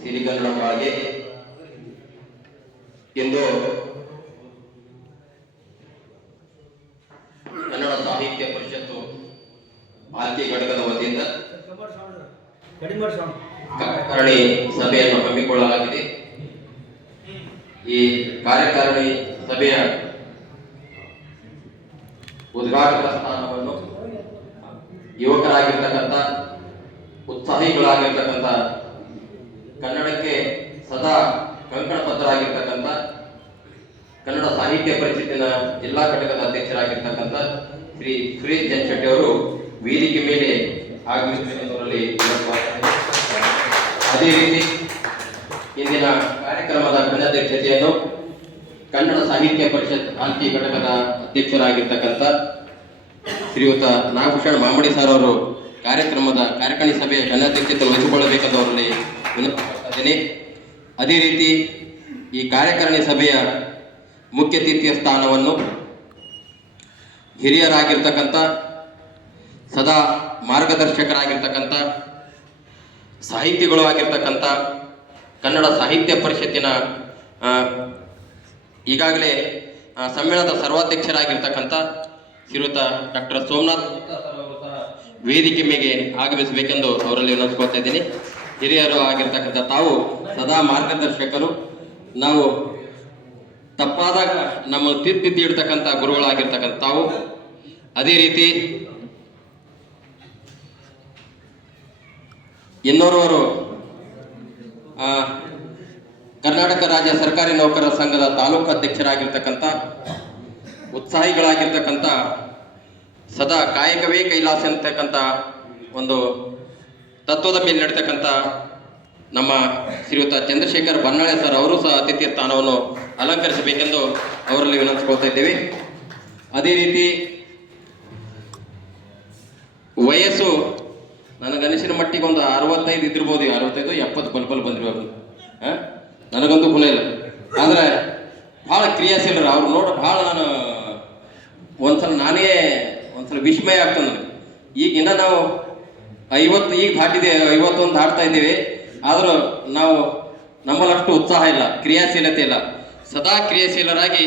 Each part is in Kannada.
ಸಿರಿಗನ್ನಡ ಬಾಳ್ಗೆ ಎಂದು ಕನ್ನಡ ಸಾಹಿತ್ಯ ಪರಿಷತ್ತು ಭಾರತೀಯ ಘಟಕದ ವತಿಯಿಂದ ಕಾರ್ಯಕಾರಿಣಿ ಸಭೆಯನ್ನು ಹಮ್ಮಿಕೊಳ್ಳಲಾಗಿದೆ. ಈ ಕಾರ್ಯಕಾರಿಣಿ ಸಭೆಯ ಉದ್ಘಾಟಕ ಸ್ಥಾನವನ್ನು ಯುವಕರಾಗಿರ್ತಕ್ಕಂಥ ಉತ್ಸಾಹಿಗಳಾಗಿರ್ತಕ್ಕಂಥ ಕನ್ನಡಕ್ಕೆ ಸದಾ ಕಂಕಣಬದ್ಧರಾಗಿರ್ತಕ್ಕಂಥ ಕನ್ನಡ ಸಾಹಿತ್ಯ ಪರಿಷತ್ತಿನ ಜಿಲ್ಲಾ ಘಟಕದ ಅಧ್ಯಕ್ಷರಾಗಿರ್ತಕ್ಕಂಥ ಶ್ರೀ ಸುರೇಶ್ ಜನಶೆಟ್ಟಿ ಅವರು ವೇದಿಕೆ ಮೇಲೆ ಆಗಮಿಸುವುದರಲ್ಲಿ ಅದೇ ರೀತಿ ಇಂದಿನ ಕಾರ್ಯಕ್ರಮದ ಅಧ್ಯಕ್ಷತೆಯನ್ನು ಕನ್ನಡ ಸಾಹಿತ್ಯ ಪರಿಷತ್ ಭಾರತೀಯ ಘಟಕದ ಅಧ್ಯಕ್ಷರಾಗಿರ್ತಕ್ಕಂಥ ಶ್ರೀಯುತ ನಾಗಭೂಷಣ್ ಮಾಮಡಿ ಸರ್ ಅವರು ಕಾರ್ಯಕ್ರಮದ ಕಾರ್ಯಕಾರಿಣಿ ಸಭೆಯ ಘನಾಧ್ಯಕ್ಷತೆ ವಹಿಸಿಕೊಳ್ಳಬೇಕೆಂದು ಅವರಲ್ಲಿ ವಿನಂತಿಸುತ್ತೇನೆ. ಅದೇ ರೀತಿ ಈ ಕಾರ್ಯಕಾರಿಣಿ ಸಭೆಯ ಮುಖ್ಯ ಅತಿಥಿಯ ಸ್ಥಾನವನ್ನು ಹಿರಿಯರಾಗಿರ್ತಕ್ಕಂಥ ಸದಾ ಮಾರ್ಗದರ್ಶಕರಾಗಿರ್ತಕ್ಕಂಥ ಸಾಹಿತಿಗಳು ಆಗಿರ್ತಕ್ಕಂಥ ಕನ್ನಡ ಸಾಹಿತ್ಯ ಪರಿಷತ್ತಿನ ಈಗಾಗಲೇ ಸಮ್ಮೇಳನದ ಸರ್ವಾಧ್ಯಕ್ಷರಾಗಿರ್ತಕ್ಕಂಥ ಶ್ರೀಯುತ ಡಾಕ್ಟರ್ ಸೋಮನಾಥ್ ಅವರು ಸಹ ವೇದಿಕೆ ಮೇಲೆ ಆಗಮಿಸಬೇಕೆಂದು ಅವರಲ್ಲಿ ವಿನಂತಿಸ್ಕೊಳ್ತಾ ಇದ್ದೀನಿ. ಹಿರಿಯರು ಆಗಿರ್ತಕ್ಕಂಥ ತಾವು ಸದಾ ಮಾರ್ಗದರ್ಶಕರು, ನಾವು ತಪ್ಪಾದಾಗ ನಮ್ಮ ತಿದ್ದಿ ಇಡ್ತಕ್ಕಂಥ ಗುರುಗಳಾಗಿರ್ತಕ್ಕಂಥ ತಾವು. ಅದೇ ರೀತಿ ಇನ್ನೋರ್ವರು ಕರ್ನಾಟಕ ರಾಜ್ಯ ಸರ್ಕಾರಿ ನೌಕರರ ಸಂಘದ ತಾಲೂಕು ಅಧ್ಯಕ್ಷರಾಗಿರ್ತಕ್ಕಂಥ ಉತ್ಸಾಹಿಗಳಾಗಿರ್ತಕ್ಕಂಥ ಸದಾ ಕಾಯಕವೇ ಕೈಲಾಸ ಅಂತಕ್ಕಂಥ ಒಂದು ತತ್ವದ ಮೇಲೆ ನಡೀತಕ್ಕಂಥ ನಮ್ಮ ಶ್ರೀಯುತ ಚಂದ್ರಶೇಖರ್ ಬನ್ನಾಳೆ ಸರ್ ಅವರು ಸಹ ಅತಿಥಿಯ ಸ್ಥಾನವನ್ನು ಅಲಂಕರಿಸಬೇಕೆಂದು ಅವರಲ್ಲಿ ವಿನಂತಿಸ್ಕೊಳ್ತಾ ಇದ್ದೇವೆ. ಅದೇ ರೀತಿ ವಯಸ್ಸು ನನಗನಿಸಿನ ಮಟ್ಟಿಗೆ ಒಂದು 65 ಇದ್ದಿರ್ಬೋದು, 65 70 ಬಲ್ಬಲ್ ಬಂದಿರ್ಬೋದು. ನನಗಂತೂ ಕುಲ ಇಲ್ಲ, ಆದರೆ ಭಾಳ ಕ್ರಿಯಾಶೀಲರು ಅವ್ರು ನೋಡ ಭಾಳ ನಾನು ಒಂದ್ಸಲ ವಿಸ್ಮಯ ಆಗ್ತದೆ ನನಗೆ. ಈಗಿನ್ನ ನಾವು 50 ಈಗ ದಾಟಿದೆ, 51 ದಾಟ್ತಾ ಇದ್ದೀವಿ, ಆದರೂ ನಾವು ನಮ್ಮಲ್ಲಷ್ಟು ಉತ್ಸಾಹ ಇಲ್ಲ, ಕ್ರಿಯಾಶೀಲತೆ ಇಲ್ಲ. ಸದಾ ಕ್ರಿಯಾಶೀಲರಾಗಿ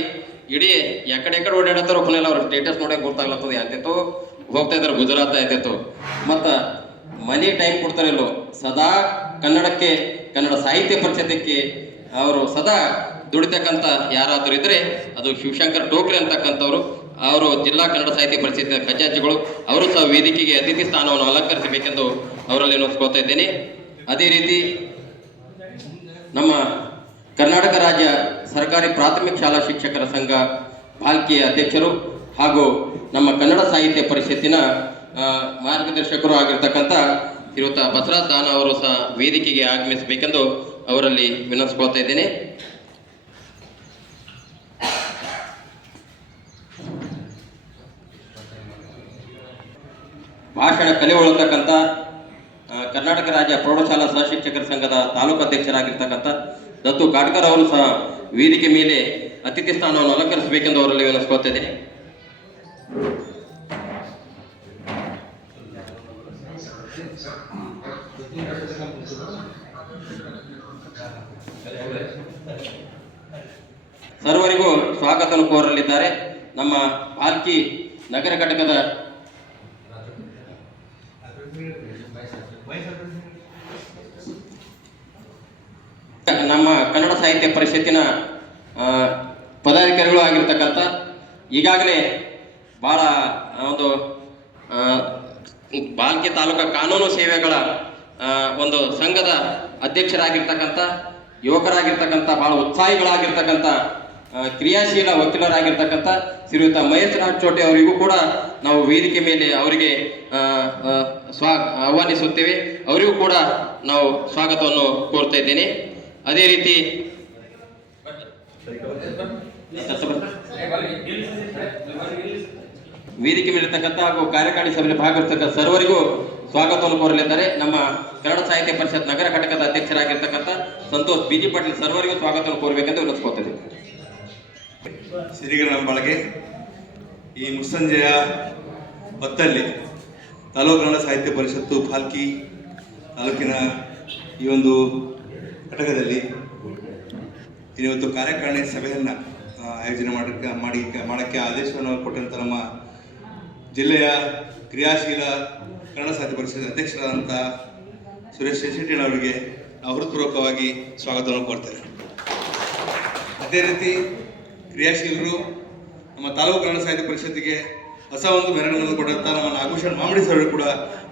ಇಡೀ ಎಕಡೆ ಓಡಾಡತ್ತಾರೋ ಕೊನೆಲ್ಲ ಅವ್ರ ಸ್ಟೇಟಸ್ ನೋಡೋಕೆ ಗೊತ್ತಾಗ್ಲತ್ತದ, ಯಾತೈತೋ ಹೋಗ್ತಾ ಇದ್ದಾರೆ ಗುಜರಾತ್ ಆಯ್ತಾಯ್ತು, ಮತ್ತು ಮನಿ ಟೈಮ್ ಕೊಡ್ತಾರಿಲ್ಲೋ. ಸದಾ ಕನ್ನಡಕ್ಕೆ, ಕನ್ನಡ ಸಾಹಿತ್ಯ ಪರಿಷತ್ತಕ್ಕೆ ಅವರು ಸದಾ ದುಡಿತಕ್ಕಂಥ ಯಾರಾದರೂ ಇದ್ದರೆ ಅದು ಶಿವಶಂಕರ್ ಟೋಕ್ರೆ ಅಂತಕ್ಕಂಥವ್ರು. ಅವರು ಜಿಲ್ಲಾ ಕನ್ನಡ ಸಾಹಿತ್ಯ ಪರಿಷತ್ತಿನ ಖಜಾಂಚಿಗಳು. ಅವರು ಸಹ ವೇದಿಕೆಗೆ ಅತಿಥಿ ಸ್ಥಾನವನ್ನು ಅಲಂಕರಿಸಬೇಕೆಂದು ಅವರಲ್ಲಿ ವಿನಂತಿಸ್ಕೊಳ್ತಾ ಇದ್ದೇನೆ. ಅದೇ ರೀತಿ ನಮ್ಮ ಕರ್ನಾಟಕ ರಾಜ್ಯ ಸರ್ಕಾರಿ ಪ್ರಾಥಮಿಕ ಶಾಲಾ ಶಿಕ್ಷಕರ ಸಂಘ ಭಾಲ್ಕಿಯ ಅಧ್ಯಕ್ಷರು ಹಾಗೂ ನಮ್ಮ ಕನ್ನಡ ಸಾಹಿತ್ಯ ಪರಿಷತ್ತಿನ ಮಾರ್ಗದರ್ಶಕರು ಆಗಿರ್ತಕ್ಕಂಥ ಶ್ರೀಯುತ ಬಸವರಾಜ್ ದಾನ ಅವರು ಸಹ ವೇದಿಕೆಗೆ ಆಗಮಿಸಬೇಕೆಂದು ಅವರಲ್ಲಿ ವಿನಂತಿಸ್ಕೊಳ್ತಾ ಇದ್ದೇನೆ. ಭಾಷಣ ಕಲೆ ಒಳತಕ್ಕಂಥ ಕರ್ನಾಟಕ ರಾಜ್ಯ ಪ್ರೌಢಶಾಲಾ ಸಹಶಿಕ್ಷಕರ ಸಂಘದ ತಾಲೂಕು ಅಧ್ಯಕ್ಷರಾಗಿರ್ತಕ್ಕಂಥ ದತ್ತು ಕಾಟ್ಕರ್ ಅವರು ಸಹ ವೇದಿಕೆ ಮೇಲೆ ಅತಿಥಿ ಸ್ಥಾನವನ್ನು ಅಲಂಕರಿಸಬೇಕೆಂದು ಅವರಲ್ಲಿ ವಿನಂತಿಸ್ಕೊಳ್ತಾ ಇದ್ದೇನೆ. ಸರ್ವರಿಗೂ ಸ್ವಾಗತವನ್ನು ಕೋರಲಿದ್ದಾರೆ ನಮ್ಮ ಭಾಲ್ಕಿ ನಗರ ಘಟಕದ ನಮ್ಮ ಕನ್ನಡ ಸಾಹಿತ್ಯ ಪರಿಷತ್ತಿನ ಪದಾಧಿಕಾರಿಗಳು ಆಗಿರ್ತಕ್ಕಂಥ ಈಗಾಗಲೇ ಭಾಳ ಒಂದು ಭಾಲ್ಕಿ ತಾಲೂಕಾ ಕಾನೂನು ಸೇವೆಗಳ ಒಂದು ಸಂಘದ ಅಧ್ಯಕ್ಷರಾಗಿರ್ತಕ್ಕಂಥ ಯುವಕರಾಗಿರ್ತಕ್ಕಂಥ ಭಾಳ ಉತ್ಸಾಹಿಗಳಾಗಿರ್ತಕ್ಕಂಥ ಕ್ರಿಯಾಶೀಲ ವಕೀಲರಾಗಿರ್ತಕ್ಕಂಥ ಶ್ರೀಯುತ ಮಹೇಶ್ ರಾಜ್ ಚೋಟೆ ಅವರಿಗೂ ಕೂಡ ನಾವು ವೇದಿಕೆ ಮೇಲೆ ಅವರಿಗೆ ಆಹ್ವಾನಿಸುತ್ತೇವೆ. ಅವರಿಗೂ ಕೂಡ ನಾವು ಸ್ವಾಗತವನ್ನು ಕೋರ್ತಾ ಇದ್ದೇನೆ. ಅದೇ ರೀತಿ ವೇದಿಕೆ ಮೇಲಿರ್ತಕ್ಕಂಥ ಹಾಗೂ ಕಾರ್ಯಕಾರಿಣಿ ಸಭೆಯಲ್ಲಿ ಭಾಗವಹಿಸ್ತಕ್ಕಂಥ ಸರ್ವರಿಗೂ ಸ್ವಾಗತವನ್ನು ಕೋರಲಿದ್ದಾರೆ. ನಮ್ಮ ಕನ್ನಡ ಸಾಹಿತ್ಯ ಪರಿಷತ್ ನಗರ ಘಟಕದ ಅಧ್ಯಕ್ಷರಾಗಿರ್ತಕ್ಕಂಥ ಸಂತೋಷ್ ಬಿಜಿ ಪಾಟೀಲ್ ಸರ್ವರಿಗೂ ಸ್ವಾಗತವನ್ನು ಕೋರಬೇಕೆಂದು ವಿನಂತಿಸ್ಕೊಳ್ತೇವೆ. ಸಿರಿಗನ್ನಡ ಬಾಳ್ಗೆ ಈ ಮುಸ್ಸಂಜೆಯ ಹೊತ್ತಲ್ಲಿ ತಾಲೂಕು ಕನ್ನಡ ಸಾಹಿತ್ಯ ಪರಿಷತ್ತು ಭಾಲ್ಕಿ ತಾಲೂಕಿನ ಈ ಒಂದು ಘಟಕದಲ್ಲಿ ಇವತ್ತು ಕಾರ್ಯಕಾರಿಣಿ ಸಭೆಯನ್ನು ಆಯೋಜನೆ ಮಾಡೋಕ್ಕೆ ಆದೇಶವನ್ನು ಕೊಟ್ಟಂಥ ನಮ್ಮ ಜಿಲ್ಲೆಯ ಕ್ರಿಯಾಶೀಲ ಕನ್ನಡ ಸಾಹಿತ್ಯ ಪರಿಷತ್ ಅಧ್ಯಕ್ಷರಾದಂಥ ಸುರೇಶ್ ಶೆಟ್ಟಿಯವರಿಗೆ ಹೃತ್ಪೂರ್ವಕವಾಗಿ ಸ್ವಾಗತವನ್ನು ಕೋರ್ತೇನೆ. ಅದೇ ರೀತಿ ಕ್ರಿಯಾಶೀಲರು ನಮ್ಮ ತಾಲೂಕು ಕನ್ನಡ ಸಾಹಿತ್ಯ ಪರಿಷತ್ತಿಗೆ ಹೊಸ ಒಂದು ಮೆರಗನ್ನು ಕೊಟ್ಟಂಥ ನಮ್ಮ ನಾಗಭೂಷಣ್ ಮಾಮಿಡಿ ಸರ್ ಕೂಡ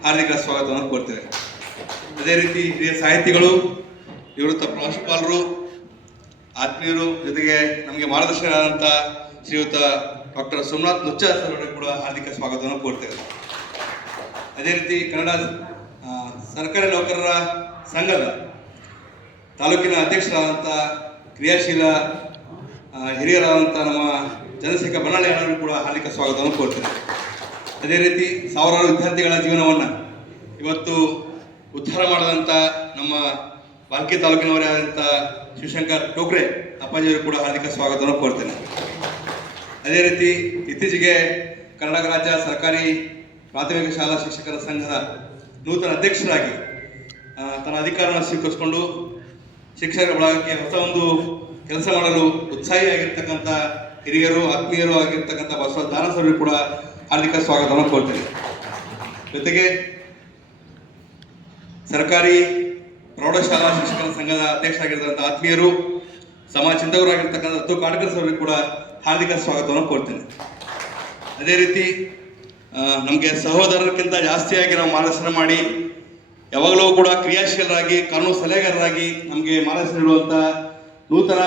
ಹಾರ್ದಿಕ ಸ್ವಾಗತವನ್ನು ಕೋರ್ತೇವೆ. ಅದೇ ರೀತಿ ಹಿರಿಯ ಸಾಹಿತಿಗಳು, ನಿವೃತ್ತ ಪ್ರಾಂಶುಪಾಲರು, ಆತ್ಮೀಯರು, ಜೊತೆಗೆ ನಮಗೆ ಮಾರ್ಗದರ್ಶಕರಾದಂಥ ಶ್ರೀಯುತ ಡಾಕ್ಟರ್ ಸೋಮನಾಥ್ ನುಚ್ಚ ಸರ್ ಅವರಿಗೆ ಕೂಡ ಹಾರ್ದಿಕ ಸ್ವಾಗತವನ್ನು ಕೋರ್ತೇವೆ. ಅದೇ ರೀತಿ ಕನ್ನಡ ಸರ್ಕಾರಿ ನೌಕರರ ಸಂಘದ ತಾಲೂಕಿನ ಅಧ್ಯಕ್ಷರಾದಂಥ ಕ್ರಿಯಾಶೀಲ ಹಿರಿಯರಾದಂಥ ನಮ್ಮ ಚಂದ್ರಶೇಖರ್ ಬನ್ನಾಳಿ ಅವರಿಗೂ ಕೂಡ ಹಾರ್ದಿಕ ಸ್ವಾಗತವನ್ನು ಕೋರ್ತೇನೆ. ಅದೇ ರೀತಿ ಸಾವಿರಾರು ವಿದ್ಯಾರ್ಥಿಗಳ ಜೀವನವನ್ನು ಇವತ್ತು ಉದ್ಧಾರ ಮಾಡಿದಂಥ ನಮ್ಮ ಬಾಲ್ಕಿ ತಾಲೂಕಿನವರೇ ಆದಂಥ ಶಿವಶಂಕರ್ ಟೋಕ್ರೆ ಅಪ್ಪಾಜಿಯವರು ಕೂಡ ಹಾರ್ದಿಕ ಸ್ವಾಗತವನ್ನು ಕೋರ್ತೇನೆ. ಅದೇ ರೀತಿ ಇತ್ತೀಚೆಗೆ ಕರ್ನಾಟಕ ರಾಜ್ಯ ಸರ್ಕಾರಿ ಪ್ರಾಥಮಿಕ ಶಾಲಾ ಶಿಕ್ಷಕರ ಸಂಘದ ನೂತನ ಅಧ್ಯಕ್ಷರಾಗಿ ತನ್ನ ಅಧಿಕಾರವನ್ನು ಸ್ವೀಕರಿಸಿಕೊಂಡು ಶಿಕ್ಷಕರ ಬಳಗಕ್ಕೆ ಹೊಸ ಒಂದು ಕೆಲಸ ಮಾಡಲು ಉತ್ಸಾಹಿಯಾಗಿರ್ತಕ್ಕಂಥ ಹಿರಿಯರು, ಆತ್ಮೀಯರು ಆಗಿರ್ತಕ್ಕಂಥ ಬಸವ ದಾನಸರು ಕೂಡ ಹಾರ್ದಿಕ ಸ್ವಾಗತವನ್ನು ಕೋರ್ತೇನೆ. ಜೊತೆಗೆ ಸರ್ಕಾರಿ ಪ್ರೌಢಶಾಲಾ ಶಿಕ್ಷಕರ ಸಂಘದ ಅಧ್ಯಕ್ಷರಾಗಿರ್ತಕ್ಕಂಥ ಆತ್ಮೀಯರು, ಸಮಾಜ ಚಿಂತಕರಾಗಿರ್ತಕ್ಕಂಥ ದತ್ತು ಕಾಡ್ಕರ್ ಸರ್ಗೂ ಕೂಡ ಹಾರ್ದಿಕ ಸ್ವಾಗತವನ್ನು ಕೋರ್ತೇನೆ. ಅದೇ ರೀತಿ ನಮಗೆ ಸಹೋದರರಿಗಿಂತ ಜಾಸ್ತಿಯಾಗಿ ನಾವು ಮಾರ್ಗದರ್ಶನ ಮಾಡಿ ಯಾವಾಗಲೂ ಕೂಡ ಕ್ರಿಯಾಶೀಲರಾಗಿ ಕಾನೂನು ಸಲಹೆಗಾರರಾಗಿ ನಮಗೆ ಮಾರ್ಗದರ್ಶನ ನೀಡುವಂಥ ನೂತನ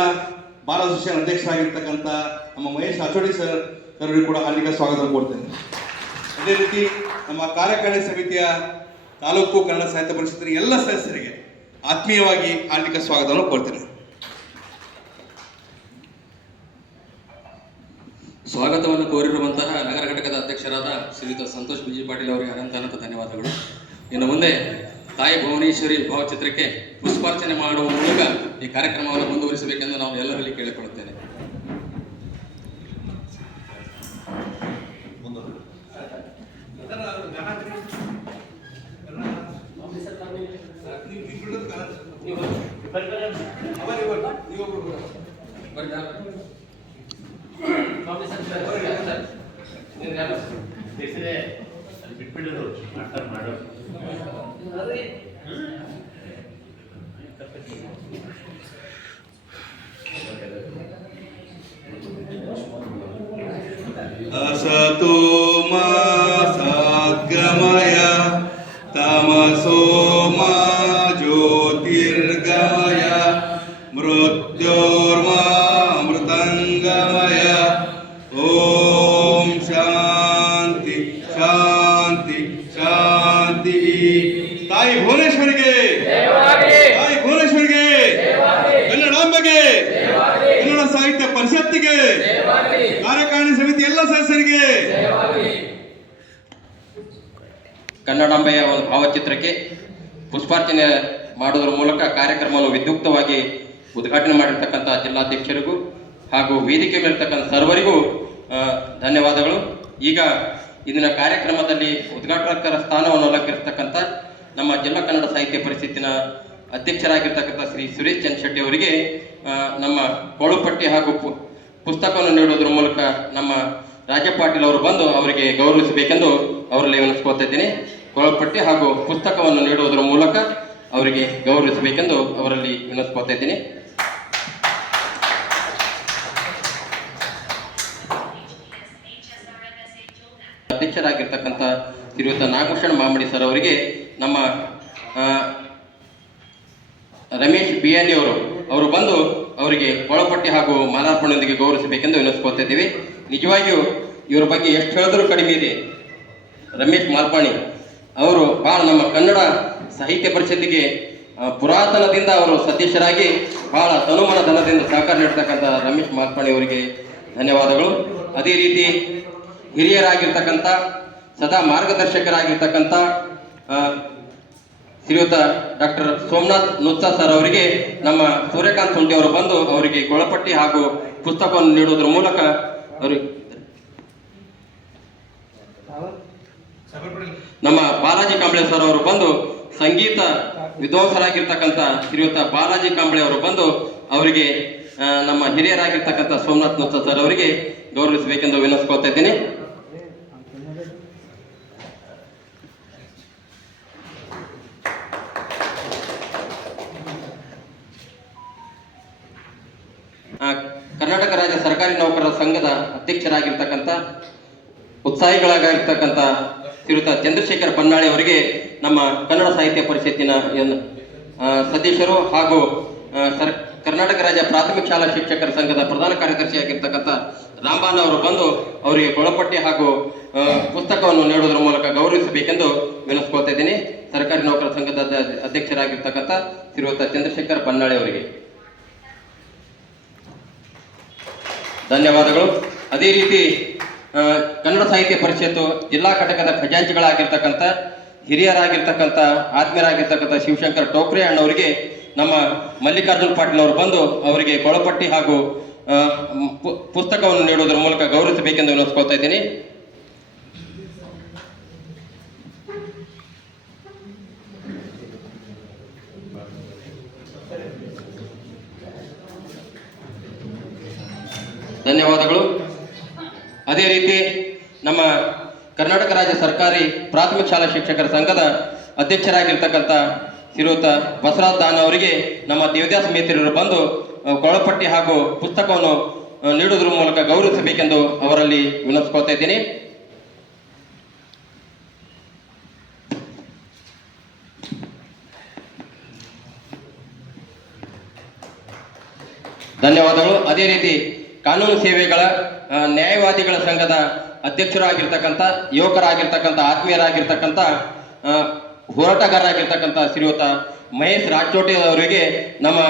ಬಾಲ ಶಿಕ್ಷಣ ಅಧ್ಯಕ್ಷರಾಗಿರ್ತಕ್ಕಂಥ ನಮ್ಮ ಮಹೇಶ್ ಆಚೋಡಿ ಸರ್ ಅವರಿಗೂ ಕೂಡ ಹಾರ್ದಿಕ ಸ್ವಾಗತ ಕೊಡ್ತೇನೆ. ಅದೇ ರೀತಿ ನಮ್ಮ ಕಾರ್ಯಕಾರಿಣಿ ಸಮಿತಿಯ ತಾಲೂಕು ಕನ್ನಡ ಸಾಹಿತ್ಯ ಪರಿಷತ್ತಿನ ಎಲ್ಲ ಸದಸ್ಯರಿಗೆ ಆತ್ಮೀಯವಾಗಿ ಹಾರ್ದಿಕ ಸ್ವಾಗತವನ್ನು ಕೊಡ್ತೇನೆ. ಸ್ವಾಗತವನ್ನು ಕೋರಿರುವಂತಹ ನಗರ ಘಟಕದ ಅಧ್ಯಕ್ಷರಾದ ಶ್ರೀಯುತ ಸಂತೋಷ್ ಬಿಜಿ ಪಾಟೀಲ್ ಅವರಿಗೆ ಅನಂತ ಧನ್ಯವಾದಗಳು. ಇನ್ನು ಮುಂದೆ ತಾಯಿ ಭುವನೇಶ್ವರಿ ಭಾವಚಿತ್ರಕ್ಕೆ ಪುಷ್ಪಾರ್ಚನೆ ಮಾಡುವ ಮೂಲಕ ಈ ಕಾರ್ಯಕ್ರಮವನ್ನು ಮುಂದುವರಿಸಬೇಕೆಂದು ನಾವು ಎಲ್ಲರಲ್ಲಿ ಕೇಳಿಕೊಳ್ಳುತ್ತೇನೆ. ಬಿಟ್ಬಿಡೋದು ಅರ್ಥ ಮಾಡು. ಅಸತೋ ಮಾ ಸದ್ಗಮಯ ತಮಸೋ ಮಾ ಜ್ಯೋತಿರ್ಗಮಯ ಮೃತ್ಯೋರ್ಮಾ ಅಮೃತಂಗಮಯ. ಓಂ ಶಾಂತಿ ಶಾಂತಿ ಶಾಂತಿ. ತಾಯಿ ಭುವನೇಶ್ವರಿಗೆ, ತಾಯಿ ಭುವನೇಶ್ವರಿಗೆ, ಕನ್ನಡಾಂಬೆಗೆ, ಕನ್ನಡ ಸಾಹಿತ್ಯ ಪರಿಷತ್ತಿಗೆ, ಕಾರ್ಯಕಾರಿಣಿ ಸಮಿತಿ ಎಲ್ಲ ಸದಸ್ಯರಿಗೆ. ಕನ್ನಡಾಂಬೆಯ ಒಂದು ಭಾವಚಿತ್ರಕ್ಕೆ ಪುಷ್ಪಾರ್ಚನೆ ಮಾಡುವುದರ ಮೂಲಕ ಕಾರ್ಯಕ್ರಮವನ್ನು ವಿದ್ಯುಕ್ತವಾಗಿ ಉದ್ಘಾಟನೆ ಮಾಡಿರ್ತಕ್ಕಂಥ ಜಿಲ್ಲಾಧ್ಯಕ್ಷರಿಗೂ ಹಾಗೂ ವೇದಿಕೆ ಮೇಲಿರ್ತಕ್ಕಂಥ ಸರ್ವರಿಗೂ ಧನ್ಯವಾದಗಳು. ಈಗ ಇಂದಿನ ಕಾರ್ಯಕ್ರಮದಲ್ಲಿ ಉದ್ಘಾಟಕರ ಸ್ಥಾನವನ್ನು ಅಲಂಕರಿಸತಕ್ಕಂಥ ನಮ್ಮ ಜಿಲ್ಲಾ ಕನ್ನಡ ಸಾಹಿತ್ಯ ಪರಿಷತ್ತಿನ ಅಧ್ಯಕ್ಷರಾಗಿರ್ತಕ್ಕಂಥ ಶ್ರೀ ಸುರೇಶ್ ಚಂದ್ರ ಶೆಟ್ಟಿ ಅವರಿಗೆ ನಮ್ಮ ಕೊಳ್ಳುಪಟ್ಟಿ ಹಾಗೂ ಪುಸ್ತಕವನ್ನು ನೀಡುವುದರ ಮೂಲಕ ನಮ್ಮ ರಾಜ ಪಾಟೀಲ್ ಅವರು ಬಂದು ಅವರಿಗೆ ಗೌರವಿಸಬೇಕೆಂದು ಅವರಲ್ಲಿ ವಿನಂತಿಸ್ಕೊಳ್ತಾ ಇದ್ದೀನಿ. ಕೊಳ್ಳುಪಟ್ಟಿ ಹಾಗೂ ಪುಸ್ತಕವನ್ನು ನೀಡುವುದರ ಮೂಲಕ ಅವರಿಗೆ ಗೌರವಿಸಬೇಕೆಂದು ಅವರಲ್ಲಿ ವಿನಂತಿಸ್ಕೊಳ್ತಾ ಇದ್ದೀನಿ. ಅಧ್ಯಕ್ಷರಾಗಿರ್ತಕ್ಕಂಥ ಶ್ರೀಯುತ ನಾಗಭೂಷಣ್ ಮಾಮಿಡಿ ಸರ್ ಅವರಿಗೆ ನಮ್ಮ ರಮೇಶ್ ಬಿಎನ್ ಅವರು ಬಂದು ಅವರಿಗೆ ಒಳಪಟ್ಟಿ ಹಾಗೂ ಮಾಲಾರ್ಪಣೆಯೊಂದಿಗೆ ಗೌರವಿಸಬೇಕೆಂದು ವಿನಂತಿಸ್ಕೊಳ್ತಾ ಇದ್ದೀವಿ. ನಿಜವಾಗಿಯೂ ಇವರ ಬಗ್ಗೆ ಎಷ್ಟು ಹೇಳಿದ್ರೂ ಕಡಿಮೆ ಇದೆ. ರಮೇಶ್ ಮಾಲ್ಪಾಣಿ ಅವರು ಬಹಳ ನಮ್ಮ ಕನ್ನಡ ಸಾಹಿತ್ಯ ಪರಿಷತ್ತಿಗೆ ಪುರಾತನದಿಂದ ಅವರು ಸದಸ್ಯರಾಗಿ ಬಹಳ ತನುಮನ ಧನದಿಂದ ಸಹಕಾರ ನೀಡತಕ್ಕಂಥ ರಮೇಶ್ ಮಾಲ್ಪಾಣಿ ಅವರಿಗೆ ಧನ್ಯವಾದಗಳು. ಅದೇ ರೀತಿ ಹಿರಿಯರಾಗಿರ್ತಕ್ಕಂಥ ಸದಾ ಮಾರ್ಗದರ್ಶಕರಾಗಿರ್ತಕ್ಕಂಥ ಶ್ರೀಯುತ ಡಾಕ್ಟರ್ ಸೋಮನಾಥ್ ನುಚ್ಚ ಸರ್ ಅವರಿಗೆ ನಮ್ಮ ಸೂರ್ಯಕಾಂತ್ ಸುಂಟಿ ಅವರು ಬಂದು ಅವರಿಗೆ ಕೊಳಪಟ್ಟಿ ಹಾಗೂ ಪುಸ್ತಕವನ್ನು ನೀಡುವುದರ ಮೂಲಕ ಅವರು ನಮ್ಮ ಬಾಲಾಜಿ ಕಾಂಬ್ಳೆ ಸರ್ ಅವರು ಬಂದು ಸಂಗೀತ ವಿದ್ವಾಂಸರಾಗಿರ್ತಕ್ಕಂಥ ಶ್ರೀಯುತ ಬಾಲಾಜಿ ಕಾಂಬಳೆ ಅವರು ಬಂದು ಅವರಿಗೆ ನಮ್ಮ ಹಿರಿಯರಾಗಿರ್ತಕ್ಕಂಥ ಸೋಮನಾಥ್ ನೂತ ಸರ್ ಅವರಿಗೆ ಗೌರವಿಸಬೇಕೆಂದು ವಿನಂತಿಸ್ಕೊಳ್ತಾ ಇದ್ದೀನಿ. ಕರ್ನಾಟಕ ರಾಜ್ಯ ಸರ್ಕಾರಿ ನೌಕರರ ಸಂಘದ ಅಧ್ಯಕ್ಷರಾಗಿರ್ತಕ್ಕಂಥ ಉತ್ಸಾಹಿಗಳಾಗಿರ್ತಕ್ಕಂಥ ಶ್ರೀಯುತ ಚಂದ್ರಶೇಖರ್ ಬನ್ನಾಳಿ ಅವರಿಗೆ ನಮ್ಮ ಕನ್ನಡ ಸಾಹಿತ್ಯ ಪರಿಷತ್ತಿನ ಸದಸ್ಯರು ಹಾಗೂ ಕರ್ನಾಟಕ ರಾಜ್ಯ ಪ್ರಾಥಮಿಕ ಶಾಲಾ ಶಿಕ್ಷಕರ ಸಂಘದ ಪ್ರಧಾನ ಕಾರ್ಯದರ್ಶಿಯಾಗಿರ್ತಕ್ಕಂಥ ರಾಂಬಾನ್ ಅವರು ಬಂದು ಅವರಿಗೆ ಕೊಳಪಟ್ಟಿ ಹಾಗೂ ಪುಸ್ತಕವನ್ನು ನೀಡುವುದರ ಮೂಲಕ ಗೌರವಿಸಬೇಕೆಂದು ವಿನಂತಿಸ್ಕೊಳ್ತಾ ಇದ್ದೀನಿ. ಸರ್ಕಾರಿ ನೌಕರರ ಸಂಘದ ಅಧ್ಯಕ್ಷರಾಗಿರ್ತಕ್ಕಂಥ ಶ್ರೀಯುತ ಚಂದ್ರಶೇಖರ್ ಬನ್ನಾಳಿ ಅವರಿಗೆ ಧನ್ಯವಾದಗಳು. ಅದೇ ರೀತಿ ಕನ್ನಡ ಸಾಹಿತ್ಯ ಪರಿಷತ್ತು ಜಿಲ್ಲಾ ಘಟಕದ ಖಜಾಂಚಿಗಳಾಗಿರ್ತಕ್ಕಂಥ ಹಿರಿಯರಾಗಿರ್ತಕ್ಕಂಥ ಆತ್ಮೀಯರಾಗಿರ್ತಕ್ಕಂಥ ಶಿವಶಂಕರ್ ಟೋಕ್ರೆ ಅಣ್ಣವರಿಗೆ ನಮ್ಮ ಮಲ್ಲಿಕಾರ್ಜುನ್ ಪಾಟೀಲ್ ಅವರು ಬಂದು ಅವರಿಗೆ ಕೊಳಪಟ್ಟಿ ಹಾಗೂ ಪುಸ್ತಕವನ್ನು ನೀಡುವುದರ ಮೂಲಕ ಗೌರವಿಸಬೇಕೆಂದು ವಿನಂತಿಸ್ಕೊಳ್ತಾ ಇದ್ದೀನಿ. ಧನ್ಯವಾದಗಳು. ಅದೇ ರೀತಿ ನಮ್ಮ ಕರ್ನಾಟಕ ರಾಜ್ಯ ಸರ್ಕಾರಿ ಪ್ರಾಥಮಿಕ ಶಾಲಾ ಶಿಕ್ಷಕರ ಸಂಘದ ಅಧ್ಯಕ್ಷರಾಗಿರ್ತಕ್ಕಂಥ ಶ್ರೀಯುತ ಬಸವರಾಜ್ ದಾನ್ ಅವರಿಗೆ ನಮ್ಮ ದೇವದಾಸ ಮೇತ್ರಿಯವರು ಬಂದು ಕೊಳಪಟ್ಟಿ ಹಾಗೂ ಪುಸ್ತಕವನ್ನು ನೀಡುವುದರ ಮೂಲಕ ಗೌರವಿಸಬೇಕೆಂದು ಅವರಲ್ಲಿ ವಿನಂತಿಸ್ಕೊಳ್ತಾ ಇದ್ದೀನಿ. ಧನ್ಯವಾದಗಳು. ಅದೇ ರೀತಿ ಕಾನೂನು ಸೇವೆಗಳ ನ್ಯಾಯವಾದಿಗಳ ಸಂಘದ ಅಧ್ಯಕ್ಷರಾಗಿರ್ತಕ್ಕಂಥ ಯುವಕರಾಗಿರ್ತಕ್ಕಂಥ ಆತ್ಮೀಯರಾಗಿರ್ತಕ್ಕಂಥ ಹೋರಾಟಗಾರರಾಗಿರ್ತಕ್ಕಂಥ ಶ್ರೀಯುತ ಮಹೇಶ್ ರಾಜಚೋಟಿ ಅವರಿಗೆ ನಮ್ಮ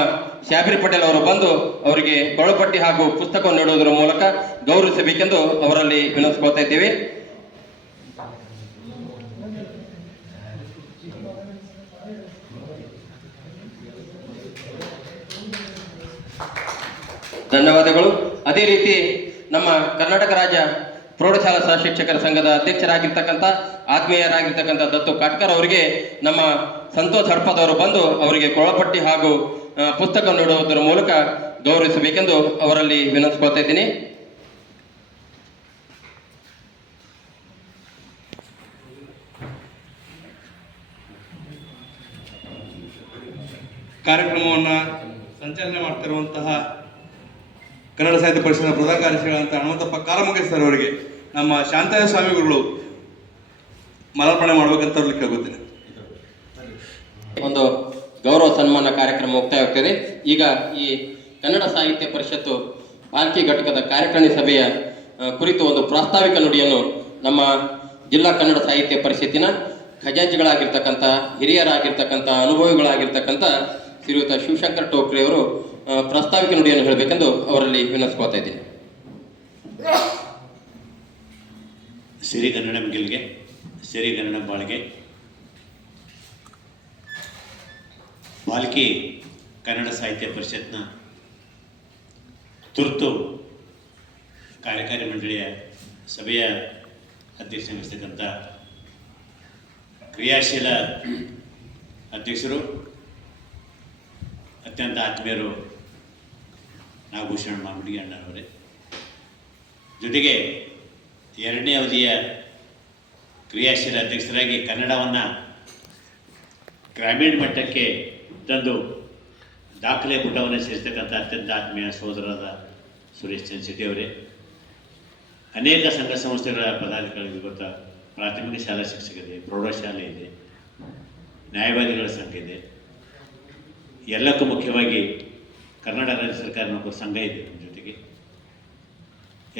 ಶಾಬಿರ್ ಪಟೇಲ್ ಅವರು ಬಂದು ಅವರಿಗೆ ಕೊಳಪಟ್ಟಿ ಹಾಗೂ ಪುಸ್ತಕವನ್ನು ನೀಡುವುದರ ಮೂಲಕ ಗೌರವಿಸಬೇಕೆಂದು ಅವರಲ್ಲಿ ವಿನಂತಿಸ್ಕೊಳ್ತಾ ಇದ್ದೇವೆ. ಧನ್ಯವಾದಗಳು. ಅದೇ ರೀತಿ ನಮ್ಮ ಕರ್ನಾಟಕ ರಾಜ್ಯ ಪ್ರೌಢಶಾಲಾ ಸಹ ಶಿಕ್ಷಕರ ಸಂಘದ ಅಧ್ಯಕ್ಷರಾಗಿರ್ತಕ್ಕಂಥ ಆತ್ಮೀಯರಾಗಿರ್ತಕ್ಕಂಥ ದತ್ತು ಕಾಟ್ಕರ್ ಅವರಿಗೆ ನಮ್ಮ ಸಂತೋಷ್ ಹಡ್ಪದವರು ಬಂದು ಅವರಿಗೆ ಕೊಳಪಟ್ಟಿ ಹಾಗೂ ಪುಸ್ತಕ ನೀಡುವುದರ ಮೂಲಕ ಗೌರವಿಸಬೇಕೆಂದು ಅವರಲ್ಲಿ ವಿನಂತಿಸ್ಕೊಳ್ತಾ ಇದ್ದೀನಿ. ಕಾರ್ಯಕ್ರಮವನ್ನು ಸಂಚಾಲನೆ ಮಾಡ್ತಿರುವಂತಹ ಕನ್ನಡ ಸಾಹಿತ್ಯ ಪರಿಷತ್ನ ಪ್ರಧಾನ ಕಾರ್ಯದರ್ಶಿಗಳಂತ ಹನುಮಂತಪ್ಪ ಕಾರಮಂಗಲ್ ಸರ್ ಅವರಿಗೆ ನಮ್ಮ ಶಾಂತಾಯ ಸ್ವಾಮಿಗಳು ಮಾಲಾರ್ಪಣೆ ಮಾಡ್ಬೇಕಂತ ಅವ್ರಿಗೆ ಕೇಳ್ಕೊತೀನಿ. ಒಂದು ಗೌರವ ಸನ್ಮಾನ ಕಾರ್ಯಕ್ರಮ ಮುಕ್ತಾಯವಾಗ್ತದೆ. ಈಗ ಈ ಕನ್ನಡ ಸಾಹಿತ್ಯ ಪರಿಷತ್ತು ಬಾಲ್ಕಿ ಘಟಕದ ಕಾರ್ಯಕಾರಿಣಿ ಸಭೆಯ ಕುರಿತು ಒಂದು ಪ್ರಾಸ್ತಾವಿಕ ನುಡಿಯನ್ನು ನಮ್ಮ ಜಿಲ್ಲಾ ಕನ್ನಡ ಸಾಹಿತ್ಯ ಪರಿಷತ್ತಿನ ಖಜಾಂಚಿಗಳಾಗಿರ್ತಕ್ಕಂಥ ಹಿರಿಯರಾಗಿರ್ತಕ್ಕಂಥ ಅನುಭವಿಗಳಾಗಿರ್ತಕ್ಕಂಥ ಶ್ರೀಯುತ ಶಿವಶಂಕರ್ ಟೋಕ್ರೆ ಅವರು ಪ್ರಾಸ್ತಾವಿಕ ನುಡಿಯನ್ನು ಹೇಳಬೇಕೆಂದು ಅವರಲ್ಲಿ ವಿನಂತಿಸ್ಕೊಳ್ತಾ ಇದ್ದೀನಿ. ಸಿರಿಗನ್ನಡ ಮಿಗಿಲ್ಗೆ ಸಿರಿಗನ್ನಡ ಬಾಳ್ಗೆ. ಬಾಲ್ಕಿ ಕನ್ನಡ ಸಾಹಿತ್ಯ ಪರಿಷತ್ನ ತುರ್ತು ಕಾರ್ಯಕಾರಿ ಮಂಡಳಿಯ ಸಭೆಯ ಅಧ್ಯಕ್ಷರಾಗಿರ್ತಕ್ಕಂಥ ಕ್ರಿಯಾಶೀಲ ಅಧ್ಯಕ್ಷರು, ಅತ್ಯಂತ ಆತ್ಮೀಯರು ನಾಗಭೂಷಣ್ ಮಾಮಿಡಿಗೆ ಅಣ್ಣನವರೇ, ಜೊತೆಗೆ ಎರಡನೇ ಅವಧಿಯ ಕ್ರಿಯಾಶೀಲ ಅಧ್ಯಕ್ಷರಾಗಿ ಕನ್ನಡವನ್ನು ಗ್ರಾಮೀಣ ಮಟ್ಟಕ್ಕೆ ತಂದು ದಾಖಲೆ ಪುಟವನ್ನು ಸೇರಿಸ್ತಕ್ಕಂಥ ಅತ್ಯಂತ ಆತ್ಮೀಯ ಸಹೋದರರಾದ ಸುರೇಶ್ ಚಂದ್ರಶೆಟ್ಟಿ ಅವರೇ, ಅನೇಕ ಸಂಘ ಸಂಸ್ಥೆಗಳ ಪದಾಧಿಕಾರಿಗಳು ಗೊತ್ತಾ, ಪ್ರಾಥಮಿಕ ಶಾಲಾ ಶಿಕ್ಷಕರಿದೆ, ಪ್ರೌಢಶಾಲೆ ಇದೆ, ನ್ಯಾಯವಾದಿಗಳ ಸಂಘ ಇದೆ, ಎಲ್ಲಕ್ಕೂ ಮುಖ್ಯವಾಗಿ ಕರ್ನಾಟಕ ರಾಜ್ಯ ಸರ್ಕಾರ ನೌಕರರ ಸಂಘ ಇದೆ. ನಮ್ಮ ಜೊತೆಗೆ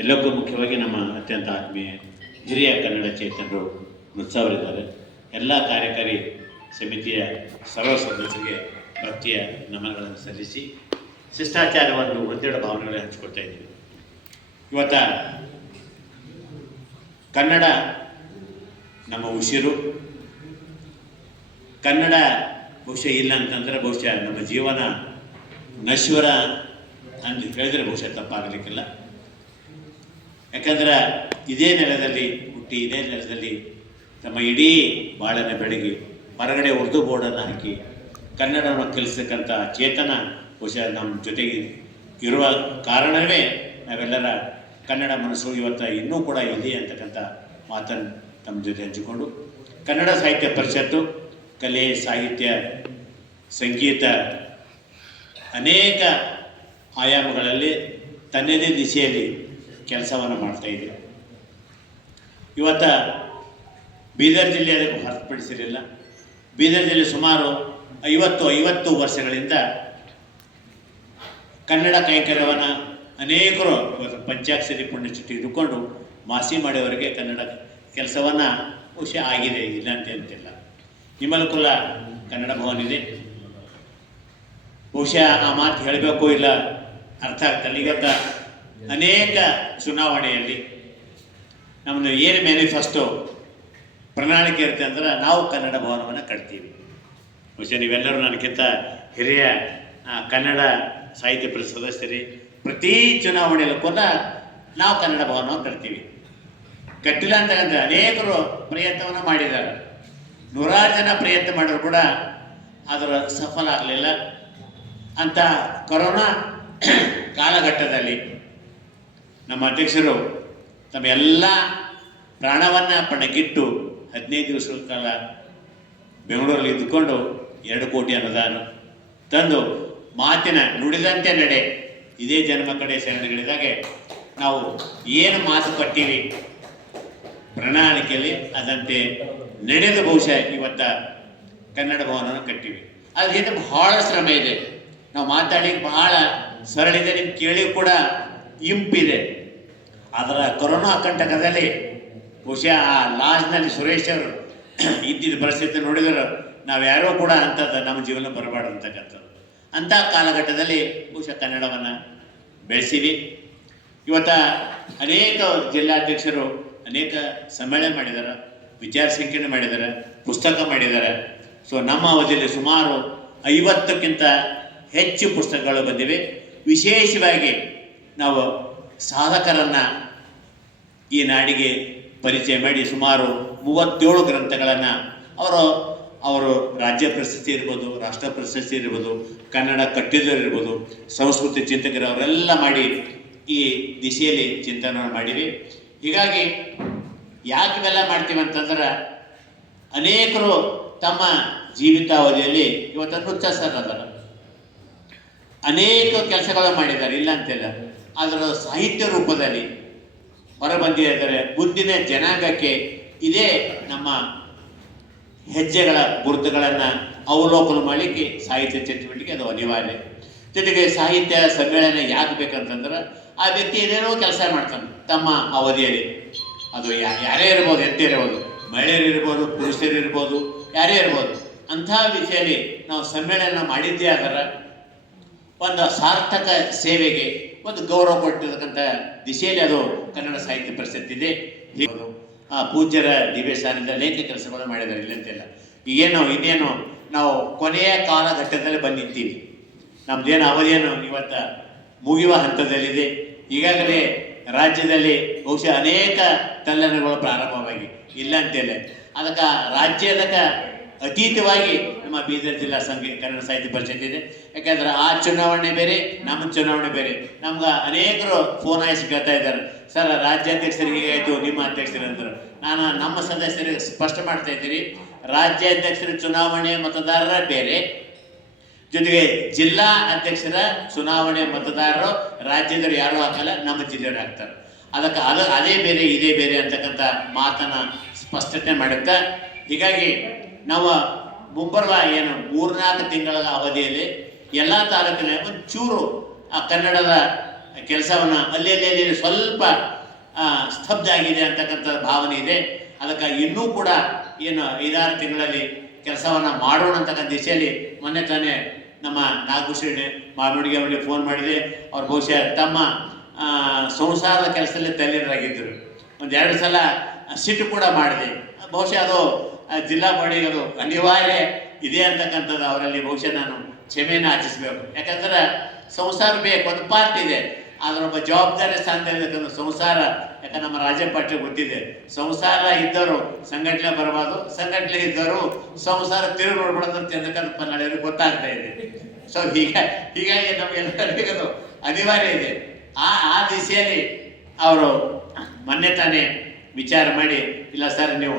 ಎಲ್ಲಕ್ಕೂ ಮುಖ್ಯವಾಗಿ ನಮ್ಮ ಅತ್ಯಂತ ಆತ್ಮೀಯ ಹಿರಿಯ ಕನ್ನಡ ಚೇತನರು ಮೃತ್ಸವರಿದ್ದಾರೆ. ಎಲ್ಲ ಕಾರ್ಯಕಾರಿ ಸಮಿತಿಯ ಸರ್ವ ಸದಸ್ಯರಿಗೆ ಭಕ್ತಿಯ ನಮನಗಳನ್ನು ಸಲ್ಲಿಸಿ ಶಿಷ್ಟಾಚಾರವನ್ನು ಒತ್ತಡ ಭಾವನೆಗಳನ್ನು ಹಂಚಿಕೊಳ್ತಾ ಇದ್ದೀವಿ. ಇವತ್ತ ಕನ್ನಡ ನಮ್ಮ ಉಸಿರು. ಕನ್ನಡ ಬಹುಶಃ ಇಲ್ಲ ಅಂತಂದರೆ ಬಹುಶಃ ನಮ್ಮ ಜೀವನ ನಶ್ವರ ಅಂತ ಹೇಳಿದರೆ ಬಹುಶಃ ತಪ್ಪಾಗಲಿಕ್ಕಿಲ್ಲ. ಯಾಕಂದ್ರೆ ಇದೇ ನೆಲದಲ್ಲಿ ಹುಟ್ಟಿ ಇದೇ ನೆಲದಲ್ಲಿ ತಮ್ಮ ಇಡೀ ಬಾಳನ್ನು ಬೆಳಗಿ ಹೊರಗಡೆ ಉರ್ದು ಬೋರ್ಡನ್ನು ಹಾಕಿ ಕನ್ನಡವನ್ನು ಕಲಿಸ್ತಕ್ಕಂಥ ಚೇತನ ಬಹುಶಃ ನಮ್ಮ ಜೊತೆಗೆ ಇರುವ ಕಾರಣವೇ ನಾವೆಲ್ಲರ ಕನ್ನಡ ಮನಸ್ಸು ಇವತ್ತು ಇನ್ನೂ ಕೂಡ ಇದೆ ಅಂತಕ್ಕಂಥ ಮಾತನ್ನು ನಮ್ಮ ಜೊತೆ ಹಂಚಿಕೊಂಡು ಕನ್ನಡ ಸಾಹಿತ್ಯ ಪರಿಷತ್ತು ಕಲೆ ಸಾಹಿತ್ಯ ಸಂಗೀತ ಅನೇಕ ಆಯಾಮಗಳಲ್ಲಿ ತನ್ನದೇ ದಿಶೆಯಲ್ಲಿ ಕೆಲಸವನ್ನು ಮಾಡ್ತಾಯಿದೆ. ಇವತ್ತು ಬೀದರ್ ಜಿಲ್ಲೆ ಅದಕ್ಕೆ ಹೊರತುಪಡಿಸಿರಲಿಲ್ಲ. ಬೀದರ್ ಜಿಲ್ಲೆ ಸುಮಾರು 50 ವರ್ಷಗಳಿಂದ ಕನ್ನಡ ಕೈಂಕರ್ಯವನ್ನು ಅನೇಕರು ಇವತ್ತು ಪಂಚಾಕ್ಷರಿ ಪುಣ್ಯಚುಟ್ಟಿ ಇಟ್ಟುಕೊಂಡು ಮಾಸಿ ಮಾಡೋವರೆಗೆ ಕನ್ನಡ ಕೆಲಸವನ್ನು ಬಹುಶಃ ಆಗಿದೆ, ಇಲ್ಲ ಅಂತ ಅಂತಿಲ್ಲ. ನಿಮ್ಮಲಕುಲ ಕನ್ನಡ ಭವನ ಇದೆ. ಬಹುಶಃ ಆ ಮಾತು ಹೇಳಬೇಕು ಇಲ್ಲ ಅರ್ಥ ಆಗ್ತಲ್ಲ. ಈಗತ್ತ ಅನೇಕ ಚುನಾವಣೆಯಲ್ಲಿ ನಮ್ಮದು ಏನು ಮ್ಯಾನಿಫೆಸ್ಟೋ ಪ್ರಣಾಳಿಕೆ ಇರುತ್ತೆ ಅಂದ್ರೆ ನಾವು ಕನ್ನಡ ಭವನವನ್ನು ಕಟ್ತೀವಿ. ಬಹುಶಃ ನೀವೆಲ್ಲರೂ ನನಗಿಂತ ಹಿರಿಯ ಕನ್ನಡ ಸಾಹಿತ್ಯ ಪರಿಷತ್ ಸದಸ್ಯರಿ. ಪ್ರತಿ ಚುನಾವಣೆಯಲ್ಲೂ ಕೂಡ ನಾವು ಕನ್ನಡ ಭವನವನ್ನು ಕಟ್ತೀವಿ. ಕಟ್ಟಿಲ್ಲ ಅಂತಕ್ಕಂಥ ಅನೇಕರು ಪ್ರಯತ್ನವನ್ನು ಮಾಡಿದ್ದಾರೆ. 100 ಜನ ಪ್ರಯತ್ನ ಮಾಡಿದ್ರು ಕೂಡ ಅದರ ಸಫಲ ಆಗಲಿಲ್ಲ. ಅಂತ ಕೊರೋನಾ ಕಾಲಘಟ್ಟದಲ್ಲಿ ನಮ್ಮ ಅಧ್ಯಕ್ಷರು ತಮ್ಮ ಎಲ್ಲ ಪ್ರಾಣವನ್ನು ಪಣಕ್ಕಿಟ್ಟು 15 ದಿವಸಗಳ ಕಾಲ ಬೆಂಗಳೂರಲ್ಲಿ ಇದ್ದುಕೊಂಡು 2 ಕೋಟಿ ಅನುದಾನ ತಂದು ಮಾತಿನ ನುಡಿದಂತೆ ನಡೆ ಇದೇ ಜನ್ಮ ಕಡೆ ಶರಣಗಳಿದಾಗೆ ನಾವು ಏನು ಮಾತು ಕಟ್ತೀವಿ ಪ್ರಣಾಳಿಕೆಯಲ್ಲಿ ಅದಂತೆ ನಡೆದು ಬಹುಶಃ ಇವತ್ತ ಕನ್ನಡ ಭವನವನ್ನು ಕಟ್ಟಿವಿ. ಅದರಿಂದ ಬಹಳ ಶ್ರಮ ಇದೆ. ನಾವು ಮಾತಾಡಿ ಬಹಳ ಸರಳ ಇದೆ, ನಿಮ್ಗೆ ಕೇಳಿ ಕೂಡ ಇಂಪಿದೆ. ಅದರ ಕೊರೋನಾ ಕಂಟಕದಲ್ಲಿ ಬಹುಶಃ ಆ ಲಾಸ್ಟ್ನಲ್ಲಿ ಸುರೇಶ್ ಅವರು ಇದ್ದಿದ್ದ ಪರಿಸ್ಥಿತಿ ನೋಡಿದರೆ ನಾವು ಯಾರೋ ಕೂಡ ಅಂಥದ್ದು ನಮ್ಮ ಜೀವನ ಬರಬಾರ್ದು ಅಂತಕ್ಕಂಥದ್ದು. ಅಂಥ ಕಾಲಘಟ್ಟದಲ್ಲಿ ಬಹುಶಃ ಕನ್ನಡವನ್ನು ಬೆಳೆಸಿವಿ. ಇವತ್ತು ಅನೇಕ ಜಿಲ್ಲಾಧ್ಯಕ್ಷರು ಅನೇಕ ಸಮ್ಮೇಳನ ಮಾಡಿದ್ದಾರೆ, ವಿಚಾರ ಸಂಕಿರಣ ಮಾಡಿದ್ದಾರೆ, ಪುಸ್ತಕ ಮಾಡಿದ್ದಾರೆ. ಸೊ ನಮ್ಮ ಅವಧಿಯಲ್ಲಿ ಸುಮಾರು 50ಕ್ಕಿಂತ ಹೆಚ್ಚು ಪುಸ್ತಕಗಳು ಬಂದಿವೆ. ವಿಶೇಷವಾಗಿ ನಾವು ಸಾಧಕರನ್ನು ಈ ನಾಡಿಗೆ ಪರಿಚಯ ಮಾಡಿ ಸುಮಾರು 37 ಗ್ರಂಥಗಳನ್ನು ಅವರು ರಾಜ್ಯ ಪ್ರಶಸ್ತಿ ಇರ್ಬೋದು, ರಾಷ್ಟ್ರ ಪ್ರಶಸ್ತಿ ಇರ್ಬೋದು, ಕನ್ನಡ ಕಟ್ಟಿದವರಿರ್ಬೋದು, ಸಂಸ್ಕೃತಿ ಚಿಂತಕರು ಅವರೆಲ್ಲ ಮಾಡಿ ಈ ದಿಶೆಯಲ್ಲಿ ಚಿಂತನೆ ಮಾಡಿವಿ. ಹೀಗಾಗಿ ಯಾಕೆ ಇವೆಲ್ಲ ಮಾಡ್ತೀವಿ ಅಂತಂದ್ರೆ ಅನೇಕರು ತಮ್ಮ ಜೀವಿತಾವಧಿಯಲ್ಲಿ ಇವತ್ತು ಸರ್ ಅದರ ಅನೇಕ ಕೆಲಸಗಳು ಮಾಡಿದ್ದಾರೆ, ಇಲ್ಲ ಅಂತಿಲ್ಲ. ಅದರ ಸಾಹಿತ್ಯ ರೂಪದಲ್ಲಿ ಹೊರಬಂದಿದ್ದಾರೆ. ಮುಂದಿನ ಜನಾಂಗಕ್ಕೆ ಇದೇ ನಮ್ಮ ಹೆಜ್ಜೆಗಳ ಗುರುತುಗಳನ್ನು ಅವಲೋಕನ ಮಾಡಲಿಕ್ಕೆ ಸಾಹಿತ್ಯ ಚಟುವಟಿಕೆ ಅದು ಅನಿವಾರ್ಯ. ಜೊತೆಗೆ ಸಾಹಿತ್ಯ ಸಮ್ಮೇಳನ ಯಾಕೆ ಬೇಕಂತಂದ್ರೆ ಆ ವ್ಯಕ್ತಿ ಏನೇನೋ ಕೆಲಸ ಮಾಡ್ತಾನೆ ತಮ್ಮ ಅವಧಿಯಲ್ಲಿ. ಅದು ಯಾರೇ ಇರ್ಬೋದು, ಎತ್ತೇ ಇರ್ಬೋದು, ಮಹಿಳೆಯರಿರ್ಬೋದು, ಪುರುಷರಿರ್ಬೋದು, ಯಾರೇ ಇರ್ಬೋದು. ಅಂಥ ವಿಷಯದಲ್ಲಿ ನಾವು ಸಮ್ಮೇಳನ ಮಾಡಿದ್ದೇ ಆದರೆ ಒಂದು ಸಾರ್ಥಕ ಸೇವೆಗೆ ಒಂದು ಗೌರವ ಕೊಟ್ಟಿರ್ತಕ್ಕಂಥ ದಿಶೆಯಲ್ಲಿ ಅದು ಕನ್ನಡ ಸಾಹಿತ್ಯ ಪರಿಷತ್ ಇದೆ. ಪೂಜ್ಯರ ದಿವ್ಯಸ್ಥಾನದಿಂದ ಅನೇಕ ಕೆಲಸಗಳು ಮಾಡಿದ್ದಾರೆ, ಇಲ್ಲಂತಿಲ್ಲ. ಇನ್ನೇನು ನಾವು ಕೊನೆಯ ಕಾಲಘಟ್ಟದಲ್ಲಿ ಬಂದು ನಿಂತೀವಿ. ನಮ್ಮದೇನು ಅವಧಿಯನ್ನು ಇವತ್ತು ಮುಗಿಯುವ ಹಂತದಲ್ಲಿದೆ. ಈಗಾಗಲೇ ರಾಜ್ಯದಲ್ಲಿ ಬಹುಶಃ ಅನೇಕ ತಲ್ಲಣಗಳು ಪ್ರಾರಂಭವಾಗಿ, ಇಲ್ಲ ಅಂತಿಲ್ಲ. ಅದಕ್ಕೆ ರಾಜ್ಯದಕ್ಕೆ ಅತೀತವಾಗಿ ನಮ್ಮ ಬೀದರ್ ಜಿಲ್ಲಾ ಕನ್ನಡ ಸಾಹಿತ್ಯ ಪರಿಷತ್ ಇದೆ. ಯಾಕಂದ್ರೆ ಆ ಚುನಾವಣೆ ಬೇರೆ, ನಮ್ಮ ಚುನಾವಣೆ ಬೇರೆ. ನಮ್ಗೆ ಅನೇಕರು ಫೋನ್ ಹಾಯಿಸಿ ಕೇಳ್ತಾ ಇದ್ದಾರೆ, ಸರ್ ರಾಜ್ಯಾಧ್ಯಕ್ಷರಿಗೆ ಹೀಗಾಯಿತು, ನಿಮ್ಮ ಅಧ್ಯಕ್ಷರು ಅಂದರು. ನಾನು ನಮ್ಮ ಸದಸ್ಯರಿಗೆ ಸ್ಪಷ್ಟ ಮಾಡ್ತಾ ಇದ್ದೀನಿ, ರಾಜ್ಯಾಧ್ಯಕ್ಷರ ಚುನಾವಣೆ ಮತದಾರರ ಬೇರೆ, ಜೊತೆಗೆ ಜಿಲ್ಲಾ ಅಧ್ಯಕ್ಷರ ಚುನಾವಣೆ ಮತದಾರರು ರಾಜ್ಯದವರು ಯಾರೂ ಹಾಕಲ್ಲ, ನಮ್ಮ ಜಿಲ್ಲೆಯವರು ಹಾಕ್ತಾರೆ. ಅದಕ್ಕೆ ಅದೇ ಬೇರೆ ಇದೇ ಬೇರೆ ಅಂತಕ್ಕಂಥ ಮಾತನ್ನು ಸ್ಪಷ್ಟತೆ ಮಾಡುತ್ತಾ, ಹೀಗಾಗಿ ನಾವು ಮುಂಬರುವ 3-4 ತಿಂಗಳ ಅವಧಿಯಲ್ಲಿ ಎಲ್ಲ ತಾಲೂಕಿನ ಒಂಚೂರು ಆ ಕನ್ನಡದ ಕೆಲಸವನ್ನು ಅಲ್ಲಿ ಸ್ವಲ್ಪ ಸ್ತಬ್ಧ ಆಗಿದೆ ಅಂತಕ್ಕಂಥ ಭಾವನೆ ಇದೆ. ಅದಕ್ಕೆ ಇನ್ನೂ ಕೂಡ 5-6 ತಿಂಗಳಲ್ಲಿ ಕೆಲಸವನ್ನು ಮಾಡೋಣ ಅಂತಕ್ಕಂಥ ದಿಶೆಯಲ್ಲಿ ಮೊನ್ನೆ ತಾನೇ ನಮ್ಮ ನಾಗಭೂಷಣ್ ಮಾರ್ನುಡಿಗೆ ಅವರಿಗೆ ಫೋನ್ ಮಾಡಿದೆ. ಅವ್ರು ಬಹುಶಃ ತಮ್ಮ ಸಂಸಾರದ ಕೆಲಸದಲ್ಲಿ ತಲ್ಲೀನರಾಗಿದ್ದರು. 1-2 ಸಲ ಸಿಟ್ಟು ಕೂಡ ಮಾಡಿದೆ. ಬಹುಶಃ ಅದು ಜಿಲ್ಲಾ ಬಾಡಿಗೆ ಅದು ಅನಿವಾರ್ಯ ಇದೆ ಅಂತಕ್ಕಂಥದ್ದು ಅವರಲ್ಲಿ ಬಹುಶಃ ನಾನು ಕ್ಷಮೆಯನ್ನು ಯಾಚಿಸಬೇಕು. ಯಾಕಂದ್ರೆ ಸಂಸಾರ ಬೇಕು, ಒಂದು ಪಾರ್ಟ್ ಇದೆ. ಅದರೊಬ್ಬ ಜವಾಬ್ದಾರಿ ಸ್ಥಾನದಲ್ಲಿರ್ತಕ್ಕಂಥ ಸಂಸಾರ, ಯಾಕಂದ್ರೆ ನಮ್ಮ ರಾಜ್ಯ ಪಾಟೀಲ್ ಗೊತ್ತಿದೆ, ಸಂಸಾರ ಇದ್ದವರು ಸಂಘಟನೆ ಬರಬಾರ್ದು, ಸಂಘಟನೆ ಇದ್ದವರು ಸಂಸಾರ ತಿರುಗಿ ನೋಡ್ಬಿಡೋದು ಅಂತಕ್ಕಂಥ ಪನ್ನಳೆಯರಿಗೆ ಗೊತ್ತಾಗ್ತಾ ಇದೆ. ಸೊ ಹೀಗಾಗಿ ನಮಗೆಲ್ಲರಿಗೂ ಅದು ಅನಿವಾರ್ಯ ಇದೆ. ಆ ದಿಸೆಯಲ್ಲಿ ಅವರು ಮೊನ್ನೆ ತಾನೇ ವಿಚಾರ ಮಾಡಿ, ಇಲ್ಲ ಸರ್ ನೀವು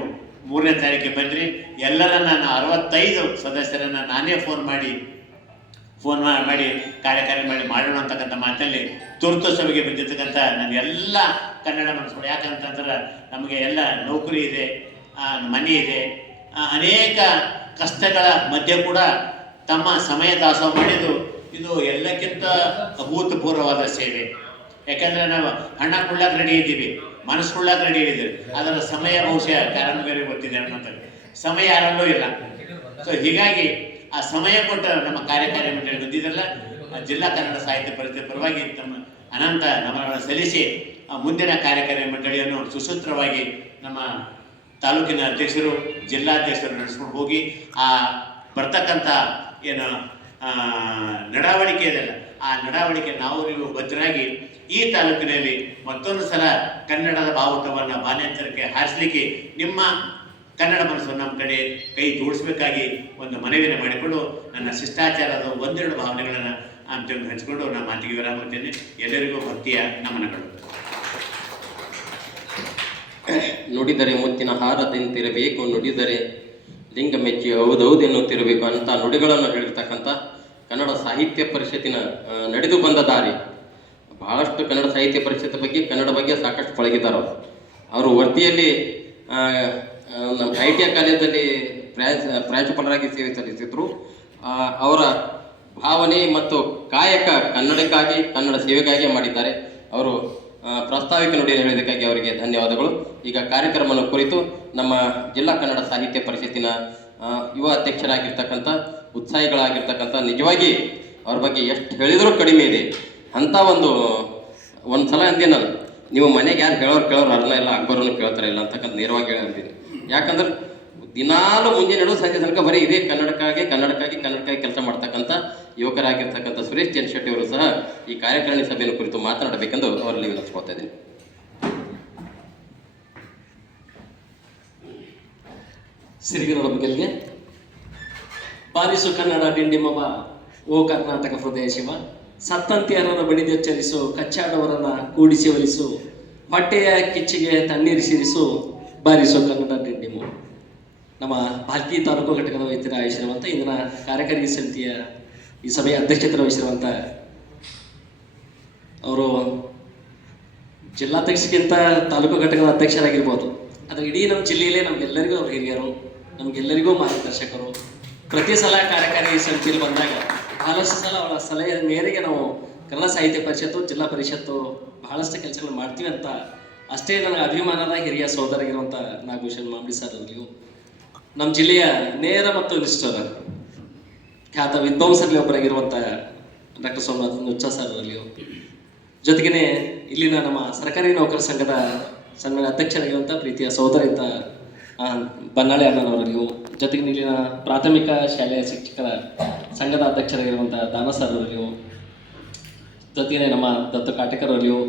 3ನೇ ತಾರೀಕಿಗೆ ಬನ್ನಿರಿ, ಎಲ್ಲರನ್ನ 65 ಸದಸ್ಯರನ್ನ ನಾನೇ ಫೋನ್ ಮಾಡಿ ಕಾರ್ಯಕಾರಿ ಮಾಡೋಣ ಅಂತಕ್ಕಂಥ ಮಾತಲ್ಲಿ ತುರ್ತು ಸಭೆಗೆ ಬಂದಿರ್ತಕ್ಕಂಥ ನನ್ನ ಎಲ್ಲ ಕನ್ನಡ ಮನಸ್ಸುಗಳು. ಯಾಕಂತಂದ್ರೆ ನಮಗೆ ಎಲ್ಲ ನೌಕರಿ ಇದೆ, ಮನೆ ಇದೆ, ಅನೇಕ ಕಷ್ಟಗಳ ಮಧ್ಯೆ ಕೂಡ ತಮ್ಮ ಸಮಯ ದಾಸೋಹ ಮಾಡಿದ್ದು ಇದು ಎಲ್ಲಕ್ಕಿಂತ ಅಭೂತಪೂರ್ವವಾದ ಸೇವೆ. ಯಾಕಂದ್ರೆ ನಾವು ಹಣ ಕೊಳ್ಳಕ್ಕೆ ರೆಡಿ ಇದ್ದೀವಿ, ಮನಸ್ಸು ಕೊಳ್ಳಕ್ಕೆ ರೆಡಿ ಇದ್ದೀವಿ, ಅದರ ಸಮಯ ಬಹುಶಃ ಕಾರಣಗಾರಿ ಗೊತ್ತಿದೆ ಅನ್ನೋಂಥ ಸಮಯ ಯಾರಲ್ಲೂ ಇಲ್ಲ. ಸೊ ಹೀಗಾಗಿ ಆ ಸಮಯ ಕೊಟ್ಟ ನಮ್ಮ ಕಾರ್ಯಕಾರಿ ಮಂಡಳಿ ಬಂದಿದ್ರಲ್ಲ, ಜಿಲ್ಲಾ ಕನ್ನಡ ಸಾಹಿತ್ಯ ಪರಿಷತ್ ಪರವಾಗಿ ತಮ್ಮ ಅನಂತ ನಮನಗಳನ್ನು ಸಲ್ಲಿಸಿ ಮುಂದಿನ ಕಾರ್ಯಕಾರಿ ಮಂಡಳಿಯನ್ನು ಸುಸೂತ್ರವಾಗಿ ನಮ್ಮ ತಾಲೂಕಿನ ಅಧ್ಯಕ್ಷರು, ಜಿಲ್ಲಾಧ್ಯಕ್ಷರು ನಡೆಸ್ಕೊಂಡು ಹೋಗಿ ಆ ಬರ್ತಕ್ಕಂಥ ಏನು ನಡಾವಳಿಕೆ ಇದೆಯಲ್ಲ, ಆ ನಡಾವಳಿಕೆ ನಾವು ನೀವು ಭದ್ರಾಗಿ ಈ ತಾಲೂಕಿನಲ್ಲಿ ಮತ್ತೊಂದು ಸಲ ಕನ್ನಡದ ಬಾವುಟವನ್ನು ಬಾನೆತ್ತರಕ್ಕೆ ಹಾರಿಸಲಿಕ್ಕೆ ನಿಮ್ಮ ಕನ್ನಡ ಮನಸ್ಸು ನಮ್ಮ ಕಡೆ ಕೈ ಜೋಡಿಸಬೇಕಾಗಿ ಒಂದು ಮನವಿಯನ್ನು ಮಾಡಿಕೊಂಡು ನನ್ನ ಶಿಷ್ಟಾಚಾರದ ಒಂದೆರಡು ಭಾವನೆಗಳನ್ನು ಅಂತೇಳಿ ಹಂಚಿಕೊಂಡು ನಾನು ಮಾತಿಗೆ ವಿರಾಮ ಮಾಡ್ತೇನೆ. ಎಲ್ಲರಿಗೂ ಭಕ್ತಿಯ ನಮನಗಳು. ನುಡಿದರೆ ಮುತ್ತಿನ ಹಾರದಂತಿರಬೇಕು, ನುಡಿದರೆ ಲಿಂಗ ಮೆಚ್ಚಿ ಹೌದೌದೆನ್ನುತ್ತಿರಬೇಕು ಅಂತ ನುಡಿಗಳನ್ನು ಹೇಳಿರ್ತಕ್ಕಂಥ ಕನ್ನಡ ಸಾಹಿತ್ಯ ಪರಿಷತ್ತಿನ ನಡೆದು ಬಂದ ದಾರಿ. ಬಹಳಷ್ಟು ಕನ್ನಡ ಸಾಹಿತ್ಯ ಪರಿಷತ್ ಬಗ್ಗೆ, ಕನ್ನಡ ಬಗ್ಗೆ ಸಾಕಷ್ಟು ಪಳಗಿದ್ದಾರೆ. ಅವರು ವರ್ತಿಯಲ್ಲಿ ನಮ್ಮ ITI ಕಾಲೇಜಲ್ಲಿ ಪ್ರಾಂಶುಪಾಲರಾಗಿ ಸೇವೆ ಸಲ್ಲಿಸಿದ್ರು. ಅವರ ಭಾವನೆ ಮತ್ತು ಕಾಯಕ ಕನ್ನಡಕ್ಕಾಗಿ, ಕನ್ನಡ ಸೇವೆಗಾಗಿ ಮಾಡಿದ್ದಾರೆ. ಅವರು ಪ್ರಾಸ್ತಾವಿಕ ನುಡಿಯನ್ನು ಹೇಳಿದ್ದಕ್ಕಾಗಿ ಅವರಿಗೆ ಧನ್ಯವಾದಗಳು. ಈಗ ಕಾರ್ಯಕ್ರಮವನ್ನು ಕುರಿತು ನಮ್ಮ ಜಿಲ್ಲಾ ಕನ್ನಡ ಸಾಹಿತ್ಯ ಪರಿಷತ್ತಿನ ಯುವ ಅಧ್ಯಕ್ಷರಾಗಿರ್ತಕ್ಕಂಥ, ಉತ್ಸಾಹಿಗಳಾಗಿರ್ತಕ್ಕಂಥ, ನಿಜವಾಗಿ ಅವ್ರ ಬಗ್ಗೆ ಎಷ್ಟು ಹೇಳಿದರೂ ಕಡಿಮೆ ಇದೆ ಅಂಥ ಒಂದು ಸಲ ಅಂದೆ ನಾನು, ನೀವು ಮನೆಗೆ ಯಾರು ಕೇಳೋರು ಅರ್ನ ಇಲ್ಲ, ಅಕ್ಬರನ್ನು ಕೇಳ್ತಾರೆ ಇಲ್ಲ ಅಂತಕ್ಕಂಥ ನೇರವಾಗಿ ಹೇಳಿದ್ದೀನಿ. ಯಾಕಂದ್ರೆ ದಿನಾಲು ಮುಂಜಾನೆ ನಡುವೆ ಸಂಜೆ ತನಕ ಬರೀ ಇದೇ ಕನ್ನಡಕ್ಕಾಗಿ ಕೆಲಸ ಮಾಡ್ತಕ್ಕಂಥ ಯುವಕರಾಗಿರ್ತಕ್ಕಂಥ ಸುರೇಶ್ ಚಂದ್ರ ಶೆಟ್ಟಿ ಅವರು ಸಹ ಈ ಕಾರ್ಯಕಾರಿಣಿ ಸಭೆಯನ್ನು ಕುರಿತು ಮಾತನಾಡಬೇಕೆಂದು ಅವರಲ್ಲಿ ವಿನಂತಿಸ್ಕೊಳ್ತಾ ಇದ್ದೀನಿ. ಸಿರಿಗನ್ನಡ ಬಗೆಲ್ಗೆ ಬಾರಿಸು ಕನ್ನಡ ಡಿಂಡಿಮವ ಓ ಕರ್ನಾಟಕ ಹೃದಯ ಶಿವ, ಸತ್ತಂತಿಯರನ್ನು ಬಡಿದೆಚ್ಚರಿಸು, ಕಚ್ಚಾಡವರನ್ನ ಕೂಡಿಸಿ ಒಲಿಸು, ಹೊಟ್ಟೆಯ ಕಿಚ್ಚಿಗೆ ತಣ್ಣೀರಿಸಿರಿಸು, ಬಾರಿಸು ಕನ್ನಡ ಡಿಂಡಿಮು. ನಮ್ಮ ಭಾಲ್ಕಿ ತಾಲೂಕು ಘಟಕದ ವೈದ್ಯರ ವಹಿಸಿರುವಂಥ ಇಂದಿನ ಕಾರ್ಯಕಾರಿ ಸಮಿತಿಯ ಈ ಸಭೆಯ ಅಧ್ಯಕ್ಷತೆ ವಹಿಸಿರುವಂಥ ಅವರು ಜಿಲ್ಲಾಧ್ಯಕ್ಷಕ್ಕಿಂತ ತಾಲೂಕು ಘಟಕದ ಅಧ್ಯಕ್ಷರಾಗಿರ್ಬೋದು, ಆದರೆ ಇಡೀ ನಮ್ಮ ಜಿಲ್ಲೆಯಲ್ಲೇ ನಮಗೆಲ್ಲರಿಗೂ ಅವ್ರು ಹಿರಿಯರು, ನಮಗೆಲ್ಲರಿಗೂ ಮಾರ್ಗದರ್ಶಕರು. ಪ್ರತಿ ಸಲ ಕಾರ್ಯಕಾರಿ ಸಮಿತಿಯಲ್ಲಿ ಬಂದಾಗ ಬಹಳಷ್ಟು ಸಲ ಅವರ ಸಲಹೆ ಮೇರೆಗೆ ನಾವು ಕನ್ನಡ ಸಾಹಿತ್ಯ ಪರಿಷತ್ತು, ಜಿಲ್ಲಾ ಪರಿಷತ್ತು ಬಹಳಷ್ಟು ಕೆಲಸಗಳು ಮಾಡ್ತೀವಿ ಅಂತ ಅಷ್ಟೇ ನನಗೆ ಅಭಿಮಾನದ ಹಿರಿಯ ಸೋದರಾಗಿರುವಂಥ ನಾಗಭೂಷಣ್ ಮಾಂಬಿ ಸರ್ ಅವರಿಗೂ, ನಮ್ಮ ಜಿಲ್ಲೆಯ ನೇರ ಮತ್ತು ನಿಷ್ಠರ ಖ್ಯಾತ ವಿದ್ವಾಂಸರಲ್ಲಿ ಒಬ್ಬರಾಗಿರುವಂಥ ಡಾಕ್ಟರ್ ಸೋಮನಾಥ್ ನುಚ್ಚ ಸರ್ ಅವರಿಗೂ, ಜೊತೆಗೇ ಇಲ್ಲಿನ ನಮ್ಮ ಸರ್ಕಾರಿ ನೌಕರ ಸಂಘದ ಸನ್ಮಾನ್ಯ ಅಧ್ಯಕ್ಷರಾಗಿರುವಂಥ ಪ್ರೀತಿಯ ಸೋದರಿತ ಬನ್ನಾಳೆ ಅಣ್ಣನವರಿಗೂ, ಜೊತೆಗೆ ಇಲ್ಲಿನ ಪ್ರಾಥಮಿಕ ಶಾಲೆಯ ಶಿಕ್ಷಕರ ಸಂಘದ ಅಧ್ಯಕ್ಷರಾಗಿರುವಂಥ ದಾನ ಸರ್ ಅವರಿಗೂ, ಜೊತೆಗೆ ನಮ್ಮ ದತ್ತು ಕಾಟೇಕರ್ ಅವರಿಗೂ,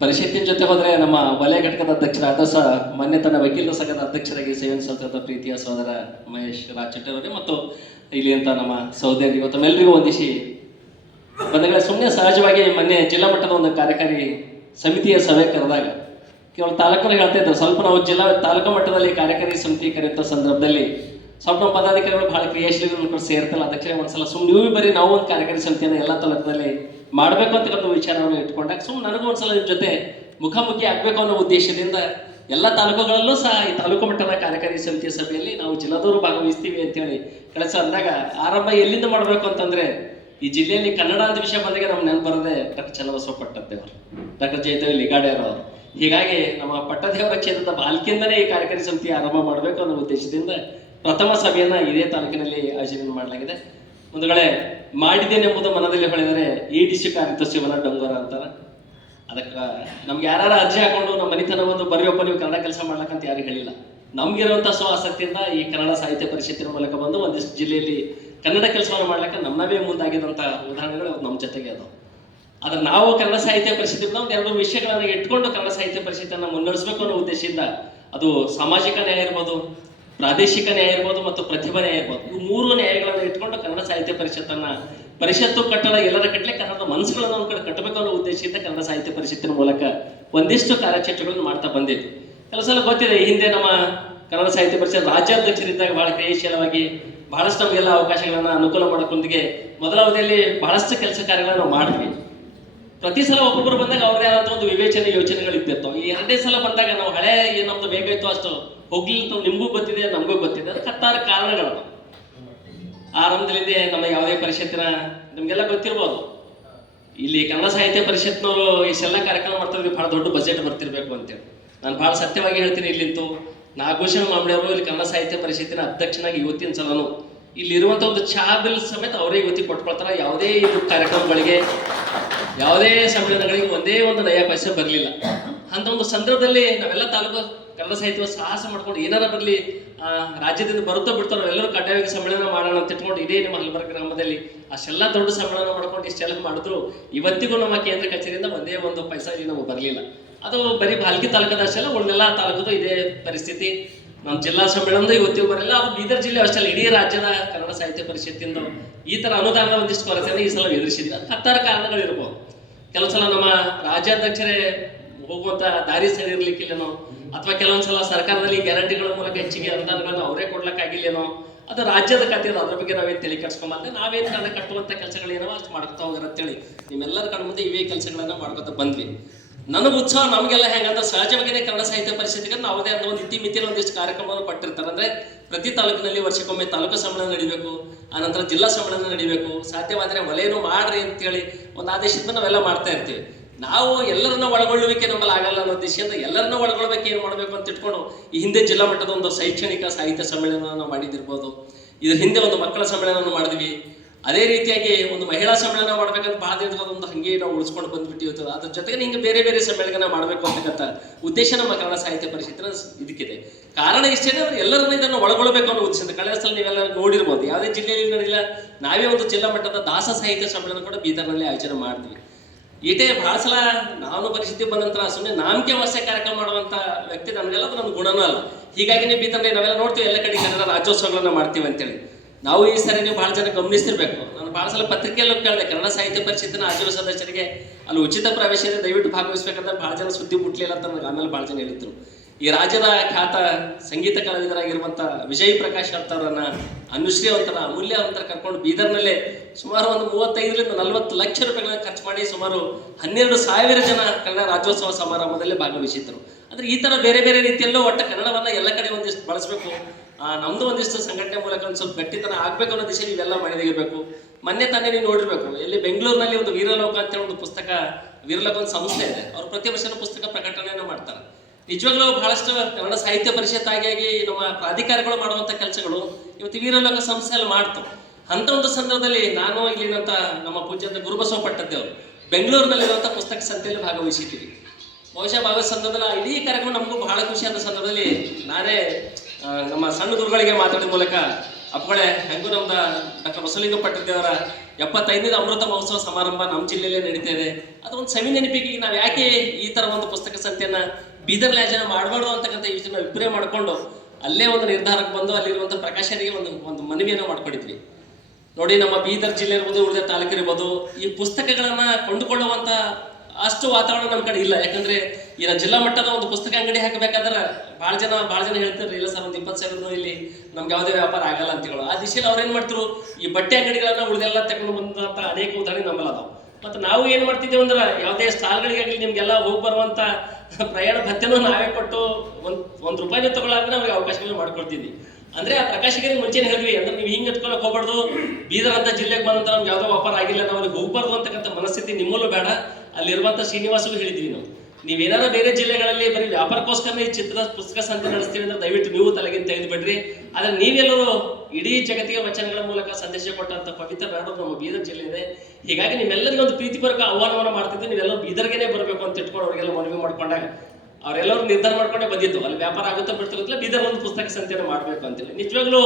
ಪರಿಷತ್ತಿನ ಜೊತೆ ಹೋದರೆ ನಮ್ಮ ವಲಯ ಘಟಕದ ಅಧ್ಯಕ್ಷರಾದ ಸಹ ಮೊನ್ನೆ ತನ್ನ ವಕೀಲರ ಸಂಘದ ಅಧ್ಯಕ್ಷರಾಗಿ ಸೇವೆ ಸಲ್ಲಿಸಿದ ಪ್ರೀತಿಯ ಸೋದರ ಮಹೇಶ್ ರಾಜಚೆಟ್ಟಿ ಅವರಿಗೆ ಮತ್ತು ಇಲ್ಲಿ ಅಂತ ನಮ್ಮ ಸಹೋದರಿಗೂ ತಮ್ಮೆಲ್ಲರಿಗೂ ವಂದಿಸಿ ಬಂಧುಗಳೇ, ಸುಮ್ಮನೆ ಸಹಜವಾಗಿ ಮೊನ್ನೆ ಜಿಲ್ಲಾ ಮಟ್ಟದ ಒಂದು ಕಾರ್ಯಕಾರಿ ಸಮಿತಿಯ ಸಭೆ ಕರೆದಾಗ ಕೇವಲ ತಾಲೂಕಲ್ಲಿ ಹೇಳ್ತಾ ಇದ್ರು, ಸ್ವಲ್ಪ ನಾವು ತಾಲೂಕು ಮಟ್ಟದಲ್ಲಿ ಕಾರ್ಯಕಾರಿ ಸಮಿತಿ ಕರೆಯುವಂಥ ಸಂದರ್ಭದಲ್ಲಿ ಸ್ವಲ್ಪ ನಮ್ಮ ಪದಾಧಿಕಾರಿಗಳು ಬಹಳ ಕ್ರಿಯಾಶೀಲಗಳು ಸೇರ್ತಿಲ್ಲ. ಅದಕ್ಕೆ ಒಂದ್ಸಲ ಸುಮ್ಮನೆ ನೀವು ಬರೀ ನಾವು ಒಂದು ಕಾರ್ಯಕಾರಿ ಸಮಿತಿಯನ್ನು ಎಲ್ಲ ತಾಲೂಕದಲ್ಲಿ ಮಾಡಬೇಕು ಅಂತಕ್ಕಂಥ ವಿಚಾರವನ್ನು ಇಟ್ಕೊಂಡಾಗ ಸುಮ್ಮನೆ ನನಗೂ ಒಂದ್ಸಲ ನಿಮ್ಮ ಜೊತೆ ಮುಖಾಮುಖಿ ಆಗಬೇಕು ಅನ್ನೋ ಉದ್ದೇಶದಿಂದ ಎಲ್ಲ ತಾಲೂಕುಗಳಲ್ಲೂ ಸಹ ಈ ತಾಲೂಕು ಮಟ್ಟದ ಕಾರ್ಯಕಾರಿ ಸಮಿತಿಯ ಸಭೆಯಲ್ಲಿ ನಾವು ಜಿಲ್ಲಾದವರು ಭಾಗವಹಿಸ್ತೀವಿ ಅಂತೇಳಿ ಕೆಲಸ ಅಂದಾಗ ಆರಂಭ ಎಲ್ಲಿಂದ ಮಾಡಬೇಕು ಅಂತಂದ್ರೆ ಈ ಜಿಲ್ಲೆಯಲ್ಲಿ ಕನ್ನಡ ಅಂತ ವಿಷಯ ಬಂದಾಗ ನಮ್ಗೆ ನೆನಪು ಬರದೆ ಡಾಕ್ಟರ್ ಚನ್ನಬಸವ ಪಟ್ಟದೇವರು, ಡಾಕ್ಟರ್ ಜಯದೇವ ಲಿಗಾಡೆಯವರು ಅವರು. ಹೀಗಾಗಿ ನಮ್ಮ ಪಟ್ಟದೇವರ ಕ್ಷೇತ್ರದ ಬಾಲ್ಕಿಂದನೇ ಈ ಕಾರ್ಯಕಾರಿ ಸಮಿತಿ ಆರಂಭ ಮಾಡಬೇಕು ಅನ್ನೋ ಉದ್ದೇಶದಿಂದ ಪ್ರಥಮ ಸಭೆಯನ್ನ ಇದೇ ತಾಲೂಕಿನಲ್ಲಿ ಆಯೋಜನೆ ಮಾಡಲಾಗಿದೆ. ಒಂದುಗಳೇ ಮಾಡಿದ್ದೇನೆಂಬುದು ಮನದಲ್ಲಿ ಹೊಳೆದರೆ ಈಡಿಸಿ ಕಾರಿತ ಶಿವನ ಡೊಂಗರ ಅಂತಾರೆ. ಅದಕ್ಕೆ ನಮ್ಗೆ ಯಾರು ಅರ್ಜಿ ಹಾಕೊಂಡು ನಮ್ಮ ಮನೆತನ ಒಂದು ಬರೆಯೊಬ್ಬ ನೀವು ಕನ್ನಡ ಕೆಲಸ ಮಾಡ್ಲಕ್ಕಂತ ಯಾರು ಹೇಳಿಲ್ಲ. ನಮ್ಗಿರುವಂಥ ಆಸಕ್ತಿಯಿಂದ ಈ ಕನ್ನಡ ಸಾಹಿತ್ಯ ಪರಿಷತ್ತಿನ ಮೂಲಕ ಬಂದು ಒಂದಿಷ್ಟು ಜಿಲ್ಲೆಯಲ್ಲಿ ಕನ್ನಡ ಕೆಲಸವನ್ನು ಮಾಡ್ಲಿಕ್ಕೆ ನಮ್ಮವೇ ಮುಂದಾಗಿದ್ದಂಥ ಉದಾಹರಣೆಗಳು ನಮ್ಮ ಜೊತೆಗೆ ಅದಾವೆ. ಆದ್ರೆ ನಾವು ಕನ್ನಡ ಸಾಹಿತ್ಯ ಪರಿಷತ್ತಿನ ಒಂದು ಎರಡು ವಿಷಯಗಳನ್ನು ಇಟ್ಕೊಂಡು ಕನ್ನಡ ಸಾಹಿತ್ಯ ಪರಿಷತ್ತನ್ನು ಮುನ್ನಡೆಸಬೇಕು ಅನ್ನೋ ಉದ್ದೇಶದಿಂದ ಅದು ಸಾಮಾಜಿಕ ನ್ಯಾಯ ಇರ್ಬೋದು, ಪ್ರಾದೇಶಿಕ ನ್ಯಾಯ ಇರ್ಬೋದು ಮತ್ತು ಪ್ರತಿಭಾ ನ್ಯಾಯ ಇರ್ಬೋದು, ಇವು ಮೂರು ನ್ಯಾಯಗಳನ್ನು ಇಟ್ಕೊಂಡು ಕನ್ನಡ ಸಾಹಿತ್ಯ ಪರಿಷತ್ತು ಕಟ್ಟಡ ಎಲ್ಲರ ಕಟ್ಟಲೆ ಕನ್ನಡದ ಮನಸ್ಸುಗಳನ್ನು ಒಂದು ಕಡೆ ಕಟ್ಟಬೇಕು ಅನ್ನೋ ಉದ್ದೇಶದಿಂದ ಕನ್ನಡ ಸಾಹಿತ್ಯ ಪರಿಷತ್ತಿನ ಮೂಲಕ ಒಂದಿಷ್ಟು ಕಾರ್ಯಚಟುಗಳನ್ನು ಮಾಡ್ತಾ ಬಂದಿತ್ತು. ಕೆಲವು ಸಲ ಗೊತ್ತಿದೆ, ಹಿಂದೆ ನಮ್ಮ ಕನ್ನಡ ಸಾಹಿತ್ಯ ಪರಿಷತ್ ರಾಜ್ಯಾಧ್ಯಕ್ಷರಿದ್ದಾಗ ಬಹಳ ಕ್ರಿಯಾಶೀಲವಾಗಿ ಬಹಳಷ್ಟು ನಮಗೆಲ್ಲ ಅವಕಾಶಗಳನ್ನ ಅನುಕೂಲ ಮಾಡೋಕೊಂದಿಗೆ ಮೊದಲ ಅವಧಿಯಲ್ಲಿ ಬಹಳಷ್ಟು ಕೆಲಸ ಕಾರ್ಯಗಳನ್ನ ನಾವು ಮಾಡಿದ್ವಿ. ಪ್ರತಿ ಸಲ ಒಬ್ಬೊಬ್ಬರು ಬಂದಾಗ ಅವ್ರದೇ ಆದಂತ ಒಂದು ವಿವೇಚನೆ ಯೋಚನೆಗಳು ಇದ್ದಿರ್ತಾವ. ಈ ಎರಡನೇ ಸಲ ಬಂದಾಗ ನಾವು ಹಳೆ ಏನ್ ನಮ್ದು ಬೇಗ ಇತ್ತು ಅಷ್ಟು ಹೋಗ್ಲಿಲ್ಲ, ನಿಮ್ಗೂ ಗೊತ್ತಿದೆ ನಮಗೂ ಗೊತ್ತಿದೆ, ಅದಕ್ಕೆ ಹತ್ತಾರು ಕಾರಣಗಳು. ಆರಂಭದಲ್ಲಿದೆ ನಮ್ಮ ಯಾವುದೇ ಪರಿಷತ್ತಿನ ನಿಮ್ಗೆಲ್ಲ ಗೊತ್ತಿರ್ಬೋದು, ಇಲ್ಲಿ ಕನ್ನಡ ಸಾಹಿತ್ಯ ಪರಿಷತ್ನವರು ಇಷ್ಟೆಲ್ಲ ಕಾರ್ಯಕ್ರಮ ಮಾಡ್ತಾರೆ, ಬಹಳ ದೊಡ್ಡ ಬಜೆಟ್ ಬರ್ತಿರ್ಬೇಕು ಅಂತೇಳಿ. ನಾನು ಬಹಳ ಸತ್ಯವಾಗಿ ಹೇಳ್ತೀನಿ, ಇಲ್ಲಿಂತೂ ನಾಗಭೂಷಣ್ ಮಾಂಬಳೆ ಅವರು ಇಲ್ಲಿ ಕನ್ನಡ ಸಾಹಿತ್ಯ ಪರಿಷತ್ತಿನ ಅಧ್ಯಕ್ಷನಾಗಿ ಇವತ್ತಿನ ಸಲನು ಇಲ್ಲಿರುವಂತ ಒಂದು ಚಹಾ ಬಿಲ್ ಸಮೇತ ಅವರೇ ಇವತ್ತಿ ಕೊಟ್ಕೊಳ್ತಾರ. ಯಾವುದೇ ಇದು ಕಾರ್ಯಕ್ರಮಗಳಿಗೆ ಯಾವುದೇ ಸಮ್ಮೇಳನಗಳಿಗೆ ಒಂದೇ ಒಂದು ನಯ ಪೈಸೆ ಬರಲಿಲ್ಲ. ಅಂತ ಒಂದು ಸಂದರ್ಭದಲ್ಲಿ ನಾವೆಲ್ಲ ತಾಲೂಕು ಕನ್ನಡ ಸಾಹಿತ್ಯ ಸಾಹಸ ಮಾಡ್ಕೊಂಡು ಏನಾರ ಬರಲಿ ರಾಜ್ಯದಿಂದ ಬರುತ್ತೋ ಬಿಡ್ತಾರೋ ಎಲ್ಲರೂ ಕಡ್ಡಾಯವಾಗಿ ಸಮ್ಮೇಳನ ಮಾಡೋಣ ಅಂತ ಇಟ್ಕೊಂಡು ಇದೇ ನಿಮ್ಮ ಹಲಬರ್ಗ ಗ್ರಾಮದಲ್ಲಿ ಅಷ್ಟೆಲ್ಲ ದೊಡ್ಡ ಸಮ್ಮೇಳನ ಮಾಡ್ಕೊಂಡು ಇಷ್ಟೆಲ್ಲ ಮಾಡಿದ್ರು ಇವತ್ತಿಗೂ ನಮ್ಮ ಕೇಂದ್ರ ಕಚೇರಿಯಿಂದ ಒಂದೇ ಒಂದು ಪೈಸಾ ಇಲ್ಲಿ ನಮಗೆ ಬರಲಿಲ್ಲ. ಅದು ಬರೀ ಭಾಲ್ಕಿ ತಾಲೂಕದಷ್ಟೆಲ್ಲ ಉಳಿದೆಲ್ಲ ತಾಲೂಕದು ಇದೇ ಪರಿಸ್ಥಿತಿ. ನಮ್ಮ ಜಿಲ್ಲಾ ಸಮ್ಮೇಳನದ ಇವತ್ತಿಗೂ ಬರಲ್ಲ. ಅದು ಬೀದರ್ ಜಿಲ್ಲೆ ಅಷ್ಟಲ್ಲ, ಇಡೀ ರಾಜ್ಯದ ಕನ್ನಡ ಸಾಹಿತ್ಯ ಪರಿಷತ್ತಿಂದ ಈ ತರ ಅನುದಾನದ ಒಂದಿಷ್ಟು ಕೊರತೆಯನ್ನು ಈ ಸಲ ಎದುರಿಸಿದ್ವಿ. ಅದು ಹತ್ತಾರು ಕಾರಣಗಳು ಇರ್ಬೋದು. ಕೆಲವು ಸಲ ನಮ್ಮ ರಾಜ್ಯಾಧ್ಯಕ್ಷರೇ ಹೋಗುವಂತ ದಾರಿ ಸರಿ ಇರ್ಲಿಕ್ಕಿಲ್ಲೇನೋ, ಅಥವಾ ಕೆಲವೊಂದ್ಸಲ ಸರ್ಕಾರದಲ್ಲಿ ಗ್ಯಾರಂಟಿಗಳ ಮೂಲಕ ಹೆಚ್ಚಿಗೆ ಅನುದಾನಗಳನ್ನು ಅವರೇ ಕೊಡ್ಲಿಕ್ಕಾಗಿಲ್ಲೇನೋ, ಅದು ರಾಜ್ಯದ ಕಥೆ ಅದು. ಅದ್ರ ಬಗ್ಗೆ ನಾವೇನು ತಲೆ ಕೆಡ್ಸ್ಕೊಂಬಂದ್ರೆ ನಾವೇನು ಕನ್ನಡ ಕಟ್ಟುವಂತ ಕೆಲಸಗಳು ಏನೋ ಅಷ್ಟು ಮಾಡ್ಕೊತಾ ಹೋಗಿರ ಅಂತೇಳಿ ನಿಮ್ಮೆಲ್ಲರ ಕಣ್ಣ ಮುಂದೆ ಇವೇ ಕೆಲಸಗಳನ್ನ ಮಾಡ್ಕೊತಾ ಬಂದ್ವಿ. ನನಗೆ ಉತ್ಸವ ನಮಗೆಲ್ಲ ಹೆಂಗಂದ್ರೆ ಸಹಜವಾಗಿಯೇ ಕನ್ನಡ ಸಾಹಿತ್ಯ ಪರಿಷತ್ತಿಗೆ ನಾವುದೇ ಅಂತ ಒಂದು ಇತಿಮಿತಿಯಲ್ಲಿ ಒಂದಿಷ್ಟು ಕಾರ್ಯಕ್ರಮವನ್ನು ಕೊಟ್ಟಿರ್ತಾರೆ. ಅಂದ್ರೆ ಪ್ರತಿ ತಾಲೂಕಿನಲ್ಲಿ ವರ್ಷಕ್ಕೊಮ್ಮೆ ತಾಲೂಕು ಸಮ್ಮೇಳನ ನಡಿಬೇಕು, ಆನಂತರ ಜಿಲ್ಲಾ ಸಮ್ಮೇಳನ ನಡಿಬೇಕು, ಸಾಧ್ಯವಾದರೆ ವಲಯನೂ ಮಾಡ್ರಿ ಅಂತೇಳಿ ಒಂದು ಆದೇಶದಿಂದ ನಾವೆಲ್ಲ ಮಾಡ್ತಾ ಇರ್ತೀವಿ. ನಾವು ಎಲ್ಲರನ್ನ ಒಳಗೊಳ್ಳುವಿಕೆ ನಮ್ಮಲ್ಲಿ ಆಗಲ್ಲ ಅನ್ನೋ ಉದ್ದೇಶದಿಂದ ಎಲ್ಲರನ್ನ ಒಳಗೊಳ್ಬೇಕು ಏನು ಮಾಡಬೇಕು ಅಂತ ಇಟ್ಕೊಂಡು ಈ ಹಿಂದೆ ಜಿಲ್ಲಾ ಮಟ್ಟದ ಒಂದು ಶೈಕ್ಷಣಿಕ ಸಾಹಿತ್ಯ ಸಮ್ಮೇಳನ ನಾವು ಮಾಡಿದಿರ್ಬೋದು, ಇದ್ರ ಹಿಂದೆ ಒಂದು ಮಕ್ಕಳ ಸಮ್ಮೇಳನ ಮಾಡಿದ್ವಿ. ಅದೇ ರೀತಿಯಾಗಿ ಒಂದು ಮಹಿಳಾ ಸಮ್ಮೇಳನ ಮಾಡ್ಬೇಕಂತ ಭಾಳ ದಿನದ ಒಂದು ಹಂಗೆ ನಾವು ಉಳಿಸ್ಕೊಂಡು ಬಂದ್ಬಿಟ್ಟಿರ್ತೀವಿ. ಅದ್ರ ಜೊತೆಗೆ ಹಿಂಗೆ ಬೇರೆ ಬೇರೆ ಸಮ್ಮೇಳನ ಮಾಡಬೇಕು ಅಂತಕ್ಕಂಥ ಉದ್ದೇಶ ನಮ್ಮ ಕನ್ನಡ ಸಾಹಿತ್ಯ ಪರಿಷತ್ತಿನ ಇದಕ್ಕಿದೆ. ಕಾರಣ ಇಷ್ಟೇ, ಅಂದ್ರೆ ಎಲ್ಲರನ್ನ ಇದನ್ನು ಒಳಗೊಳ್ಳಬೇಕು ಅನ್ನೋ ಉದ್ದೇಶ. ಕಳೆದ ಸಲ ನೀವೆಲ್ಲ ನೋಡಿರ್ಬೋದು, ಯಾವುದೇ ಜಿಲ್ಲೆಯಲ್ಲಿ ನಡೆದಿಲ್ಲ, ನಾವೇ ಒಂದು ಜಿಲ್ಲಾ ಮಟ್ಟದ ದಾಸ ಸಾಹಿತ್ಯ ಸಮ್ಮೇಳನ ಕೂಡ ಬೀದರ್ನಲ್ಲಿ ಆಯೋಜನೆ ಮಾಡ್ತೀವಿ. ಈಟೇ ಬಹಳ ಸಲ ನಾನು ಪರಿಸ್ಥಿತಿ ಬಂದ ನಂತರ ಸುಮ್ಮನೆ ನಾಮಕೆ ವಾಸ್ಯ ಕಾರ್ಯಕ್ರಮ ಮಾಡುವಂತ ವ್ಯಕ್ತಿ ನಮಗೆಲ್ಲ ಅದು ನನ್ನ ಗುಣನೂ ಅಲ್ಲ. ಹೀಗಾಗಿ ಬೀದರ್ನಲ್ಲಿ ನಾವೆಲ್ಲ ನೋಡ್ತೀವಿ ಎಲ್ಲ ಕಡೆ ಕನ್ನಡ ರಾಜ್ಯೋತ್ಸವಗಳನ್ನ ಮಾಡ್ತೀವಿ ಅಂತೇಳಿ. ನಾವು ಈ ಸರಿ ನೀವು ಬಹಳ ಜನ ಗಮನಿಸ್ತಿರ್ಬೇಕು, ನಾನು ಬಹಳ ಸಲ ಪತ್ರಿಕೆಯಲ್ಲೂ ಕೇಳಿದೆ, ಕನ್ನಡ ಸಾಹಿತ್ಯ ಪರಿಷತ್ತಿನ ಆಜೂರು ಸದಸ್ಯರಿಗೆ ಅಲ್ಲಿ ಉಚಿತ ಪ್ರವೇಶ ಇದೆ, ದಯವಿಟ್ಟು ಭಾಗವಹಿಸ್ಬೇಕಂದ್ರೆ ಬಹಳ ಜನ ಸುದ್ದಿ ಮುಟ್ಲಿಲ್ಲ ಅಂತ ನನಗೆ ಆಮೇಲೆ ಬಹಳ ಜನ ಹೇಳಿದ್ರು. ಈ ರಾಜ್ಯದ ಖ್ಯಾತ ಸಂಗೀತ ಕಲಾವಿದರಾಗಿರುವಂತ ವಿಜಯ್ ಪ್ರಕಾಶ್ ಅವರನ್ನ, ಅನುಶ್ರೀ ಅಂತರ, ಅಮೂಲ್ಯ ಅಂತರ ಕರ್ಕೊಂಡು ಬೀದರ್ನಲ್ಲೇ ಸುಮಾರು ಒಂದು 35-40 ಲಕ್ಷ ರೂಪಾಯಿಗಳನ್ನ ಖರ್ಚು ಮಾಡಿ ಸುಮಾರು 12,000 ಜನ ಕನ್ನಡ ರಾಜ್ಯೋತ್ಸವ ಸಮಾರಂಭದಲ್ಲಿ ಭಾಗವಹಿಸಿದ್ರು. ಅಂದ್ರೆ ಈ ತರ ಬೇರೆ ಬೇರೆ ರೀತಿಯಲ್ಲೂ ಒಟ್ಟ ಕನ್ನಡವನ್ನ ಎಲ್ಲ ಕಡೆ ಒಂದಿಷ್ಟು ಬಳಸಬೇಕು, ನಮ್ದು ಒಂದಿಷ್ಟು ಸಂಘಟನೆ ಮೂಲಕ ಒಂದು ಸ್ವಲ್ಪ ಗಟ್ಟಿತನ ಆಗ್ಬೇಕು ಅನ್ನೋ ದಿಶೆಯಲ್ಲಿ ಇವೆಲ್ಲ ಮಾಡಿದಿರಬೇಕು. ಮೊನ್ನೆ ತಾನೇ ನೀವು ನೋಡಿರ್ಬೇಕು, ಇಲ್ಲಿ ಬೆಂಗಳೂರಿನಲ್ಲಿ ಒಂದು ವೀರಲೋಕ ಅಂತೇಳಿ ಒಂದು ಪುಸ್ತಕ, ವೀರಲೋಕ ಒಂದು ಸಂಸ್ಥೆ ಇದೆ, ಅವ್ರು ಪ್ರತಿ ವರ್ಷ ಪುಸ್ತಕ ಪ್ರಕಟಣೆಯನ್ನು ಮಾಡ್ತಾರೆ. ನಿಜವಾಗ್ಲೂ ಬಹಳಷ್ಟು ಕನ್ನಡ ಸಾಹಿತ್ಯ ಪರಿಷತ್ ಆಗಿ ನಮ್ಮ ಪ್ರಾಧಿಕಾರಗಳು ಮಾಡುವಂತ ಕೆಲಸಗಳು ಇವತ್ತು ವೀರಲೋಕ ಸಂಸ್ಥೆಯಲ್ಲಿ ಮಾಡ್ತಾರೆ. ಅಂತ ಒಂದು ಸಂದರ್ಭದಲ್ಲಿ ನಾನು ಇಲ್ಲಿನಂತ ನಮ್ಮ ಪೂಜ್ಯಂತ ಗುರುಬಸವ ಪಟ್ಟದ್ದೇವರು ಬೆಂಗಳೂರಿನಲ್ಲಿರುವಂಥ ಪುಸ್ತಕ ಸಂತೆಯಲ್ಲಿ ಭಾಗವಹಿಸಿದ್ದೀವಿ. ಬಹುಶಃ ಭಾಗವಹಿಸ ಸಂದರ್ಭದಲ್ಲಿ ಇಡೀ ಕಾರ್ಯಕ್ರಮ ನಮಗೂ ಬಹಳ ಖುಷಿಯಾದ ಸಂದರ್ಭದಲ್ಲಿ ನಾನೇ ನಮ್ಮ ಸಣ್ಣ ಗುರುಗಳಿಗೆ ಮಾತಾಡಿದ ಮೂಲಕ ಅಪ್ಪಗಳೇ ಹೆಂಗೂ ನಮ್ದ ಡಾಕ್ಟರ್ ಬಸವಲಿಂಗ ಪಟ್ಟದೇವರ 75ನೇ ಅಮೃತ ಮಹೋತ್ಸವ ಸಮಾರಂಭ ನಮ್ಮ ಜಿಲ್ಲೆಯಲ್ಲೇ ನಡೀತಾ ಇದೆ, ಅದು ಒಂದು ಸವಿ ನೆನಪಿಗೆ ನಾವು ಯಾಕೆ ಈ ತರ ಒಂದು ಪುಸ್ತಕ ಸಂತೆಯನ್ನ ಬೀದರ್ನಲ್ಲಿ ಆಯೋಜನೆ ಮಾಡಬಾರ್ದು ಅಂತಕ್ಕಂಥ ಯೋಚನೆ ಅಭಿಪ್ರಾಯ ಮಾಡಿಕೊಂಡು ಅಲ್ಲೇ ಒಂದು ನಿರ್ಧಾರಕ್ಕೆ ಬಂದು ಅಲ್ಲಿರುವಂಥ ಪ್ರಕಾಶನಿಗೆ ಒಂದು ಮನವಿಯನ್ನು ಮಾಡ್ಕೊಂಡಿದ್ವಿ. ನೋಡಿ, ನಮ್ಮ ಬೀದರ್ ಜಿಲ್ಲೆ ಇರ್ಬೋದು, ಉಳಿದ ತಾಲೂಕು ಇರ್ಬೋದು, ಈ ಪುಸ್ತಕಗಳನ್ನ ಕೊಂಡುಕೊಳ್ಳುವಂತ ಅಷ್ಟು ವಾತಾವರಣ ನಮ್ಮ ಕಡೆ ಇಲ್ಲ. ಯಾಕಂದ್ರೆ ಈಗ ಜಿಲ್ಲಾ ಮಟ್ಟದ ಒಂದು ಪುಸ್ತಕ ಅಂಗಡಿ ಹಾಕಬೇಕಾದ್ರೆ ಭಾಳ ಜನ ಹೇಳ್ತಿರ್ರಿ, ಇಲ್ಲ ಸರ್ ಒಂದು 20,000 ಇಲ್ಲಿ ನಮ್ಗೆ ಯಾವುದೇ ವ್ಯಾಪಾರ ಆಗಲ್ಲ ಅಂತ ಹೇಳೋ ಆ ದಿಶೆಯಲ್ಲಿ ಅವ್ರು ಏನ್ ಮಾಡ್ತಿರು, ಈ ಬಟ್ಟೆ ಅಂಗಡಿಗಳನ್ನ ಉಳಿದೆಲ್ಲ ತಗೊಂಡು ಬಂದಂತ ಅನೇಕ ಉದಾಹರಣೆ ನಮ್ಮಲ್ಲ ಅದಾವ. ಮತ್ತೆ ನಾವು ಏನ್ ಮಾಡ್ತಿದ್ದೇವೆ ಅಂದ್ರೆ ಯಾವುದೇ ಸ್ಟಾಲ್ಗಳಿಗಾಗಲಿ ನಿಮ್ಗೆಲ್ಲ ಹೋಗಿ ಬರುವಂತ ಪ್ರಯಾಣ ಭತ್ಯೆನೂ ನಾವೇ ಕೊಟ್ಟು ಒಂದ್ ರೂಪಾಯಿನ ತಗೊಳ್ಳಾದ್ರೆ ಅವ್ರಿಗೆ ಅವಕಾಶಗಳನ್ನ ಮಾಡ್ಕೊಡ್ತಿದ್ವಿ. ಅಂದ್ರೆ ಆ ಪ್ರಕಾಶಿಗೆ ಮುಂಚೆನೆ ಹೇಳಿದ್ವಿ, ಅಂದ್ರೆ ನೀವು ಹಿಂಗೆ ಇಟ್ಕೊಳಕ್ ಹೋಗ್ಬಾರ್ದು, ಬೀದರ್ ಅಂತ ಜಿಲ್ಲೆಗೆ ಬಂದಂತ ನಮ್ಗೆ ಯಾವುದೋ ವ್ಯಾಪಾರ ಆಗಿಲ್ಲ, ನಾವು ಅವ್ರಿಗೆ ಹೋಗ್ಬಾರ್ದು ಅಂತಕ್ಕಂಥ ಮನಸ್ಥಿತಿ ನಿಮ್ಮಲ್ಲೂ ಬೇಡ. ಅಲ್ಲಿರುವಂತ ಶ್ರೀನಿವಾಸಗೂ ಹೇಳಿದ್ವಿ ನಾವು, ನೀವೇನಾರ ಬೇರೆ ಜಿಲ್ಲೆಗಳಲ್ಲಿ ಬರೀ ವ್ಯಾಪಾರಕ್ಕೋಸ್ಕರ ಈ ಚಿತ್ರ ಪುಸ್ತಕ ಸಂತೆ ನಡೆಸ್ತೀವಿ ಅಂದ್ರೆ ದಯವಿಟ್ಟು ನೀವು ತಲೆಗಿಂತ ತೆಗೆದುಬಿಡ್ರಿ. ಆದ್ರೆ ನೀವೆಲ್ಲರೂ ಇಡೀ ಜಗತ್ತಿಗೆ ವಚನಗಳ ಮೂಲಕ ಸಂದೇಶ ಕೊಟ್ಟಂತ ಪವಿತ್ರ ನಾಡು ನಮ್ಮ ಬೀದರ್ ಜಿಲ್ಲೆ ಇದೆ. ಹೀಗಾಗಿ ನಿಮ್ಮೆಲ್ಲರಿಗೂ ಒಂದು ಪ್ರೀತಿಪೂರ್ವಕ ಆಹ್ವಾನವನ್ನು ಮಾಡ್ತಿದ್ದು, ನೀವೆಲ್ಲರೂ ಬೀದರ್ಗೆನೆ ಬರಬೇಕು ಅಂತ ಇಟ್ಕೊಂಡು ಅವ್ರಿಗೆಲ್ಲ ಮನವಿ ಮಾಡ್ಕೊಂಡಾಗ ಅವರೆಲ್ಲರೂ ನಿರ್ಧಾರ ಮಾಡ್ಕೊಂಡೇ ಬಂದಿದ್ದು, ಅಲ್ಲಿ ವ್ಯಾಪಾರ ಆಗುತ್ತಾ ಬಿಡ್ತಿರೋದಿಲ್ಲ, ಬೀದರ್ ಒಂದು ಪುಸ್ತಕ ಸಂತೆಯನ್ನು ಮಾಡ್ಬೇಕು ಅಂತೇಳಿ. ನಿಜವಾಗ್ಲೂ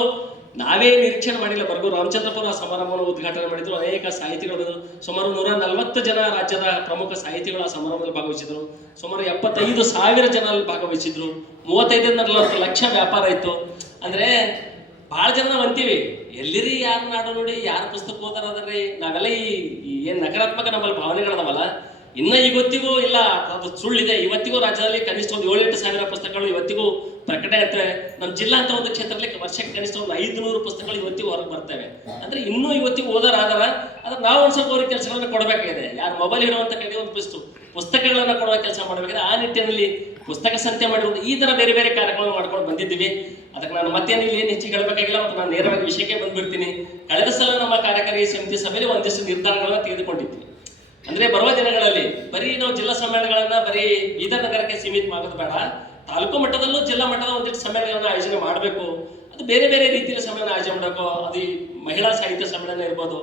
ನಾವೇ ನಿರೀಕ್ಷಣೆ ಮಾಡಿಲ್ಲ. ಬರಗೂರು ರಾಮಚಂದ್ರಪುರ ಸಮಾರಂಭವನ್ನು ಉದ್ಘಾಟನೆ ಮಾಡಿದ್ರು. ಅನೇಕ ಸಾಹಿತಿಗಳು, ಸುಮಾರು 140 ಜನ ರಾಜ್ಯದ ಪ್ರಮುಖ ಸಾಹಿತಿಗಳು ಆ ಸಮಾರಂಭದಲ್ಲಿ ಭಾಗವಹಿಸಿದ್ರು. ಸುಮಾರು 75,000 ಜನ ಅಲ್ಲಿ ಭಾಗವಹಿಸಿದ್ರು. 35-40 ಲಕ್ಷ ವ್ಯಾಪಾರ ಇತ್ತು. ಅಂದ್ರೆ ಭಾಳ ಜನ ನಾವು ಅಂತೀವಿ, ಎಲ್ಲಿರಿ ಯಾರು ನಾಡು ನೋಡಿ ಯಾರು ಪುಸ್ತಕ ಓದಾರದ್ರಿ, ನಾವೆಲ್ಲ ಈ ಏನ್ ನಕಾರಾತ್ಮಕ ನಮ್ಮಲ್ಲಿ ಭಾವನೆಗಳದಾವಲ್ಲ, ಇನ್ನ ಇವತ್ತಿಗೂ ಇಲ್ಲ, ಅದು ಸುಳ್ಳಿದೆ. ಇವತ್ತಿಗೂ ರಾಜ್ಯದಲ್ಲಿ ಕನಿಷ್ಠ ಒಂದು 7-8 ಸಾವಿರ ಪುಸ್ತಕಗಳು ಇವತ್ತಿಗೂ ಪ್ರಕಟ ಇರ್ತವೆ. ನಮ್ಮ ಜಿಲ್ಲಾ ಅಂತ ಒಂದು ಕ್ಷೇತ್ರದಲ್ಲಿ ವರ್ಷಕ್ಕೆ ಕನಿಷ್ಠ ಒಂದು 500 ಪುಸ್ತಕಗಳು ಇವತ್ತಿಗೂ ಹೊರಗೆ ಬರ್ತವೆ. ಅಂದ್ರೆ ಇನ್ನೂ ಇವತ್ತಿಗೂ ಓದೋರಾದಾರ. ಅದ್ರ ನಾವು ಒಂದು ಸ್ವಲ್ಪ ಅವ್ರಿಗೆ ಕೆಲಸಗಳನ್ನ ಕೊಡಬೇಕಾಗಿದೆ. ಯಾರು ಮೊಬೈಲ್ ಇರುವಂತ ಕಡೆ ಒಂದು ಪುಸ್ತಕಗಳನ್ನ ಕೊಡುವ ಕೆಲಸ ಮಾಡಬೇಕಾಗಿದೆ. ಆ ನಿಟ್ಟಿನಲ್ಲಿ ಪುಸ್ತಕ ಸಂತೆ ಮಾಡಿರುವುದು, ಈ ತರ ಬೇರೆ ಬೇರೆ ಕಾರ್ಯಕ್ರಮ ಮಾಡ್ಕೊಂಡು ಬಂದಿದ್ದೀವಿ. ಅದಕ್ಕೆ ನಾನು ಮತ್ತೇನು ಇಲ್ಲಿ ಏನು ಹೆಚ್ಚಿಗೆ ಹೇಳಬೇಕಾಗಿಲ್ಲ, ಮತ್ತು ನಾನು ನೇರವಾಗಿ ವಿಷಯಕ್ಕೆ ಬಂದ್ಬಿಡ್ತೀನಿ. ಕಳೆದ ಸಲ ನಮ್ಮ ಕಾರ್ಯಕಾರಿ ಸಮಿತಿ ಸಭೆಯಲ್ಲಿ ಒಂದಿಷ್ಟು ನಿರ್ಧಾರಗಳನ್ನ ತೆಗೆದುಕೊಂಡಿದ್ವಿ. ಅಂದ್ರೆ ಬರುವ ದಿನಗಳಲ್ಲಿ ಬರೀ ನಾವು ಜಿಲ್ಲಾ ಸಮ್ಮೇಳನಗಳನ್ನ ಬರೀ ಬೀದರ್ ನಗರಕ್ಕೆ ಸೀಮಿತ ಮಾಡೋದು ಬೇಡ, ತಾಲೂಕು ಮಟ್ಟದಲ್ಲೂ ಜಿಲ್ಲಾ ಮಟ್ಟದ ಒಂದಿಷ್ಟು ಸಮ್ಮೇಳನಗಳನ್ನ ಆಯೋಜನೆ ಮಾಡಬೇಕು. ಅದು ಬೇರೆ ಬೇರೆ ರೀತಿಯ ಸಮ್ಮೇಳನ ಆಯೋಜನೆ ಮಾಡಬೇಕು. ಅದು ಮಹಿಳಾ ಸಾಹಿತ್ಯ ಸಮ್ಮೇಳನ ಇರ್ಬೋದು,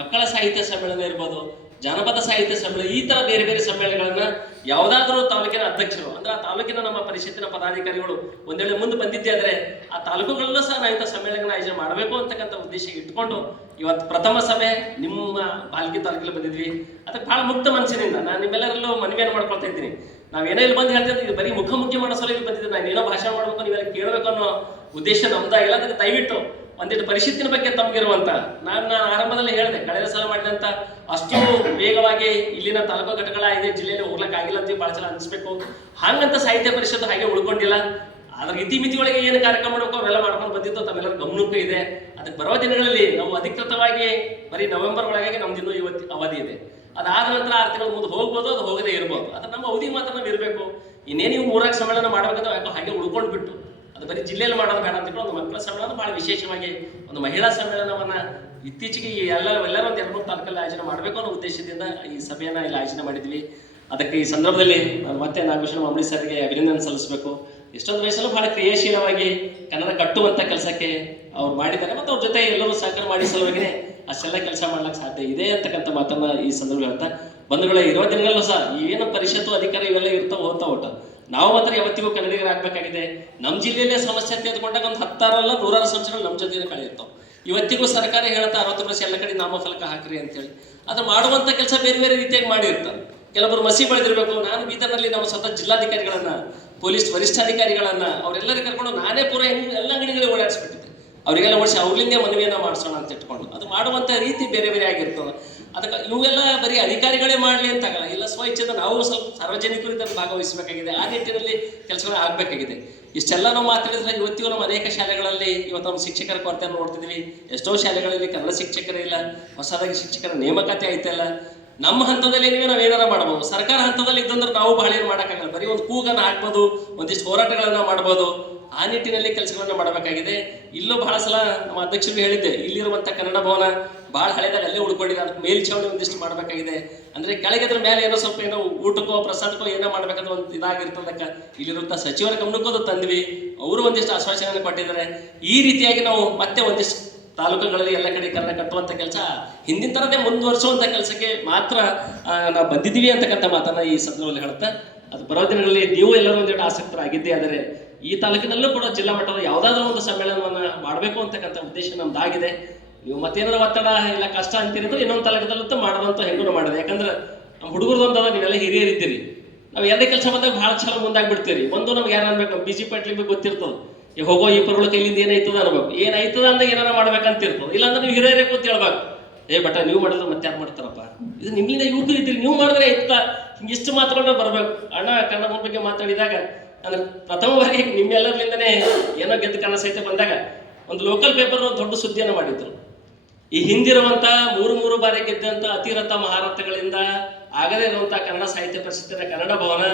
ಮಕ್ಕಳ ಸಾಹಿತ್ಯ ಸಮ್ಮೇಳನ ಇರ್ಬೋದು, ಜಾನಪದ ಸಾಹಿತ್ಯ ಸಮ್ಮೇಳನ, ಈ ತರ ಬೇರೆ ಬೇರೆ ಸಮ್ಮೇಳನಗಳನ್ನ ಯಾವುದಾದ್ರೂ ತಾಲೂಕಿನ ಅಧ್ಯಕ್ಷರು, ಅಂದ್ರೆ ಆ ತಾಲೂಕಿನ ನಮ್ಮ ಪರಿಷತ್ತಿನ ಪದಾಧಿಕಾರಿಗಳು ಒಂದೇಳೆ ಮುಂದೆ ಬಂದಿದ್ದೆ ಆದ್ರೆ ಆ ತಾಲೂಕುಗಳಲ್ಲೂ ಸಹ ನಾವು ಇಂಥ ಸಮ್ಮೇಳನ ಆಯೋಜನೆ ಮಾಡಬೇಕು ಅಂತಕ್ಕಂಥ ಉದ್ದೇಶ ಇಟ್ಕೊಂಡು ಇವತ್ತು ಪ್ರಥಮ ಸಭೆ ನಿಮ್ಮ ಬಾಲ್ಕಿ ತಾಲೂಕಲ್ಲಿ ಬಂದಿದ್ವಿ. ಅದಕ್ಕೆ ಬಹಳ ಮುಕ್ತ ಮನಸ್ಸಿನಿಂದ ನಾನು ನಿಮ್ಮೆಲ್ಲರಲ್ಲೂ ಮನವಿಯನ್ನು ಮಾಡ್ಕೊಳ್ತಾ ಇದ್ದೀನಿ. ನಾವೇನೋ ಇಲ್ಲಿ ಬಂದು ಹೇಳ್ತಿದ್ವಿ, ಇದು ಬರೀ ಮುಖಾಮುಖಿ ಮಾಡೋ ಸಲ ಇಲ್ಲಿ ಬಂದಿದ್ದೆ, ನಾನು ಏನೋ ಭಾಷಣ ಮಾಡಬೇಕು, ನೀವೆಲ್ಲ ಕೇಳಬೇಕು ಅನ್ನೋ ಉದ್ದೇಶ ನಮ್ದಾಗಿಲ್ಲ. ಅದಕ್ಕೆ ದಯವಿಟ್ಟು ಒಂದಿಟ್ಟು ಪರಿಷತ್ತಿನ ಬಗ್ಗೆ ತಮಗಿರುವಂತ, ನಾನು ಆರಂಭದಲ್ಲಿ ಹೇಳಿದೆ, ಕಳೆದ ಸಲ ಮಾಡಿದಂತ ಅಷ್ಟು ವೇಗವಾಗಿ ಇಲ್ಲಿನ ತಾಲೂಕು ಘಟಕಗಳ ಇದೆ ಜಿಲ್ಲೆಯಲ್ಲಿ ಹೋಗ್ಲಿಕ್ಕಾಗಿಲ್ಲ ಅಂತ ಬಹಳ ಸಲ ಅನಿಸ್ಬೇಕು. ಹಾಗಂತ ಸಾಹಿತ್ಯ ಪರಿಷತ್ತು ಹಾಗೆ ಉಳ್ಕೊಂಡಿಲ್ಲ. ಅದ್ರ ಇತಿಮಿತಿಯೊಳಗೆ ಏನು ಕಾರ್ಯಕ್ರಮ ಮಾಡಬೇಕು ಅವೆಲ್ಲ ಮಾಡ್ಕೊಂಡು ಬಂದಿದ್ದು ತಮ್ಮೆಲ್ಲರ ಗಮನಕ್ಕೂ ಇದೆ. ಅದಕ್ಕೆ ಬರುವ ದಿನಗಳಲ್ಲಿ ನಾವು ಅಧಿಕೃತವಾಗಿ ಬರೀ ನವೆಂಬರ್ ಒಳಗಾಗಿ ನಮ್ದು ಇನ್ನೂ ಇವತ್ತು ಅವಧಿ ಇದೆ. ಅದಾದ ನಂತರ 6 ತಿಂಗಳು ಮುಂದೆ ಹೋಗ್ಬೋದು, ಅದು ಹೋಗದೇ ಇರ್ಬೋದು. ಅದು ನಮ್ಮ ಅವಧಿ ಮಾತ್ರ ನಾವು ಇರಬೇಕು. ಇನ್ನೇನು ನೀವು 3 ಸಮ್ಮೇಳನ ಮಾಡಬೇಕಂದ್ರೆ ಯಾಕೋ ಹಾಗೆ ಉಳ್ಕೊಂಡು ಬಿಟ್ಟು ಅದು ಬರೀ ಜಿಲ್ಲೆಯಲ್ಲಿ ಮಾಡೋದು ಬೇಡ ಅಂತ ಒಂದು ಮಕ್ಕಳ ಸಮ್ಮೇಳನ, ಬಹಳ ವಿಶೇಷವಾಗಿ ಒಂದು ಮಹಿಳಾ ಸಮ್ಮೇಳನವನ್ನ ಇತ್ತೀಚೆಗೆ ಎಲ್ಲರೂ ಒಂದು 2-3 ತಾಲೂಕಲ್ಲಿ ಆಯೋಜನೆ ಮಾಡಬೇಕು ಅನ್ನೋ ಉದ್ದೇಶದಿಂದ ಈ ಸಭೆಯನ್ನ ಇಲ್ಲಿ ಆಯೋಜನೆ ಮಾಡಿದ್ವಿ. ಅದಕ್ಕೆ ಈ ಸಂದರ್ಭದಲ್ಲಿ ನಾನು ಮತ್ತೆ ನಾಗೇಶ್ವರ ಮಾಮಡಿ ಸರ್ಗೆ ಅಭಿನಂದನೆ ಸಲ್ಲಿಸಬೇಕು. ಎಷ್ಟೊಂದು ವಯಸ್ಸಲ್ಲೂ ಬಹಳ ಕ್ರಿಯಾಶೀಲವಾಗಿ ಕನ್ನಡ ಕಟ್ಟುವಂತ ಕೆಲಸಕ್ಕೆ ಅವ್ರು ಮಾಡಿದ್ದಾರೆ, ಮತ್ತು ಅವ್ರ ಜೊತೆ ಎಲ್ಲರೂ ಸಹಕಾರ ಮಾಡಿ ಸಲುವಾಗಿನೇ ಅಷ್ಟೆಲ್ಲ ಕೆಲಸ ಮಾಡ್ಲಿಕ್ಕೆ ಸಾಧ್ಯ ಇದೆ ಅಂತಕ್ಕಂಥ ಮಾತನ್ನ ಈ ಸಂದರ್ಭ ಹೇಳ್ತಾ, ಬಂಧುಗಳೇ, ಇರೋ ದಿನಗಳಲ್ಲೂ ಸಹ ಏನು ಪರಿಷತ್ತು ಅಧಿಕಾರಿ ಇವೆಲ್ಲ ಇರ್ತಾವ ಹೋಗ್ತಾ ಒಟ್ಟ ನಾವು ಮಾತ್ರ ಯಾವತ್ತಿಗೂ ಕನ್ನಡಿಗರಾಗಬೇಕಾಗಿದೆ. ನಮ್ಮ ಜಿಲ್ಲೆಯಲ್ಲೇ ಸಮಸ್ಯೆ ತೆಗೆದುಕೊಂಡಾಗ ಒಂದು 10 ಅಲ್ಲ 100 ಸಂಸ್ಥೆಗಳು ನಮ್ಮ ಜೊತೆ ಕಳೆಯಿರ್ತಾವೆ. ಇವತ್ತಿಗೂ ಸರ್ಕಾರ ಹೇಳ್ತಾ 60% ಎಲ್ಲ ಕಡೆ ನಾಮಫಲಕ ಹಾಕ್ರಿ ಅಂತೇಳಿ. ಅದು ಮಾಡುವಂತ ಕೆಲಸ ಬೇರೆ ಬೇರೆ ರೀತಿಯಾಗಿ ಮಾಡಿರ್ತಾರೆ. ಕೆಲವರು ಮಸಿ ಬೆಳೆದಿರ್ಬೇಕು. ನಾನು ಬೀದರ್ನಲ್ಲಿ ನಾವು ಸ್ವತಃ ಜಿಲ್ಲಾಧಿಕಾರಿಗಳನ್ನ, ಪೊಲೀಸ್ ವರಿಷ್ಠಾಧಿಕಾರಿಗಳನ್ನ ಅವರೆಲ್ಲರೂ ಕರ್ಕೊಂಡು ನಾನೇ ಪೂರ ಎಲ್ಲ ಅಂಗಡಿಗಳಿಗೆ ಓಡಾಡಿಸ್ಬಿಟ್ಟಿದ್ದೆ. ಅವರಿಗೆಲ್ಲ ಓಡಿಸಿ ಅವ್ರಲಿಂದೇ ಮನವಿಯನ್ನ ಮಾಡಿಸೋಣ ಅಂತ ಇಟ್ಕೊಂಡು ಅದು ಮಾಡುವಂತ ರೀತಿ ಬೇರೆ ಬೇರೆ ಆಗಿರ್ತದೆ. ಅದಕ್ಕೆ ಇವೆಲ್ಲ ಬರೀ ಅಧಿಕಾರಿಗಳೇ ಮಾಡಲಿ ಅಂತಾಗಲ್ಲ, ಇಲ್ಲ ಸ್ವಇಚ್ಛೆದ ನಾವು ಸ್ವಲ್ಪ ಸಾರ್ವಜನಿಕರು ಇದನ್ನು ಭಾಗವಹಿಸಬೇಕಾಗಿದೆ. ಆ ನಿಟ್ಟಿನಲ್ಲಿ ಕೆಲಸಗಳು ಆಗಬೇಕಾಗಿದೆ. ಇಷ್ಟೆಲ್ಲ ನಾವು ಮಾತಾಡಿದ್ರೆ ಇವತ್ತಿಗೂ ನಮ್ಮ ಅನೇಕ ಶಾಲೆಗಳಲ್ಲಿ ಇವತ್ತು ನಮ್ಮ ಶಿಕ್ಷಕರ ಕೊರತೆ ನೋಡ್ತಿದ್ವಿ. ಎಷ್ಟೋ ಶಾಲೆಗಳಲ್ಲಿ ಕನ್ನಡ ಶಿಕ್ಷಕರೇ ಇಲ್ಲ, ಹೊಸದಾಗಿ ಶಿಕ್ಷಕರ ನೇಮಕಾತಿ ಆಯ್ತಲ್ಲ. ನಮ್ಮ ಹಂತದಲ್ಲಿ ನಾವು ಏನಾರ ಮಾಡ್ಬೋದು. ಸರ್ಕಾರ ಹಂತದಲ್ಲಿ ಇದ್ದಂದ್ರೆ ನಾವು ಬಹಳ ಏನು ಮಾಡೋಕ್ಕಾಗಲ್ಲ. ಬರೀ ಒಂದು ಕೂಗನ್ನ ಹಾಕ್ಬೋದು, ಒಂದಿಷ್ಟು ಹೋರಾಟಗಳನ್ನ ಮಾಡ್ಬೋದು. ಆ ನಿಟ್ಟಿನಲ್ಲಿ ಕೆಲಸಗಳನ್ನ ಮಾಡಬೇಕಾಗಿದೆ. ಇಲ್ಲೂ ಬಹಳ ಸಲ ನಮ್ಮ ಅಧ್ಯಕ್ಷರು ಹೇಳಿದ್ದೆ, ಇಲ್ಲಿರುವಂಥ ಕನ್ನಡ ಭವನ ಭಾಳ ಹಳೆದಾಗ ಅಲ್ಲೇ ಉಳ್ಕೊಂಡಿದೆ. ಅದಕ್ಕೆ ಮೇಲ್ಛಾವಣಿ ಒಂದಿಷ್ಟು ಮಾಡಬೇಕಾಗಿದೆ. ಅಂದ್ರೆ ಕೆಳಗೆ ಅದ್ರ ಮೇಲೆ ಏನೋ ಸ್ವಲ್ಪ ಏನೋ ಊಟಕ್ಕೋ ಪ್ರಸಾದಕ್ಕೋ ಏನೋ ಮಾಡ್ಬೇಕಂದ್ರೆ ಒಂದು ಇದಾಗಿರ್ತದಕ್ಕೆ ಇಲ್ಲಿರುವಂಥ ಸಚಿವರ ಗಮನಕ್ಕೂ ಅದು ತಂದ್ವಿ. ಅವರು ಒಂದಿಷ್ಟು ಆಶ್ವಾಸನೆ ಕೊಟ್ಟಿದ್ದಾರೆ. ಈ ರೀತಿಯಾಗಿ ನಾವು ಮತ್ತೆ ಒಂದಿಷ್ಟು ತಾಲೂಕುಗಳಲ್ಲಿ ಎಲ್ಲ ಕಡೆ ಕನ್ನಡ ಕಟ್ಟುವಂಥ ಕೆಲಸ ಹಿಂದಿನ ಥರದೇ ಮುಂದುವರಿಸುವಂಥ ಕೆಲಸಕ್ಕೆ ಮಾತ್ರ ನಾವು ಬಂದಿದ್ದೀವಿ ಅಂತಕ್ಕಂಥ ಮಾತನ್ನ ಈ ಸಂದರ್ಭದಲ್ಲಿ ಹೇಳ್ತಾ, ಅದು ಬರೋ ದಿನಗಳಲ್ಲಿ ನೀವು ಎಲ್ಲರೂ ಒಂದೆರಡು ಆಸಕ್ತರಾಗಿದ್ದೇ ಆದರೆ ಈ ತಾಲೂಕಿನಲ್ಲೂ ಕೂಡ ಜಿಲ್ಲಾ ಮಟ್ಟದ ಯಾವುದಾದ್ರೂ ಒಂದು ಸಮ್ಮೇಳನವನ್ನ ಮಾಡಬೇಕು ಅಂತಕ್ಕಂಥ ಉದ್ದೇಶ ನಮ್ದಾಗಿದೆ. ನೀವು ಮತ್ತೇನಾದ್ರು ಒತ್ತಡ ಇಲ್ಲ ಕಷ್ಟ ಅಂತಿರೋದು ಇನ್ನೊಂದು ತಾಲೂಕದಲ್ಲಂತೂ ಮಾಡೋದಂತ ಹೆಂಗೂ ಮಾಡಿದೆ. ಯಾಕಂದ್ರೆ ನಮ್ಮ ಹುಡುಗರದೊಂದದ ನೀವೆಲ್ಲ ಹಿರಿಯರಿದ್ದೀರಿ. ನಾವು ಎರಡೇ ಕೆಲಸ ಬಂದಾಗ ಭಾಳ ಚಲೋ ಮುಂದಾಗ್ಬಿಡ್ತೀರಿ. ಒಂದು ನಮ್ಗೆ ಯಾರು ಅನ್ಬೇಕು, ನಮ್ಮ BJP ಪಾರ್ಟಿಗೆ ಗೊತ್ತಿರ್ತದೆ, ಈ ಹೋಗೋ ಈ ಪರ್ಗಳ ಕೈಲಿಂದ ಏನಾಯ್ತದ ಅನ್ಬೇಕು, ಏನಾಯ್ತದ ಅಂದಾಗ ಏನಾರ ಮಾಡ್ಬೇಕಂತಿರ್ತದೆ. ಇಲ್ಲಾಂದ್ರೆ ನೀವು ಹಿರಿಯರೇ ಕೂತ್ ಹೇಳ್ಬೇಕು, ಬಟ್ ನೀವು ಮಾಡಿದ್ರೆ ಮತ್ತೆ ಯಾರು ಮಾಡ್ತಾರಪ್ಪ, ಇದು ನಿಮ್ಮಿಂದ ಯುವಕರು ಇದ್ದೀರಿ, ನೀವು ಮಾಡಿದ್ರೆ ಆಯ್ತಾ, ಹಿಂಗಿಷ್ಟು ಮಾತುಗಳನ್ನ ಬರ್ಬೇಕು. ಅಣ್ಣ ಕನ್ನಡ ಬಗ್ಗೆ ಮಾತಾಡಿದಾಗ ಅಂದ್ರೆ ಪ್ರಥಮ ಬಾರಿ ನಿಮ್ಮೆಲ್ಲರಿಂದನೇ ಏನೋ ಗೆದ್ದು ಕನ್ನಡ ಸಾಹಿತ್ಯ ಬಂದಾಗ ಒಂದು ಲೋಕಲ್ ಪೇಪರ್ ದೊಡ್ಡ ಸುದ್ದಿಯನ್ನು ಮಾಡಿದ್ರು. ಈ ಹಿಂದಿರುವಂತ 3 ಬಾರಿ ಗೆದ್ದಂತ ಅತಿರಥ ಮಹಾರಥಗಳಿಂದ ಆಗದೇ ಇರುವಂತಹ ಕನ್ನಡ ಸಾಹಿತ್ಯ ಪರಿಷತ್ತಿನ ಕನ್ನಡ ಭವನ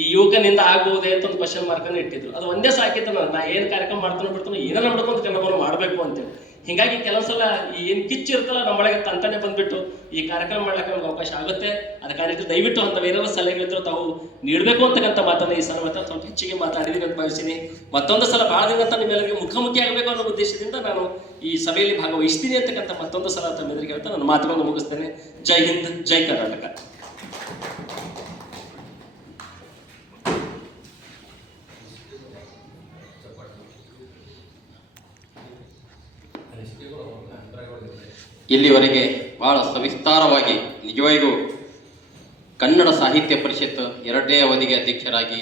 ಈ ಯುವಕನಿಂದ ಆಗಬಹುದೇ ಅಂತ ಒಂದು ಕ್ವಶನ್ ಮಾರ್ಕ್ ಅನ್ನು ಇಟ್ಟಿದ್ರು. ಅದು ಒಂದೇ ಸಾಕಿತ್ತು, ನಾ ಏನ್ ಕಾರ್ಯಕ್ರಮ ಮಾಡ್ತಾನೋ ಬಿಡ್ತಾನೋ ಏನಾರ ಮಾಡ್ಕೊಂಡು ಕನ್ನಡ ಭವನ ಮಾಡಬೇಕು ಅಂತೇಳಿ. ಹಿಂಗಾಗಿ ಕೆಲವು ಸಲ ಈ ಏನ್ ಕಿಚ್ಚು ಇರ್ತಲ್ಲ ನಮ್ಮೊಳಗೆ ತಂತಾನೆ ಬಂದ್ಬಿಟ್ಟು ಈ ಕಾರ್ಯಕ್ರಮ ಮಾಡ್ಲಿಕ್ಕೆ ನಮ್ಗೆ ಅವಕಾಶ ಆಗುತ್ತೆ. ಅದಕ್ಕೆ ದಯವಿಟ್ಟು ಅಂತ ಬೇರೆ ಸಲಹೆಗಳಿದ್ರು ತಾವು ನೀಡಬೇಕು ಅಂತಕ್ಕಂಥ ಮಾತನ್ನ ಈ ಸಲ ಸ್ವಲ್ಪ ಹೆಚ್ಚಿಗೆ ಮಾತಾಡಿದೀನಿ ಅಂತ ಭಾವಿಸ್ತೀನಿ. ಮತ್ತೊಂದು ಸಲ ಭಾಳ ದಿನ ಅಂತ ನಿಮ್ಮೆಲ್ಲರಿಗೆ ಮುಖಾಮುಖಿ ಆಗಬೇಕು ಅನ್ನೋ ಉದ್ದೇಶದಿಂದ ನಾನು ಈ ಸಭೆಯಲ್ಲಿ ಭಾಗವಹಿಸ್ತೀನಿ ಅಂತಕ್ಕಂಥ ಮತ್ತೊಂದು ಸಲ ತಮ್ಮೆಲ್ಲರಿಗೆ ಹೇಳ್ತಾ ನನ್ನ ಮಾತುಗಳನ್ನು ಮುಗಿಸ್ತೇನೆ. ಜೈ ಹಿಂದ್, ಜೈ ಕರ್ನಾಟಕ. ಇಲ್ಲಿವರೆಗೆ ಬಹಳ ಸವಿಸ್ತಾರವಾಗಿ ನಿಜವಾಗಿಯೂ ಕನ್ನಡ ಸಾಹಿತ್ಯ ಪರಿಷತ್ 2ನೇ ಅವಧಿಗೆ ಅಧ್ಯಕ್ಷರಾಗಿ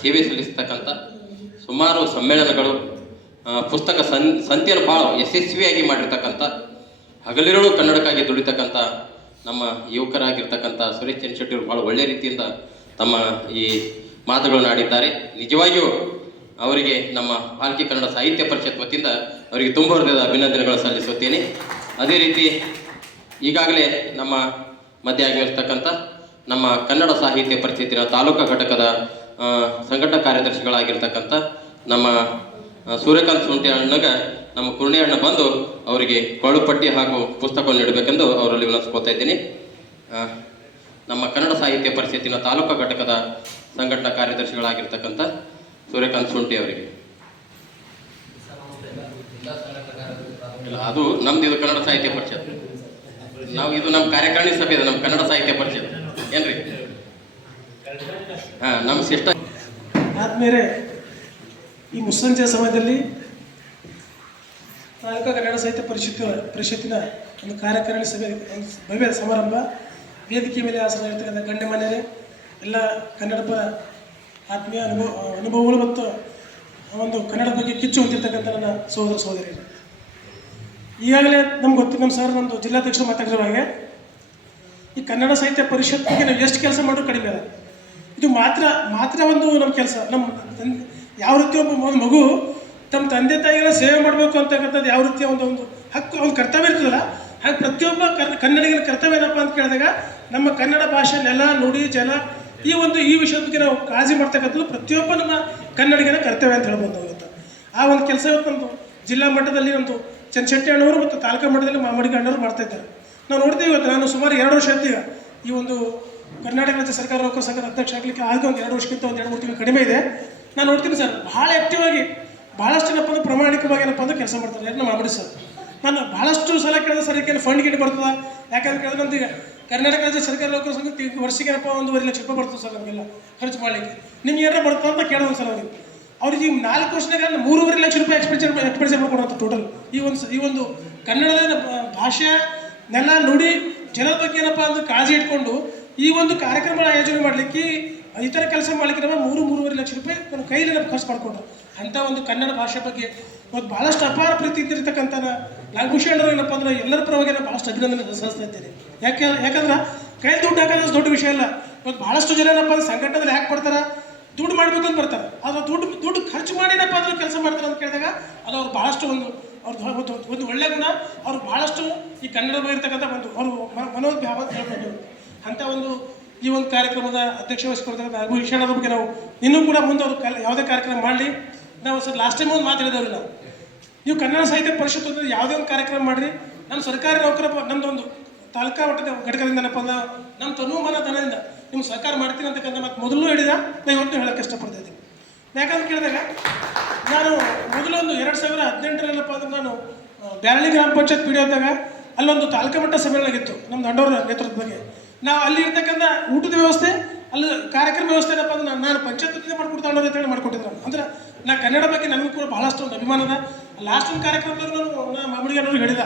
ಸೇವೆ ಸಲ್ಲಿಸ್ತಕ್ಕಂಥ ಸುಮಾರು ಸಮ್ಮೇಳನಗಳು ಪುಸ್ತಕ ಸಂತೆಯನ್ನು ಭಾಳ ಯಶಸ್ವಿಯಾಗಿ ಮಾಡಿರ್ತಕ್ಕಂಥ ಹಗಲಿರುಳು ಕನ್ನಡಕ್ಕಾಗಿ ದುಡಿತಕ್ಕಂಥ ನಮ್ಮ ಯುವಕರಾಗಿರ್ತಕ್ಕಂಥ ಸುರೇಶ್ ಚಂದ್ರಶೆಟ್ಟಿ ಅವರು ಭಾಳ ಒಳ್ಳೆಯ ರೀತಿಯಿಂದ ತಮ್ಮ ಈ ಮಾತುಗಳನ್ನು ಆಡಿದ್ದಾರೆ. ನಿಜವಾಗಿಯೂ ಅವರಿಗೆ ನಮ್ಮ ಪಾಲ್ಕಿ ಕನ್ನಡ ಸಾಹಿತ್ಯ ಪರಿಷತ್ ವತಿಯಿಂದ ಅವರಿಗೆ ತುಂಬ ಹೃದಯದ ಅಭಿನಂದನೆಗಳು ಸಲ್ಲಿಸುತ್ತೇನೆ. ಅದೇ ರೀತಿ ಈಗಾಗಲೇ ನಮ್ಮ ಮಧ್ಯೆ ಆಗಿರ್ತಕ್ಕಂಥ ನಮ್ಮ ಕನ್ನಡ ಸಾಹಿತ್ಯ ಪರಿಷತ್ತಿನ ತಾಲೂಕಾ ಘಟಕದ ಸಂಘಟನಾ ಕಾರ್ಯದರ್ಶಿಗಳಾಗಿರ್ತಕ್ಕಂಥ ನಮ್ಮ ಸೂರ್ಯಕಾಂತ್ ಸುಂಟಿ ಅಣ್ಣಗ ನಮ್ಮ ಕುರ್ಣಿ ಅಣ್ಣ ಬಂದು ಅವರಿಗೆ ಕೊಳ್ಳುಪಟ್ಟಿ ಹಾಗೂ ಪುಸ್ತಕವನ್ನು ನೀಡಬೇಕೆಂದು ಅವರಲ್ಲಿ ವಿನಂತಿಸ್ಕೊತಾ ಇದ್ದೀನಿ. ನಮ್ಮ ಕನ್ನಡ ಸಾಹಿತ್ಯ ಪರಿಷತ್ತಿನ ತಾಲೂಕಾ ಘಟಕದ ಸಂಘಟನಾ ಕಾರ್ಯದರ್ಶಿಗಳಾಗಿರ್ತಕ್ಕಂಥ ಸೂರ್ಯಕಾಂತ್ ಸುಂಟಿ ಅವರಿಗೆ. ಇಲ್ಲ, ಅದು ನಮ್ದು, ಇದು ಕನ್ನಡ ಸಾಹಿತ್ಯ ಪರಿಷತ್. ನಾವು ಇದು ನಮ್ಮ ಕಾರ್ಯಕಾರಿಣಿ ಸಭೆ ಇದೆ, ನಮ್ಮ ಕನ್ನಡ ಸಾಹಿತ್ಯ ಪರಿಷತ್ ಏನ್ರಿ. ನಮ್ಮ ಸಿಸ್ಟರ್ ಆದ್ಮೇಲೆ ಈ ಮುಸ್ಸಂಜೆ ಸಮಯದಲ್ಲಿ ತಾಲೂಕಾ ಕನ್ನಡ ಸಾಹಿತ್ಯ ಪರಿಷತ್ತಿನ ಒಂದು ಕಾರ್ಯಕಾರಿಣಿ ಸಭೆ, ಒಂದು ಭವ್ಯ ಸಮಾರಂಭ. ವೇದಿಕೆ ಮೇಲೆ ಆಸನ ಇರ್ತಕ್ಕಂಥ ಗಣ್ಯಮಾನ್ಯರೇ, ಎಲ್ಲ ಕನ್ನಡ ಪರ ಆತ್ಮೀಯ ಅನುಭವಗಳು ಮತ್ತು ಒಂದು ಕನ್ನಡ ಬಗ್ಗೆ ಕಿಚ್ಚು ಹೊಂದಿರ್ತಕ್ಕಂಥ ನನ್ನ ಸಹೋದರ ಸಹೋದರಿಯರು, ಈಗಾಗಲೇ ನಮ್ಗೆ ಗೊತ್ತು, ನಮ್ಮ ಸರ್ ನಮ್ಮದು ಜಿಲ್ಲಾಧ್ಯಕ್ಷರು ಮಾತಾಡಿರೋ ಹಾಗೆ ಈ ಕನ್ನಡ ಸಾಹಿತ್ಯ ಪರಿಷತ್ ಬಗ್ಗೆ ನಾವು ಎಷ್ಟು ಕೆಲಸ ಮಾಡೋದು ಕಡಿಮೆ ಅದ. ಇದು ಮಾತ್ರ ಒಂದು ನಮ್ಮ ಕೆಲಸ. ನಮ್ಮ ಯಾವ ರೀತಿ ಒಂದು ಮಗು ತಮ್ಮ ತಂದೆ ತಾಯಿಗಳ ಸೇವೆ ಮಾಡಬೇಕು ಅಂತಕ್ಕಂಥದ್ದು ಯಾವ ರೀತಿಯ ಒಂದು ಹಕ್ಕು, ಒಂದು ಕರ್ತವ್ಯ ಇರ್ತದಲ್ಲ, ಹಾಗೆ ಪ್ರತಿಯೊಬ್ಬ ಕನ್ನಡಿಗರ ಕರ್ತವ್ಯ ಏನಪ್ಪ ಅಂತ ಕೇಳಿದಾಗ ನಮ್ಮ ಕನ್ನಡ ಭಾಷೆ, ನೆಲ, ನುಡಿ, ಜಲ ಈ ವಿಷಯದ ಬಗ್ಗೆ ನಾವು ಕಾಳಜಿ ಮಾಡ್ತಕ್ಕಂಥದ್ದು ಪ್ರತಿಯೊಬ್ಬ ನಮ್ಮ ಕನ್ನಡಿಗರ ಕರ್ತವ್ಯ ಅಂತ ಹೇಳ್ಬೋದು ಇವತ್ತು. ಆ ಒಂದು ಕೆಲಸ ಇವತ್ತು ನಮ್ಮದು ಜಿಲ್ಲಾ ಮಟ್ಟದಲ್ಲಿ ಒಂದು ಚಂದ್ರಶೆಟ್ಟಿ ಅಣ್ಣವರು ಮತ್ತು ತಾಲೂಕಾ ಮಟ್ಟದಲ್ಲಿ ಮಾಮಡಿಗ ಅಣ್ಣವರು ಮಾಡ್ತಾ ಇದ್ದಾರೆ. ನಾವು ನೋಡ್ತೀವಿ ಇವತ್ತು. ನಾನು ಸುಮಾರು 2 ವರ್ಷ ಆಯ್ತು ಈ ಒಂದು ಕರ್ನಾಟಕ ರಾಜ್ಯ ಸರ್ಕಾರ ನೌಕರ ಸಂಘದ ಅಧ್ಯಕ್ಷ ಆಗಲಿಕ್ಕೆ ಆಗ ಒಂದು 2 ವರ್ಷಕ್ಕಿಂತ ಒಂದು 2-3 ತಿಂಗಳು ಕಡಿಮೆ ಇದೆ. ನಾನು ನೋಡ್ತೀನಿ ಸರ್, ಭಾಳ ಆ್ಯಕ್ಟಿವ್ ಆಗಿ, ಭಾಳಷ್ಟು ಏನಪ್ಪ ಅಂದ್ರೆ ಪ್ರಾಮಾಣಿಕವಾಗಿ ಏನಪ್ಪ ಅಂದ್ರೆ ಕೆಲಸ ಮಾಡ್ತಾರೆ ನಮ್ಮ ಮಾಮಡಿ ಸರ್. ನಾನು ಭಾಳಷ್ಟು ಸಲ ಕೇಳಿದೆ ಸರ್, ಇದಕ್ಕೆ ಫಂಡ್ ಗಿಟ್ ಬರ್ತದೆ ಯಾಕಂತ ಕೇಳಿದ್ರೆ ನಮ್ದು ಈಗ ಕರ್ನಾಟಕ ರಾಜ್ಯ ಸರ್ಕಾರ ನೌಕರ ಸಂಘಕ್ಕೆ ವರ್ಷಕ್ಕೆ ಏನಪ್ಪ 1.5 ಲಕ್ಷ ರೂಪಾಯಿ ಬರ್ತದೆ ಸರ್ ನಮಗೆಲ್ಲ ಖರ್ಚು ಮಾಡಲಿಕ್ಕೆ. ನಿಮ್ಗೆ ಏನಾರ ಬರ್ತದೆ ಅಂತ ಕೇಳೋದು ಸರ್ ಅವ್ರಿಗೆ 4 ವರ್ಷದಾಗ 3.5 ಲಕ್ಷ ರೂಪಾಯಿ ಎಕ್ಸ್ಪೆನ್ಸರ್ ಮಾಡ್ಕೊಡೋಂಥ ಟೋಟಲ್. ಈ ಒಂದು ಕನ್ನಡದ ಭಾಷೆ, ನೆಲ, ನುಡಿ, ಜನರ ಬಗ್ಗೆ ಏನಪ್ಪ ಅಂದ್ರೆ ಕಾಳಜಿ ಇಟ್ಕೊಂಡು ಈ ಒಂದು ಕಾರ್ಯಕ್ರಮ ಆಯೋಜನೆ ಮಾಡಲಿಕ್ಕೆ, ಇತರ ಕೆಲಸ ಮಾಡಲಿಕ್ಕೆ ನಮ್ಮ 3.5 ಲಕ್ಷ ರೂಪಾಯಿ ನನ್ನ ಕೈಲಿ ಖರ್ಚು ಮಾಡಿಕೊಂಡ್ರು. ಅಂಥ ಒಂದು ಕನ್ನಡ ಭಾಷೆ ಬಗ್ಗೆ ಮತ್ತು ಭಾಳಷ್ಟು ಅಪಾರ ಪ್ರೀತಿ ಇದ್ದಿರ್ತಕ್ಕಂಥ ನಾಗಭೂಷಣ್ ಅವರು ಏನಪ್ಪ ಅಂದ್ರೆ ಎಲ್ಲರ ಪರವಾಗಿ ನಾನು ಭಾಳಷ್ಟು ಅಭಿನಂದನೆ ಸಲ್ಲಿಸ್ತಾ ಇದ್ದೇನೆ. ಯಾಕಂದ್ರೆ ಕೈ ದುಡ್ಡು ಹಾಕೋದು ದೊಡ್ಡ ವಿಷಯ ಅಲ್ಲ. ಇವತ್ತು ಭಾಳಷ್ಟು ಜನ ಏನಪ್ಪ ಅಂದ್ರೆ ಸಂಘಟನೆಯಲ್ಲಿ ಯಾಕೆ ಬರ್ತಾರೆ, ದುಡ್ಡು ಮಾಡಬೇಕು ಅಂತ ಬರ್ತಾರೆ. ಆದರೆ ದುಡ್ಡು ಖರ್ಚು ಮಾಡಿ ಏನಪ್ಪ ಅಂದ್ರೆ ಕೆಲಸ ಮಾಡ್ತಾರೆ ಅಂತ ಕೇಳಿದಾಗ ಅದು ಅವ್ರು ಭಾಳಷ್ಟು ಒಂದು ಒಳ್ಳೆಯ ಗುಣ. ಅವ್ರು ಭಾಳಷ್ಟು ಈ ಕನ್ನಡ ಬಗ್ಗೆ ಇರ್ತಕ್ಕಂಥ ಅವರು ಮನೋಭಾವ ಹೇಳ್ಬೋದು. ಅಂಥ ಈ ಒಂದು ಕಾರ್ಯಕ್ರಮದ ಅಧ್ಯಕ್ಷ ವಹಿಸ್ಕೊಳ್ತಕ್ಕಂಥ ನಾಗಭೂಷಣ್ ಬಗ್ಗೆ ನಾವು ಇನ್ನೂ ಕೂಡ ಮುಂದೆ ಅವರು ಯಾವುದೇ ಕಾರ್ಯಕ್ರಮ ಮಾಡಲಿ. ನಾವು ಸರ್ ಲಾಸ್ಟ್ ಟೈಮ್ ಒಂದು ಮಾತಾಡಿದವ್ರಿ, ನೀವು ಕನ್ನಡ ಸಾಹಿತ್ಯ ಪರಿಷತ್ ಯಾವುದೇ ಒಂದು ಕಾರ್ಯಕ್ರಮ ಮಾಡಿರಿ, ನಮ್ಮ ಸರ್ಕಾರಿ ನೌಕರ ನಮ್ಮದೊಂದು ತಾಲೂಕಾ ಮಟ್ಟದ ಘಟಕದಿಂದ ಏನಪ್ಪ ಅಂದ್ರೆ ನಮ್ಮ ತನುಮಾನ ಧನದಿಂದ ನಿಮ್ಗೆ ಸಹಕಾರ ಮಾಡ್ತೀನಿ ಅಂತಕ್ಕಂಥ ಮತ್ತು ಮೊದಲು ಹೇಳಿದ ನಾನು ಇವತ್ತು ಹೇಳೋಕ್ಕೆ ಇಷ್ಟಪಡ್ತಾ ಇದ್ದೀನಿ. ಯಾಕಂತ ಕೇಳಿದಾಗ ನಾನು ಮೊದಲೊಂದು 2018 ಅಂದ್ರೆ ನಾನು ಬ್ಯಾರಳಿ ಗ್ರಾಮ ಪಂಚಾಯತ್ ಪಿಡಿಯೋದಾಗ ಅಲ್ಲೊಂದು ತಾಲೂಕಾ ಮಟ್ಟ ಸಮ್ಮೇಳನ ಆಗಿತ್ತು ನಮ್ಮ ದಂಡೋರ ನೇತೃತ್ವದ ಬಗ್ಗೆ. ನಾವು ಅಲ್ಲಿ ಇರ್ತಕ್ಕಂಥ ಊಟದ ವ್ಯವಸ್ಥೆ, ಅಲ್ಲಿ ಕಾರ್ಯಕ್ರಮ ವ್ಯವಸ್ಥೆ ಏನಪ್ಪ ಅಂದ್ರೆ ನಾನು ಪಂಚಾಯತ್ ಮಾಡ್ಕೊಡ್ತಾಂಡೋ ಅಂತೇಳಿ ಮಾಡ್ಕೊಟ್ಟಿದ್ರು. ಅಂದ್ರೆ ನಾ ಕನ್ನಡ ಬಗ್ಗೆ ನನಗೂ ಕೂಡ ಭಾಳಷ್ಟು ಒಂದು ಅಭಿಮಾನದ. ಲಾಸ್ಟ್ ಒಂದು ಕಾರ್ಯಕ್ರಮದಲ್ಲಿ ನಾನು ಮಾಮಡಿಗನವ್ರಿಗೆ ಹೇಳಿದ,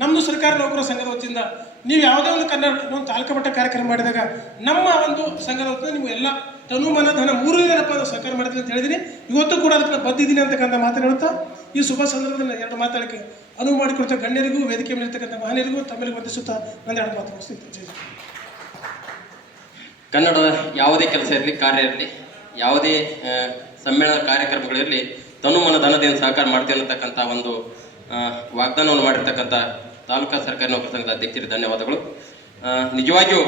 ನಮ್ಮದು ಸರ್ಕಾರಿ ನೌಕರ ಸಂಘದ ವತಿಯಿಂದ ನೀವು ಯಾವುದೇ ಒಂದು ಕನ್ನಡ ಒಂದು ತಾಲೂಕಾ ಮಟ್ಟ ಕಾರ್ಯಕ್ರಮ ಮಾಡಿದಾಗ ನಮ್ಮ ಒಂದು ಸಂಘದ ವತಿಯಿಂದ ನೀವು ಎಲ್ಲ ತನುಮಾನ ಧನ 3 ಏನಪ್ಪ ಅಂದ್ರೆ ಸಹಕಾರ ಮಾಡ್ತೀನಿ ಅಂತ ಹೇಳಿದ್ದೀನಿ. ಇವತ್ತು ಕೂಡ ಅದಕ್ಕೆ ಬದ್ದಿದ್ದೀನಿ ಅಂತಕ್ಕಂಥ ಮಾತನ್ನು ಹೇಳ್ತಾ ಈ ಶುಭ ಸಂದರ್ಭದಲ್ಲಿ 2 ಮಾತಾಡಲಿಕ್ಕೆ ಅನುವು ಮಾಡಿಕೊಡ್ತಾ ಗಣ್ಯರಿಗೂ ವೇದಿಕೆ ಮೇಲೆ ಇರ್ತಕ್ಕಂಥ ಮಹನೀಯರಿಗೂ ತಮ್ಮೆಲ್ಲರಿಗೂ ವಂದಿಸುತ್ತಾ ನನ್ನ 2 ಮಾತು ಮುಗಿಸ್ತೀನಿ. ಕನ್ನಡದ ಯಾವುದೇ ಕೆಲಸ ಇರಲಿ, ಕಾರ್ಯ ಇರಲಿ, ಯಾವುದೇ ಸಮ್ಮೇಳನ ಕಾರ್ಯಕ್ರಮಗಳಿರಲಿ, ತನುಮನ ಧನದಿಂದ ಸಹಕಾರ ಮಾಡ್ತೀವಿ ಅನ್ನತಕ್ಕಂಥ ಒಂದು ವಾಗ್ದಾನವನ್ನು ಮಾಡಿರ್ತಕ್ಕಂಥ ತಾಲೂಕಾ ಸರ್ಕಾರಿ ನೌಕರ ಸಂಘದ ಅಧ್ಯಕ್ಷರಿಗೆ ಧನ್ಯವಾದಗಳು. ನಿಜವಾಗಿಯೂ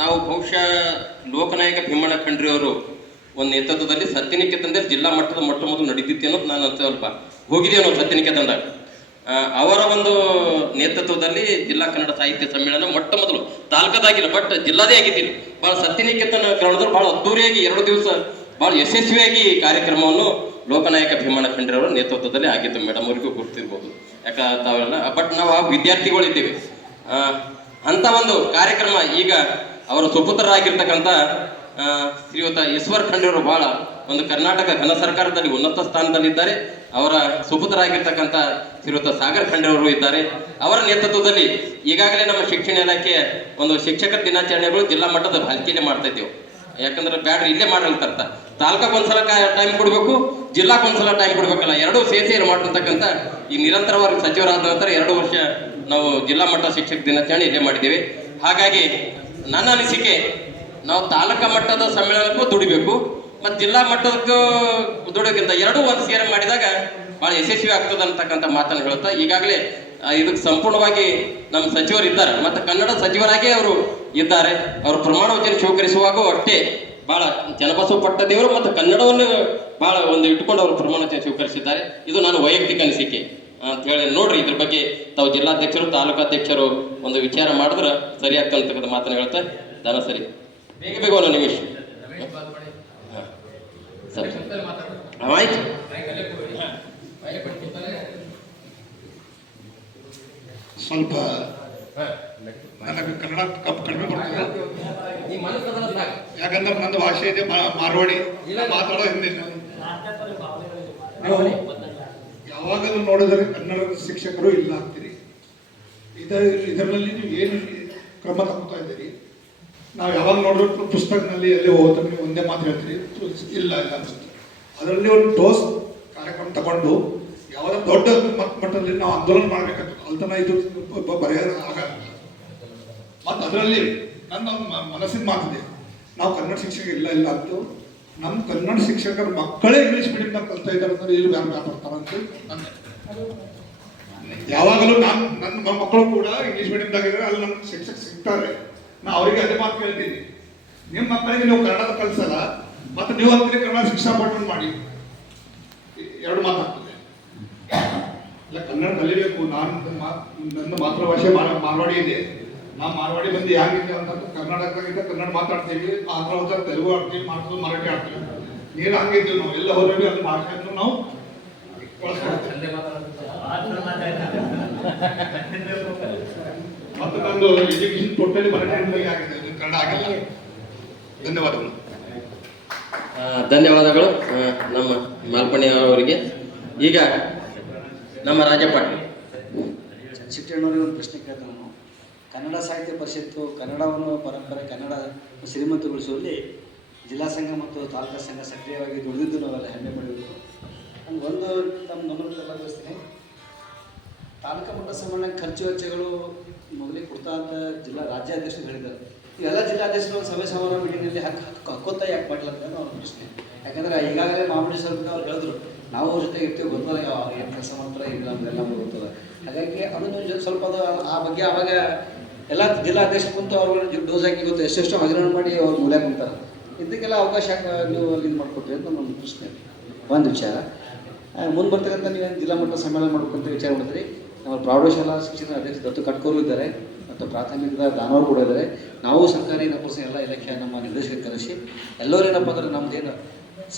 ನಾವು ಬಹುಶಃ ಲೋಕನಾಯಕ ಭೀಮಣ್ಣ ಖಂಡ್ರಿಯವರು ಒಂದು ನೇತೃತ್ವದಲ್ಲಿ ಸತ್ಯನಿಕೇತನದಲ್ಲಿ ಜಿಲ್ಲಾ ಮಟ್ಟದ ಮೊಟ್ಟ ಮೊದಲು ನಡೀತಿತ್ತು ಅನ್ನೋದು ನಾನು ಸ್ವಲ್ಪ ಹೋಗಿದ್ದೆ ಅನ್ನೋದು ಸತ್ಯನಿಕೇತನದಾಗ. ಅವರ ಒಂದು ನೇತೃತ್ವದಲ್ಲಿ ಜಿಲ್ಲಾ ಕನ್ನಡ ಸಾಹಿತ್ಯ ಸಮ್ಮೇಳನ ಮೊಟ್ಟ ಮೊದಲು ತಾಲೂಕದಾಗಿಲ್ಲ, ಬಟ್ ಜಿಲ್ಲಾದೇ ಆಗಿದ್ದಿಲ್ಲ. ಭಾಳ ಸತ್ಯನಿಕೇತನ ಗ್ರೌಂಡದಲ್ಲಿ ಭಾಳ ಅದ್ದೂರಿಯಾಗಿ 2 ದಿವಸ ಭಾಳ ಯಶಸ್ವಿಯಾಗಿ ಕಾರ್ಯಕ್ರಮವನ್ನು ಲೋಕನಾಯಕ ಭೀಮಣ್ಣ ಖಂಡ್ರಿಯವರ ನೇತೃತ್ವದಲ್ಲಿ ಆಗಿತ್ತು. ಮೇಡಮ್ ಅವರಿಗೂ ಗುರ್ತಿರ್ಬೋದು, ಯಾಕಂದ್ರೆ ತಾವೆಲ್ಲ. ಬಟ್ ನಾವು ಆ ವಿದ್ಯಾರ್ಥಿಗಳಿದ್ದೇವೆ. ಅಂಥ ಒಂದು ಕಾರ್ಯಕ್ರಮ ಈಗ ಅವರ ಸುಪುತ್ರರಾಗಿರ್ತಕ್ಕಂಥ ಶ್ರೀಯುತ ಈಶ್ವರ್ ಖಂಡ್ರಿಯವರು ಭಾಳ ಒಂದು ಕರ್ನಾಟಕ ಘನ ಸರ್ಕಾರದಲ್ಲಿ ಉನ್ನತ ಸ್ಥಾನದಲ್ಲಿದ್ದಾರೆ. ಅವರ ಸುಪುತ್ರರಾಗಿರ್ತಕ್ಕಂಥ ಶ್ರೀಯುತ ಸಾಗರ್ ಖಂಡ್ರೆಯವರು ಇದ್ದಾರೆ. ಅವರ ನೇತೃತ್ವದಲ್ಲಿ ಈಗಾಗಲೇ ನಮ್ಮ ಶಿಕ್ಷಣ ಇಲಾಖೆ ಒಂದು ಶಿಕ್ಷಕರ ದಿನಾಚರಣೆಗಳು ಜಿಲ್ಲಾ ಮಟ್ಟದ ಬಾಲ್ಕಿಯಲ್ಲೇ ಮಾಡ್ತಾ ಇದ್ದೇವೆ. ಯಾಕಂದ್ರೆ ಬ್ಯಾಡ್ರಿ ಇಲ್ಲೇ ಮಾಡಿರ್ತಾರ, ತಾಲೂಕಾಗೊಂದ್ಸಲ ಟೈಮ್ ಕೊಡಬೇಕು, ಜಿಲ್ಲಾಕ್ಕೊಂದ್ಸಲ ಟೈಮ್ ಕೊಡ್ಬೇಕಲ್ಲ, ಎರಡೂ ಸೇರಿ ಮಾಡಿರ್ತಕ್ಕಂಥ ಈ ನಿರಂತರವಾಗಿ ಸಚಿವರಾದ ನಂತರ 2 ವರ್ಷ ನಾವು ಜಿಲ್ಲಾ ಮಟ್ಟ ಶಿಕ್ಷಕ ದಿನಾಚರಣೆ ಇಲ್ಲೇ ಮಾಡಿದ್ದೇವೆ. ಹಾಗಾಗಿ ನನ್ನ ಅನಿಸಿಕೆ, ನಾವು ತಾಲೂಕಾ ಮಟ್ಟದ ಸಮ್ಮೇಳನಕ್ಕೂ ದುಡಿಬೇಕು ಮತ್ತು ಜಿಲ್ಲಾ ಮಟ್ಟದಕ್ಕೂ ದುಡಿಯೋಕ್ಕಿಂತ ಎರಡೂ ಒಂದು ಸೇರಿ ಮಾಡಿದಾಗ ಭಾಳ ಯಶಸ್ವಿ ಆಗ್ತದೆ ಅಂತಕ್ಕಂಥ ಮಾತನ್ನು ಹೇಳ್ತಾ, ಈಗಾಗಲೇ ಇದಕ್ಕೆ ಸಂಪೂರ್ಣವಾಗಿ ನಮ್ಮ ಸಚಿವರು ಇದ್ದಾರೆ ಮತ್ತು ಕನ್ನಡ ಸಚಿವರಾಗಿ ಅವರು ಇದ್ದಾರೆ. ಅವರು ಪ್ರಮಾಣ ವಚನ ಸ್ವೀಕರಿಸುವಾಗ ಅಷ್ಟೇ ಭಾಳ ಜನಬಸವ ಪಟ್ಟದೇವರು ಮತ್ತು ಕನ್ನಡವನ್ನು ಭಾಳ ಒಂದು ಇಟ್ಕೊಂಡು ಅವರು ಪ್ರಮಾಣ ವಚನ ಸ್ವೀಕರಿಸಿದ್ದಾರೆ. ಇದು ನಾನು ವೈಯಕ್ತಿಕ ಅನಿಸಿಕೆ ಅಂತ ಹೇಳಿ ನೋಡ್ರಿ. ಇದ್ರ ಬಗ್ಗೆ ತಾವು ಜಿಲ್ಲಾಧ್ಯಕ್ಷರು ತಾಲೂಕಾಧ್ಯಕ್ಷರು ಒಂದು ವಿಚಾರ ಮಾಡಿದ್ರೆ ಸರಿ ಆಗ್ತಕ್ಕಂಥ ಮಾತನ್ನು ಹೇಳ್ತಾ ದಾನ ಸರಿ ಬೇಗ ಒಂದು ನಿಮಿಷ ಸರಿ ಆಯ್ತು. ಸ್ವಲ್ಪ ನನಗೆ ಕನ್ನಡ ಕಡಿಮೆ ಬರ್ತದೆ, ಯಾಕಂದ್ರೆ ನನ್ನ ಭಾಷೆ ಇದೆ ಮಾರ್ವಾಡಿ, ಮಾತಾಡೋ ಹಿಂದಿಲ್ಲ. ನೀವು ಯಾವಾಗಲೂ ನೋಡಿದರೆ ಕನ್ನಡದ ಶಿಕ್ಷಕರು ಇಲ್ಲ ಅಂತೀರಿ. ಇದರಲ್ಲಿ ನೀವು ಏನು ಕ್ರಮ ತಗೋತಾ ಇದ್ದೀರಿ? ನಾವು ಯಾವಾಗ ನೋಡಿದ್ರು ಪುಸ್ತಕದಲ್ಲಿ ಎಲ್ಲಿ ಹೋದ್ರೆ ನೀವು ಒಂದೇ ಮಾತು ಹೇಳ್ತೀರಿ, ಇಲ್ಲ ಅಂತ. ಅದರಲ್ಲಿ ಒಂದು ಡೋಸ್ ಕಾರ್ಯಕ್ರಮ ತಗೊಂಡು ಯಾವುದೋ ದೊಡ್ಡ ಮಟ್ಟದಲ್ಲಿ ನಾವು ಆಂದೋಲನ ಮಾಡಬೇಕಂತ ಅಲ್ತನ ಇದು ಬರೆಯೋದು ಆಗಲ್ಲ. ಮತ್ತು ಅದರಲ್ಲಿ ನನ್ನ ಮನಸ್ಸಿನ ಮಾತಿದೆ, ನಾವು ಕನ್ನಡ ಶಿಕ್ಷಕ ಇಲ್ಲ ಅಂತು ನಮ್ಮ ಕನ್ನಡ ಶಿಕ್ಷಕರ ಮಕ್ಕಳೇ ಇಂಗ್ಲೀಷ್ ಮೀಡಿಯಂದಾಗ ಕಲ್ತಾ ಇದ್ದಾರೆ ಅಂದ್ರೆ ಇಲ್ಲಿ ಯಾರು ಮಾತಾಡ್ತಾರೆ ಅಂತ ಯಾವಾಗಲೂ ನನ್ನ ಮಕ್ಕಳು ಕೂಡ ಇಂಗ್ಲೀಷ್ ಮೀಡಿಯಂದಾಗ ಇದ್ದಾರೆ, ಅಲ್ಲಿ ನಮ್ಮ ಶಿಕ್ಷಕ ಸಿಗ್ತಾರೆ. ನಾ ಅವರಿಗೆ ಅದೇ ಮಾತು ಕೇಳ್ತೀನಿ, ನಿಮ್ಮ ಮಕ್ಕಳಿಗೆ ನೀವು ಕನ್ನಡದ ಕಲಿಸಲ್ಲ ಮತ್ತು ನೀವು ಅಂತೀರಿ ಕನ್ನಡ ಶಿಕ್ಷಾ ಪಠಣ ಮಾಡಿ, ಎರಡು ಮಾತಾಗ್ತದೆ. ಇಲ್ಲ ಕನ್ನಡ ಕಲಿಬೇಕು. ನನ್ನ ಮಾತೃಭಾಷೆ ಮಾರ್ವಾಡಿ ಇದೆ, ನಾವು ಮಾರ್ವಾಡಿ ಬಂದು ಯಾಕಿದೆ ಅಂತ ಕರ್ನಾಟಕದಾಗಿದ್ದ ಕನ್ನಡ ಮಾತಾಡ್ತೀವಿ, ಆಂಧ್ರ ಹೋದಾಗ ತೆಲುಗು ಆಡ್ತೀವಿ, ಮರಾಠಿ ಆಡ್ತೀವಿ. ನೀರು ಹಂಗಿದ್ದೀವಿ ನಾವು ಎಲ್ಲ ಹೋದ್ವಿ ಅಲ್ಲಿ ಭಾಷೆಯನ್ನು ನಾವು ಮತ್ತು ನಂದು ಎಜುಕೇಶನ್ ಟೋಟಲಿ ಮರಾಠಿ ಆಗಿದೆ, ಕನ್ನಡ ಆಗಿಲ್ಲ. ಧನ್ಯವಾದಗಳು. ಧನ್ಯವಾದಗಳು ನಮ್ಮ ಮಾಲ್ಪಣಿ ಅವರಿಗೆ. ಈಗ ನಮ್ಮ ರಾಜಪಾಟೀಲ್ ಚಂದ್ರಶೆಟ್ಟಣ್ಣವರಿಗೆ ಒಂದು ಪ್ರಶ್ನೆ ಕೇಳ್ತೇನೆ ನಾನು. ಕನ್ನಡ ಸಾಹಿತ್ಯ ಪರಿಷತ್ತು ಕನ್ನಡವನ್ನು ಪರಂಪರೆ ಕನ್ನಡ ಶ್ರೀಮಂತಗೊಳಿಸುವಲ್ಲಿ ಜಿಲ್ಲಾ ಸಂಘ ಮತ್ತು ತಾಲೂಕಾ ಸಂಘ ಸಕ್ರಿಯವಾಗಿ ದುಡಿದಿದ್ದು ನಾವೆಲ್ಲ ಹೆಮ್ಮೆ ಪಡೆಯಬೇಕು. ನನಗೆ ಒಂದು ನಮ್ಮ ಗಮನಕ್ಕೆ ಬಯಸ್ತೀನಿ, ತಾಲೂಕಾ ಮಟ್ಟ ಸಮ್ಮೇಳನ ಖರ್ಚು ವೆಚ್ಚಗಳು ಮೊದಲಿಗೆ ಕೊಡ್ತಾ ಅಂತ ರಾಜ್ಯಾಧ್ಯಕ್ಷರು ಹೇಳಿದ್ದಾರೆ. ಇವೆಲ್ಲ ಜಿಲ್ಲಾಧ್ಯಕ್ಷರು ಸಭೆ ಸಮಾರಂಭ ಮೀಟಿಂಗ್ನಲ್ಲಿ ಹಕ್ಕೊತ್ತಾಯ ಯಾಕೆ ಮಾಡಲ್ಲ ಅಂತ ಅವ್ರ ಪ್ರಶ್ನೆ. ಯಾಕಂದರೆ ಈಗಾಗಲೇ ಮಾಮೂಲಿ ಸ್ವಲ್ಪ ಅವ್ರು ಹೇಳಿದ್ರು, ನಾವು ಅವ್ರ ಜೊತೆಗೆ ಇರ್ತೀವಿ, ಗೊತ್ತಲ್ಲ ಏನು ಕೆಲಸ ಮಾಡ್ತಾರೆ ಇಲ್ಲ ನಮಗೆಲ್ಲ ಗೊತ್ತಲ್ಲ. ಹಾಗಾಗಿ ಅದನ್ನು ಸ್ವಲ್ಪ ಅದು ಆ ಬಗ್ಗೆ ಆವಾಗ ಎಲ್ಲ ಜಿಲ್ಲಾಧ್ಯಕ್ಷ ಕುಂತು ಅವ್ರುಗಳು ಡೋಸ್ ಹಾಕಿ ಗೊತ್ತು ಎಷ್ಟೆಷ್ಟು ಹಗರಣ ಮಾಡಿ ಅವ್ರು ಮೂಲೆ ಕುಂತಾರೆ. ಇದಕ್ಕೆಲ್ಲ ಅವಕಾಶ ನೀವು ಅಲ್ಲಿ ಇದು ಮಾಡಿಕೊಟ್ರಿ ಅಂತ ನಮ್ಮ ಪ್ರಶ್ನೆ. ಒಂದು ವಿಚಾರ ಮುಂದೆ ಬರ್ತಕ್ಕಂಥ ನೀವೇನು ಜಿಲ್ಲಾ ಮಟ್ಟ ಸಮ್ಮೇಳನ ಮಾಡ್ಬೇಕಂತ ವಿಚಾರ ಮಾಡ್ತೀರಿ. ನಮ್ಮ ಪ್ರೌಢಶಾಲಾ ಶಿಕ್ಷಣ ಅಧ್ಯಕ್ಷ ದತ್ತು ಕಟ್ಕೋರು ಇದ್ದಾರೆ ಮತ್ತು ಪ್ರಾಥಮಿಕದ ದಾನವರು ಕೂಡ ಇದ್ದಾರೆ. ನಾವು ಸರ್ಕಾರಿ ನೌಕರರ ಎಲ್ಲ ಇಲಾಖೆಯ ನಮ್ಮ ನಿರ್ದೇಶಕ ಕರೆಸಿ ಎಲ್ಲರೂ ಏನಪ್ಪ ಅಂದ್ರೆ ನಮ್ಮದೇನು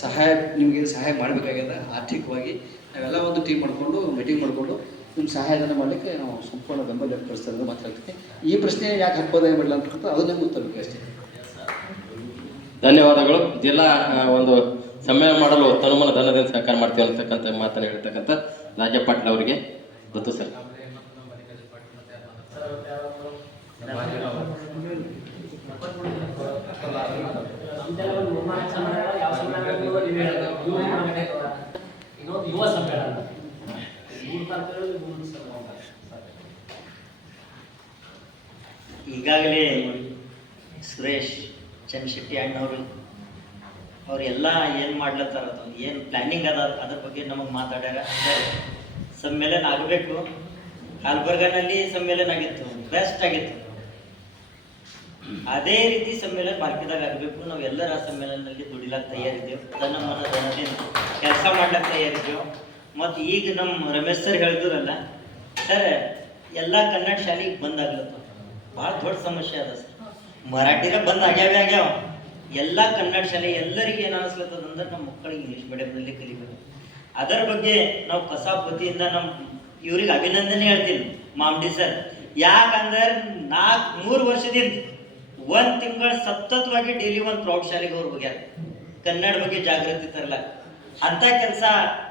ಸಹಾಯ ನಿಮಗೇನು ಸಹಾಯ ಮಾಡಬೇಕಾಗ್ಯದ ಆರ್ಥಿಕವಾಗಿ ನಾವೆಲ್ಲ ಒಂದು ಟೀಮ್ ಮಾಡಿಕೊಂಡು ಮೀಟಿಂಗ್ ಮಾಡಿಕೊಂಡು ನಿಮ್ಮ ಸಹಾಯಧನ ಮಾಡಲಿಕ್ಕೆ ನಾವು ಸಂಪೂರ್ಣ ಬೆಂಬಲ ವ್ಯಕ್ತಪಡಿಸ್ತಾರೆ ಅಂತ ಮಾತಾಡ್ತೀನಿ. ಈ ಪ್ರಶ್ನೆ ಯಾಕೆ ಹಕ್ಕೋದಾಯ ಮಾಡಲ್ಲ ಅಂತ ಅದು ನಮ್ಗೆ ಗೊತ್ತಾಗಬೇಕು ಅಷ್ಟೇ. ಧನ್ಯವಾದಗಳು. ಜಿಲ್ಲಾ ಒಂದು ಸಮ್ಮೇಳನ ಮಾಡಲು ತನುಮನ ಧನದಿಂದ ಸಹಕಾರ ಮಾಡ್ತೀವಿ ಅಂತಕ್ಕಂಥ ಮಾತನ್ನು ಹೇಳ್ತಕ್ಕಂಥ ರಾಜಪಾಟೀಲ್ ಅವರಿಗೆ ಗೊತ್ತು ಸರ್. ಯುವ ಸಮ್ಮೇಳನ ಈಗಾಗಲೇ ಸುರೇಶ್ ಚಂದ್ರಶೆಟ್ಟಿ ಅಣ್ಣವರು ಅವರೆಲ್ಲ ಏನು ಮಾಡ್ಲತ್ತಾರ, ಏನು ಪ್ಲ್ಯಾನಿಂಗ್ ಅದ ಅದ್ರ ಬಗ್ಗೆ ನಮಗೆ ಮಾತಾಡ್ಯಾರ. ಸಮ್ಮೇಳನ ಆಗಬೇಕು. ಕಾಲ್ಬರ್ಗನಲ್ಲಿ ಸಮ್ಮೇಳನ ಆಗಿತ್ತು, ಬೆಸ್ಟ್ ಆಗಿತ್ತು. ಅದೇ ರೀತಿ ಸಮ್ಮೇಳನ ಬಾಕಿದಾಗ ಆಗಬೇಕು. ನಾವು ಎಲ್ಲರ ಸಮ್ಮೇಳನದಲ್ಲಿ ದುಡಿಲಾಕ ತಯಾರಿದ್ದೇವೆ, ಧನದಿಂದ ಕೆಲಸ ಮಾಡ್ಲಿಕ್ಕೆ ತಯಾರಿದ್ದೇವೆ. ಮತ್ತು ಈಗ ನಮ್ಮ ರಮೇಶ್ ಸರ್ ಹೇಳಿದ್ರಲ್ಲ ಸರ್, ಎಲ್ಲ ಕನ್ನಡ ಶಾಲೆಗೆ ಬಂದಾಗ್ಲತ್ತ, ಭಾಳ ದೊಡ್ಡ ಸಮಸ್ಯೆ ಅದ ಸರ್. ಮರಾಠಿರ ಬಂದು ಆಗ್ಯಾವ ಎಲ್ಲ ಕನ್ನಡ ಶಾಲೆ ಎಲ್ಲರಿಗೆ ಏನು ಅನಿಸ್ಲತ್ತದಂದ್ರೆ ನಮ್ಮ ಮಕ್ಕಳಿಗೆ ಇಂಗ್ಲೀಷ್ ಮೀಡಿಯಮ್ನಲ್ಲಿ ಕಲಿಬೇಕು. ಅದರ ಬಗ್ಗೆ ನಾವು ಕಸಾಪತಿಯಿಂದ ನಮ್ಮ ಇವ್ರಿಗೆ ಅಭಿನಂದನೆ ಹೇಳ್ತೀನಿ ಮಾಮಡಿ ಸರ್. ಯಾಕಂದ್ರೆ 3 ವರ್ಷದಿಂದ 1 ತಿಂಗಳು ಸತತವಾಗಿ ಡೈಲಿ ಒಂದು ಪ್ರೌಢಶಾಲೆಗೆ ಅವ್ರು ಹೋಗ್ಯಾರ. ಕನ್ನಡ ಬಗ್ಗೆ ಜಾಗೃತಿ ತರಲ್ಲ ಅಂತ ಕೆಲಸ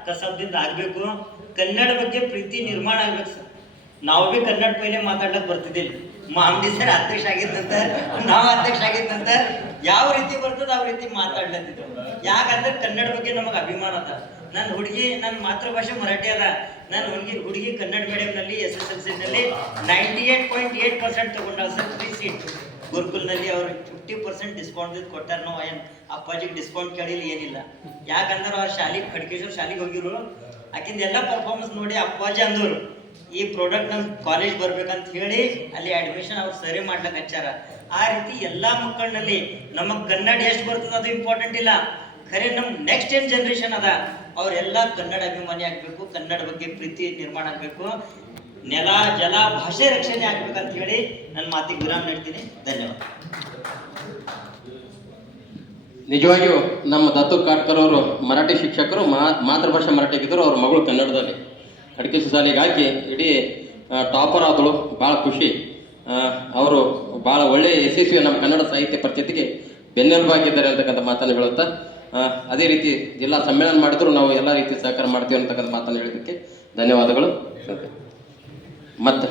ಕಸಬ್ದಿಂದ ಆಗ್ಬೇಕು. ಕನ್ನಡ ಬಗ್ಗೆ ಪ್ರೀತಿ ನಿರ್ಮಾಣ ಆಗ್ಬೇಕು ಸರ್. ನಾವು ಭೀ ಕನ್ನಡ ಮೇಲೆ ಮಾತಾಡ್ಲಕ್ ಬರ್ತಿದ್ದಿಲ್ಲ. ಮಾಮಡಿ ಸರ್ ಅಧ್ಯಕ್ಷ ಆಗಿದ್ದಂತ, ನಾವು ಅಧ್ಯಕ್ಷ ಆಗಿದ್ದಂತ, ಯಾವ ರೀತಿ ಬರ್ತದ ಯಾವ ರೀತಿ ಮಾತಾಡ್ಲತ್ತಿದ್ರು. ಯಾಕಂದ್ರೆ ಕನ್ನಡ ಬಗ್ಗೆ ನಮಗೆ ಅಭಿಮಾನ ಅದ. ನನ್ನ ಹುಡುಗಿ, ನನ್ನ ಮಾತೃಭಾಷೆ ಮರಾಠಿ ಅದ. ನನ್ನ ಹುಡುಗಿ ಕನ್ನಡ ಮೀಡಿಯಂನಲ್ಲಿ SSLC ನಲ್ಲಿ 98.8% ತಗೊಂಡಾಳ ಸರ್. 3 ಸೀಟ್ ಗುರುಕುಲ್ನಲ್ಲಿ ಅವ್ರು 50% ಡಿಸ್ಕೌಂಟ್ ಕೊಟ್ಟಾರ. ನಾವು ಏನು ಅಪ್ಪಾಜಿಗೆ ಡಿಸ್ಕೌಂಟ್ ಕೇಳಿಲ್ಲ, ಏನಿಲ್ಲ. ಯಾಕಂದ್ರೆ ಅವ್ರ ಶಾಲೆಗೆ ಖಡ್ಕೇಶ್ವರ ಶಾಲೆಗೆ ಹೋಗಿರು. ಆಕಿಂದ ಎಲ್ಲ ಪರ್ಫಾರ್ಮೆನ್ಸ್ ನೋಡಿ ಅಪ್ಪಾಜಿ ಅಂದವರು ಈ ಪ್ರಾಡಕ್ಟ್ ನಮ್ಮ ಕಾಲೇಜ್ ಬರ್ಬೇಕಂತ ಹೇಳಿ ಅಲ್ಲಿ ಅಡ್ಮಿಷನ್ ಅವ್ರು ಸರಿ ಮಾಡ್ಲಿಕ್ಕೆ ಹಚ್ಚಾರ. ಆ ರೀತಿ ಎಲ್ಲಾ ಮಕ್ಕಳಲ್ಲಿ ನಮಗ್ ಕನ್ನಡ ಎಷ್ಟು ಬರ್ತದ ಅದು ಇಂಪಾರ್ಟೆಂಟ್ ಇಲ್ಲ, ಖರೆ ನಮ್ ನೆಕ್ಸ್ಟ್ ಏನ್ ಜನರೇಷನ್ ಅದ ಅವರೆಲ್ಲ ಕನ್ನಡ ಅಭಿಮಾನಿ ಆಗ್ಬೇಕು, ಕನ್ನಡ ಬಗ್ಗೆ ಪ್ರೀತಿ ನಿರ್ಮಾಣ ಆಗ್ಬೇಕು, ನೆಲ ಜಲ ಭಾಷೆ ರಕ್ಷಣೆ ಆಗ್ಬೇಕಂತ ಹೇಳಿ ನನ್ನ ಮಾತಿಗೆ ವಿರಾಮ ನೀಡ್ತೀನಿ. ಧನ್ಯವಾದ. ನಿಜವಾಗಿಯೂ ನಮ್ಮ ದತ್ತು ಕಾಟ್ಕರ್ ಅವರು ಮರಾಠಿ ಶಿಕ್ಷಕರು, ಮಾತೃಭಾಷೆ ಮರಾಠಿ ಆಗಿದ್ದರು. ಅವ್ರ ಮಗಳು ಕನ್ನಡದಲ್ಲಿ ಖಡ್ಕೇಶ್ವರ ಶಾಲೆಗೆ ಹಾಕಿ ಇಡೀ ಟಾಪರ್ ಆದಳು. ಭಾಳ ಖುಷಿ. ಅವರು ಭಾಳ ಒಳ್ಳೆಯ ಯಶಸ್ವಿ ನಮ್ಮ ಕನ್ನಡ ಸಾಹಿತ್ಯ ಪರಿಷತ್ತಿಗೆ ಬೆನ್ನೆಲುಬಾಗಿದ್ದಾರೆ ಅಂತಕ್ಕಂಥ ಮಾತನ್ನು ಹೇಳುತ್ತಾ, ಅದೇ ರೀತಿ ಜಿಲ್ಲಾ ಸಮ್ಮೇಳನ ಮಾಡಿದ್ರು ನಾವು ಎಲ್ಲ ರೀತಿ ಸಹಕಾರ ಮಾಡ್ತೀವಿ ಅಂತಕ್ಕಂಥ ಮಾತನ್ನು ಹೇಳಿದ್ದಕ್ಕೆ ಧನ್ಯವಾದಗಳು. ಮತ್ತೆ